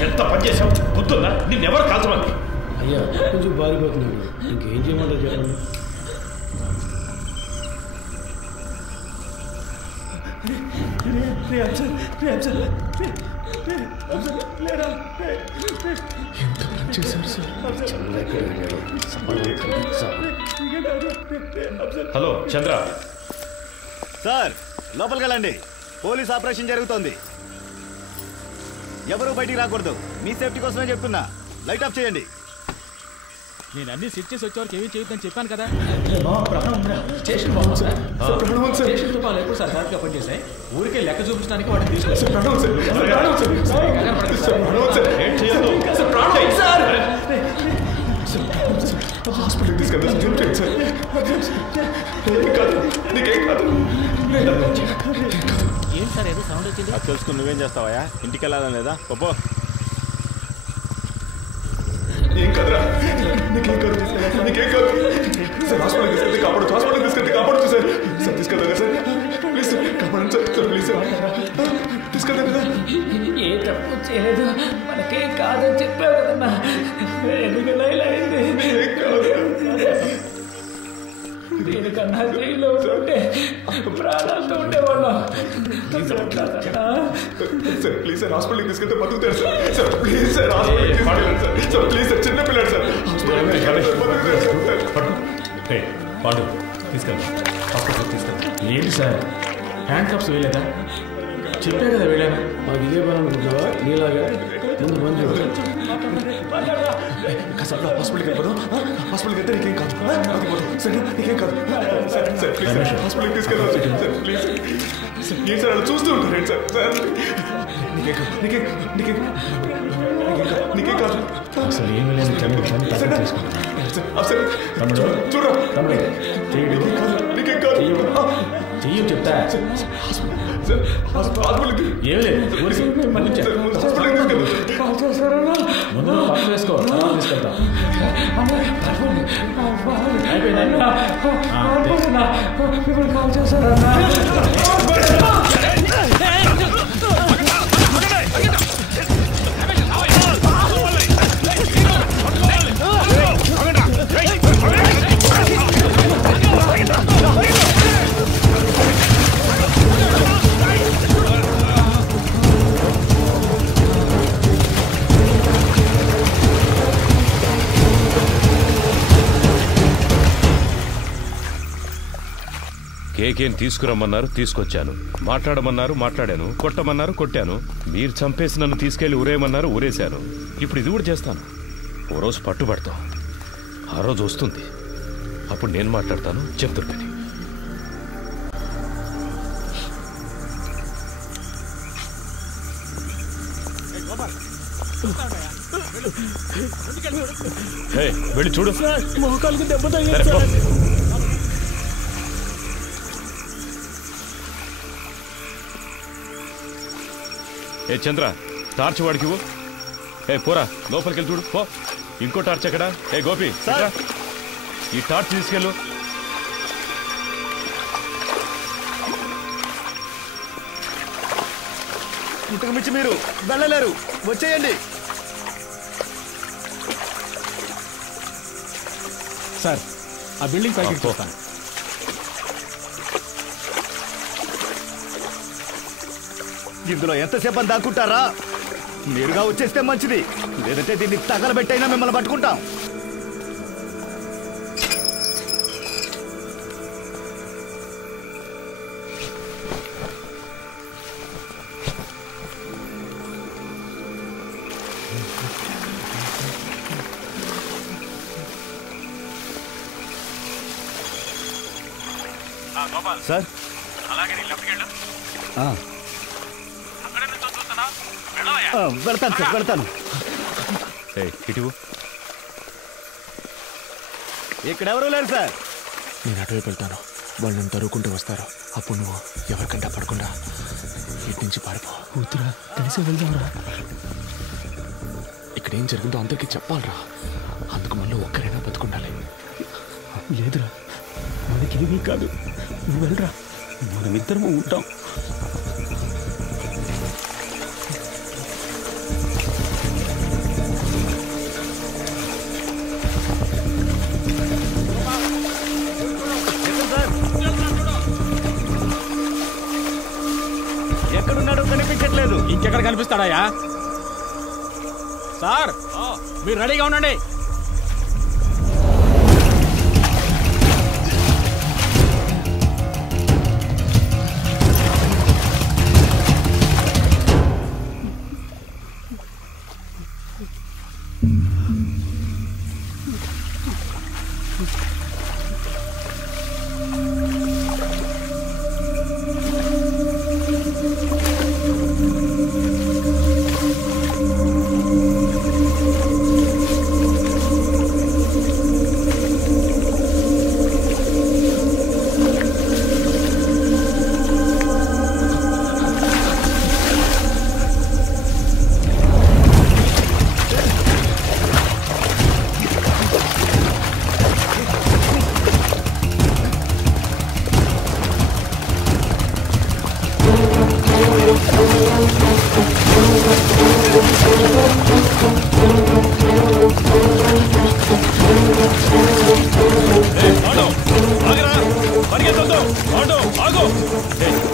ఎంత పని చేసావు గుర్తుందా? నిన్నెవరు కాల్చమంది? అయ్యా కొంచెం బారిపోతున్నాడు, ఇంకేం చేయమంటారు చెప్పండి. ఎంత పని చేశారు సార్? హలో చంద్ర. సార్ లోపలికి వెళ్ళండి, పోలీస్ ఆపరేషన్ జరుగుతోంది. ఎవరు బయటికి రాకూడదు, మీ సేఫ్టీ కోసమే చెప్తున్నా. లైట్ ఆఫ్ చేయండి. నేను అన్ని సెట్ చేసి వచ్చేవారికి ఏమీ చేయొద్దని చెప్పాను కదా. స్టేషన్ ఎప్పుడు సార్ కరెక్ట్గా పనిచేసాయి. ఊరికే లెక్క చూపించడానికి వాటిని హాస్పిటల్కి తీసుకెళ్తాను సార్. నీకేం కాదు. ఏం సార్ ఏదో సౌండ్ వచ్చింది? అది తెలుసుకుని నువ్వేం చేస్తావా? ఇంటికి వెళ్ళాలని లేదా? పప్పు ఏం కాదురా, నీకేం కాదు, నీకేం కాదు సార్. హాస్పిటల్కి తీసుకెళ్తే కాపాడచ్చు, హాస్పిటల్కి తీసుకెళ్తే కాపాడచ్చు సార్. సార్ తీసుకెళ్తా సార్, ప్లీజ్ సార్, కాపాడండి సార్. సార్ ప్లీజ్ సార్, తీసుకెళ్తాను కదా. ఏ తప్పు చేయలేదు, మనకేం కాదని చెప్పావు కదన్నా. ఎందుకన్నా ఇలా అయింది? దీనికన్నా జైల్లో ఉంటే ప్రాణాలతో ఉండేవాళ్ళం. సార్ ప్లీజ్ సార్, హాస్పిటల్కి తీసుకెళ్తే బతుకుతారు సార్. సార్ ప్లీజ్ సార్, హాస్పిటల్కి తీసుకెళ్ళండి సార్. సార్ ప్లీజ్ సార్, చిన్న పిల్లలు సార్, హాస్పిటల్కి బతుకుతారు సార్. పాండు తీసుకెళ్తా, హాస్పిటల్కి తీసుకెళ్తా. ఏంటి సార్ హ్యాండ్ కప్స్ వేయలేదా? చెప్పే కదా వెళ్ళాను. మాకు ఇదే పని అనుకుంటున్నావా? నీలాగా ముందు పని చూడు. కాసేపు హాస్పిటల్కి వెళ్ళిపోదాం. హాస్పిటల్కి వెళ్తే నీకేం కాదు, సరే నీకేం కాదు. సార్ సార్ ప్లీజ్ సార్, హాస్పిటల్కి తీసుకెళ్ళాలి సార్. ప్లీజ్ సార్, ఏం సార్ అలా చూస్తూ ఉంటారు సార్. సార్ నీకేం కాదు, నీకేం కాదు. అసలు ఏమి లేదు, చూడరా, నీకేం కాదు. చెయ్యి చెప్తా. హాస్పిటల్కి ఏమి లేదు, ముందు పక్కన వేసుకో, తర్వాత తీసుకెళ్తా. కాల్ చేస్తారన్నా. కేకేని తీసుకురమ్మన్నారు, తీసుకొచ్చాను. మాట్లాడమన్నారు, మాట్లాడాను. కొట్టమన్నారు, కొట్టాను. మీరు చంపేసి నన్ను తీసుకెళ్లి ఊరేయమన్నారు, ఊరేశాను. ఇప్పుడు ఇది కూడా చేస్తాను. ఓ రోజు పట్టుబడతాం, ఆ రోజు వస్తుంది, అప్పుడు నేను మాట్లాడతాను. చెప్తుంటే వెళ్ళి చూడు. మోకాలకు దెబ్బ సరే, తగిలింది పో. సార్. ఏ చంద్ర, టార్చ్ వాడికి ఇవ్వు. ఏ పోరా, లోపలికి వెళ్ళి చూడు. పో. ఇంకో టార్చ్ ఎక్కడా? ఏ గోపి, ఇట్రా. ఈ టార్చ్ తీసుకెళ్ళు. ఇంతకు మించి మీరు వెళ్ళలేరు, వచ్చేయండి. సార్ ఆ బిల్డింగ్ పైకి చూస్తాను. ఇందులో ఎంతసేపు అని దాక్కుంటారా? మీరుగా వచ్చేస్తే మంచిది, లేదంటే దీన్ని తగలబెట్టైనా మిమ్మల్ని పట్టుకుంటాం. సార్ అలాగే నీ లెఫ్ట్కి వెళ్ళు. అక్కడే నుంచి చూస్తున్నా వెళ్తాను సార్ వెళ్తాను. ఇటు ఇక్కడ ఎవరు లేరు సార్. నేను అటువైపు వెళ్తాను. వాళ్ళు నన్ను తరువుకుంటూ వస్తారు. అప్పుడు నువ్వు ఎవరికంటా పడకుండా ఇటు నుంచి పారిపో. వద్దురా, కలిసి వెళ్దాంరా. ఇక్కడ ఏం జరిగిందో అందరికీ చెప్పాలరా. అందుకు మళ్ళీ ఒక్కరైనా బతుకుండాలి. లేదురా, మనకేమీ కాదు. నువ్వు వెళ్ళరా, మనమిద్దరము ఉంటాం. ఎక్కడున్నాడో కనిపించట్లేదు. ఇంకెక్కడ కనిపిస్తాడాయా? సార్ మీరు రెడీగా ఉండండి.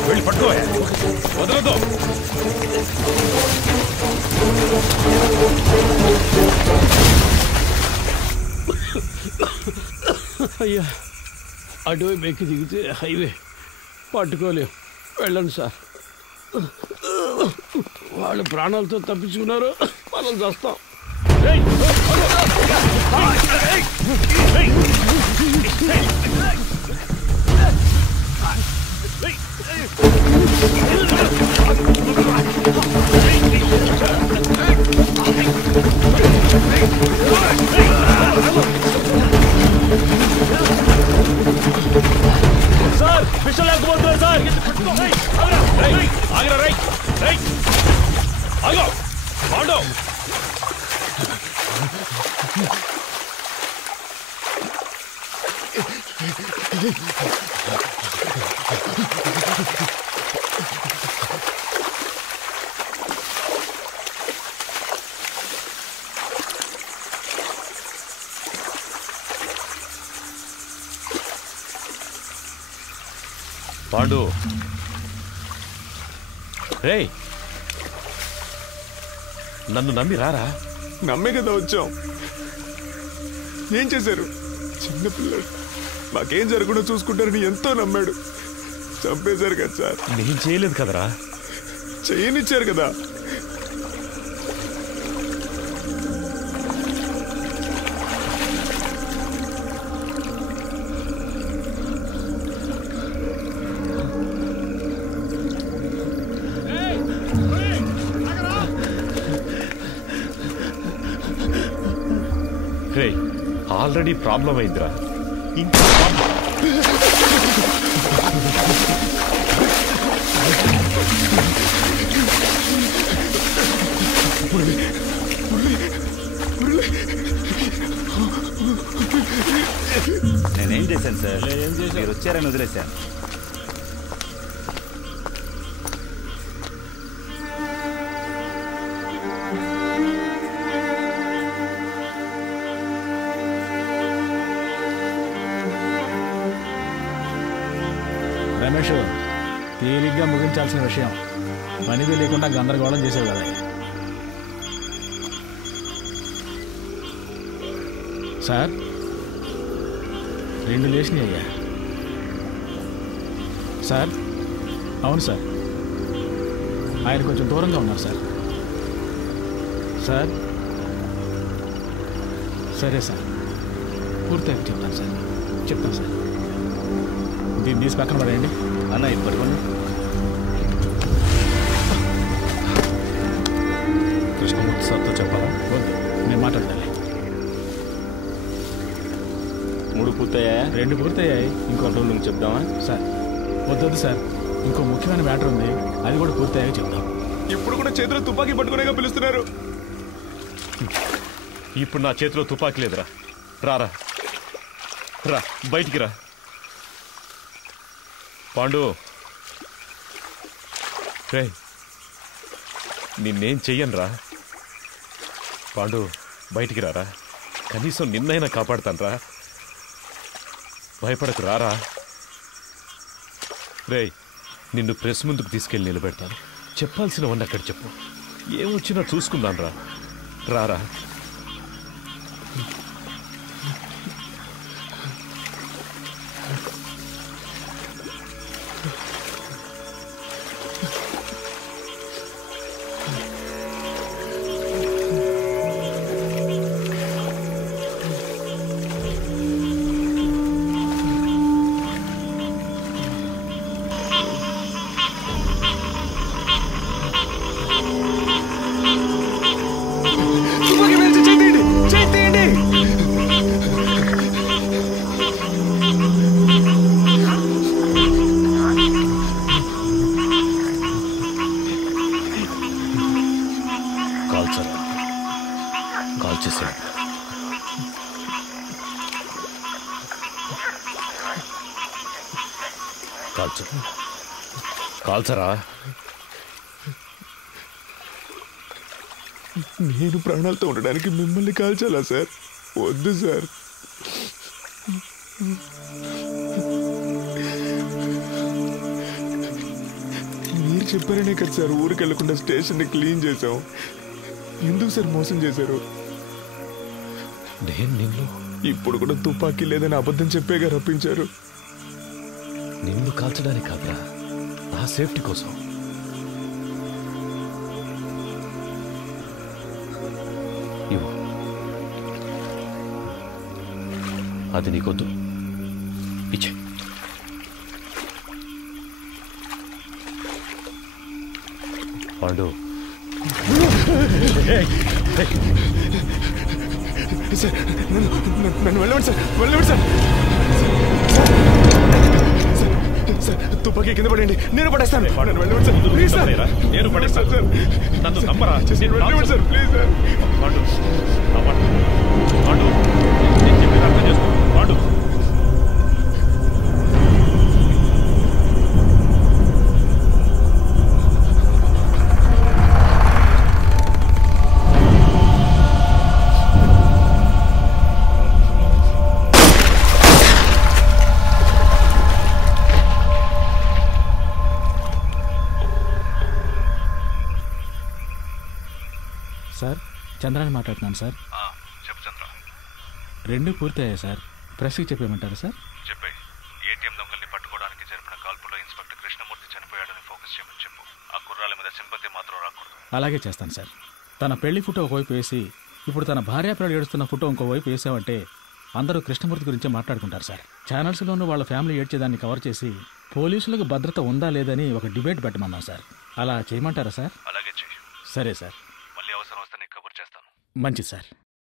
వెళ్ళి పట్టుకో, వదలదు. అయ్యా, అటువైపు ఎక్కి దిగితే హైవే పట్టుకోలేం. వెళ్ళండి సార్. వాళ్ళు ప్రాణాలతో తప్పించుకున్నారు, మనం చేస్తాం. సార్ పిస్టల్ లేకపోతున్నారు సార్. ఆగరా, రైట్ రైట్ ఆగో పాండో. పాండు, రే నన్ను నమ్మి రారా. నమ్మే కదా వచ్చాం. ఏం చేశారు? చిన్నపిల్లడు, మాకేం జరగకుండా చూసుకుంటారని ఎంతో నమ్మాడు. చంపేశారు కదా సార్. నేను చేయలేదు కదరా. చేయనిచ్చారు కదా. రే ఆల్రెడీ ప్రాబ్లం అయిందిరా. ఇంకా నేనేం చేశాను సార్? మీరు వచ్చారని వదిలేశాను. రమేష్, తేలిగ్గా ముగించాల్సిన విషయం పనిది లేకుండా గందరగోళం చేసేవి కదా. సార్ 2 లేచినాయి అయ్యా. సార్ అవును సార్, ఆయన కొంచెం దూరంగా ఉన్నారు సార్. సార్ సరే సార్, పూర్తిగా చెప్తాను సార్. దీన్ని తీసి పక్కన పడేయండి. అన్న ఇది పట్టుకోండి. కృష్ణమూర్తి సార్తో చెప్పాలా? వద్దు, నేను మాట్లాడాలి. 3 పూర్తయ్యాయా? 2 పూర్తయ్యాయి. ఇంకో 2 నువ్వు చెప్దామా? సార్ వద్దొద్దు సార్, ఇంకో ముఖ్యమైన మ్యాటర్ ఉంది, అది కూడా పూర్తయ్యాక చెప్దాం. ఇప్పుడు కూడా చేతిలో తుపాకీ పట్టుకునేగా పిలుస్తున్నారు. ఇప్పుడు నా చేతిలో తుపాకీ లేదురా. రారా రా, బయటికి రా. పాండు, రే నిన్నేం చెయ్యను రా. పాండు బయటికి రారా, కనీసం నిన్నైనా కాపాడుతాను రా. భయపడకు, రారా. రే నిన్ను ప్రెస్ ముందుకు తీసుకెళ్ళి నిలబెడతాను. చెప్పాల్సినవన్నీ అక్కడ చెప్పు. ఏమొచ్చినా చూసుకుందాను రా. రారా. కాల్చరా. నేను ప్రాణాలతో ఉండడానికి మిమ్మల్ని కాల్చాలా సార్? వద్దు సార్. మీరు చెప్పారనే కదా సార్ ఊరికి వెళ్లకుండా స్టేషన్ని క్లీన్ చేశాం. ఎందుకు సార్ మోసం చేశారు? నేను నిన్ను ఇప్పుడు కూడా తుపాకీ లేదని అబద్ధం చెప్పేగా రప్పించారు. నిన్ను కాల్చడానికి కాదురా, నా సేఫ్టీ కోసం. ఇవ్వు. అది నీకొద్దు, ఇచ్చే. పాండు, సార్ నన్ను వెళ్ళండి సార్, వెళ్ళండి సార్. సార్ తుపాకీ కింద పడండి, నేను పడేస్తాను. వెళ్ళండి సార్, ప్లీజ్ సార్. నేను పడేస్తాను సార్. నన్ను నమ్మరా. వెళ్ళండి sir, please sir. Pandu, Pandu, నేను చెప్పేది అర్థం చేసుకో. పాండు, సార్ చంద్రాన్ని మాట్లాడుతున్నాను సార్. చెప్పు చంద్ర. 2 పూర్తయ్యాయి సార్. ప్రెస్కి చెప్పేయమంటారా సార్? చెప్పే. ఏటీఎం దొంగల్ని పట్టుకోవడానికి జరిపిన కాల్పులో ఇన్స్పెక్టర్ కృష్ణమూర్తి చనిపోయాడని ఫోకస్ చేయమని చెప్పు. ఆ కుర్రాల మీద సింపతి మాత్రం రాకూడదు. అలాగే చేస్తాను సార్. తన పెళ్లి ఫోటో ఒకవైపు వేసి ఇప్పుడు తన భార్యాపిల్లలు ఏడుస్తున్న ఫోటో ఇంకోవైపు వేసామంటే అందరూ కృష్ణమూర్తి గురించే మాట్లాడుకుంటారు సార్. ఛానల్స్లోనూ వాళ్ళ ఫ్యామిలీ ఏడ్చేదాన్ని కవర్ చేసి పోలీసులకు భద్రత ఉందా లేదని ఒక డిబేట్ పెట్టమన్నాం సార్. అలా చేయమంటారా సార్? అలాగే చెయ్యి. సరే సార్. మళ్ళీ అవసరం వస్తే నీకు కబుర్ చేస్తాను. మంచిది సార్.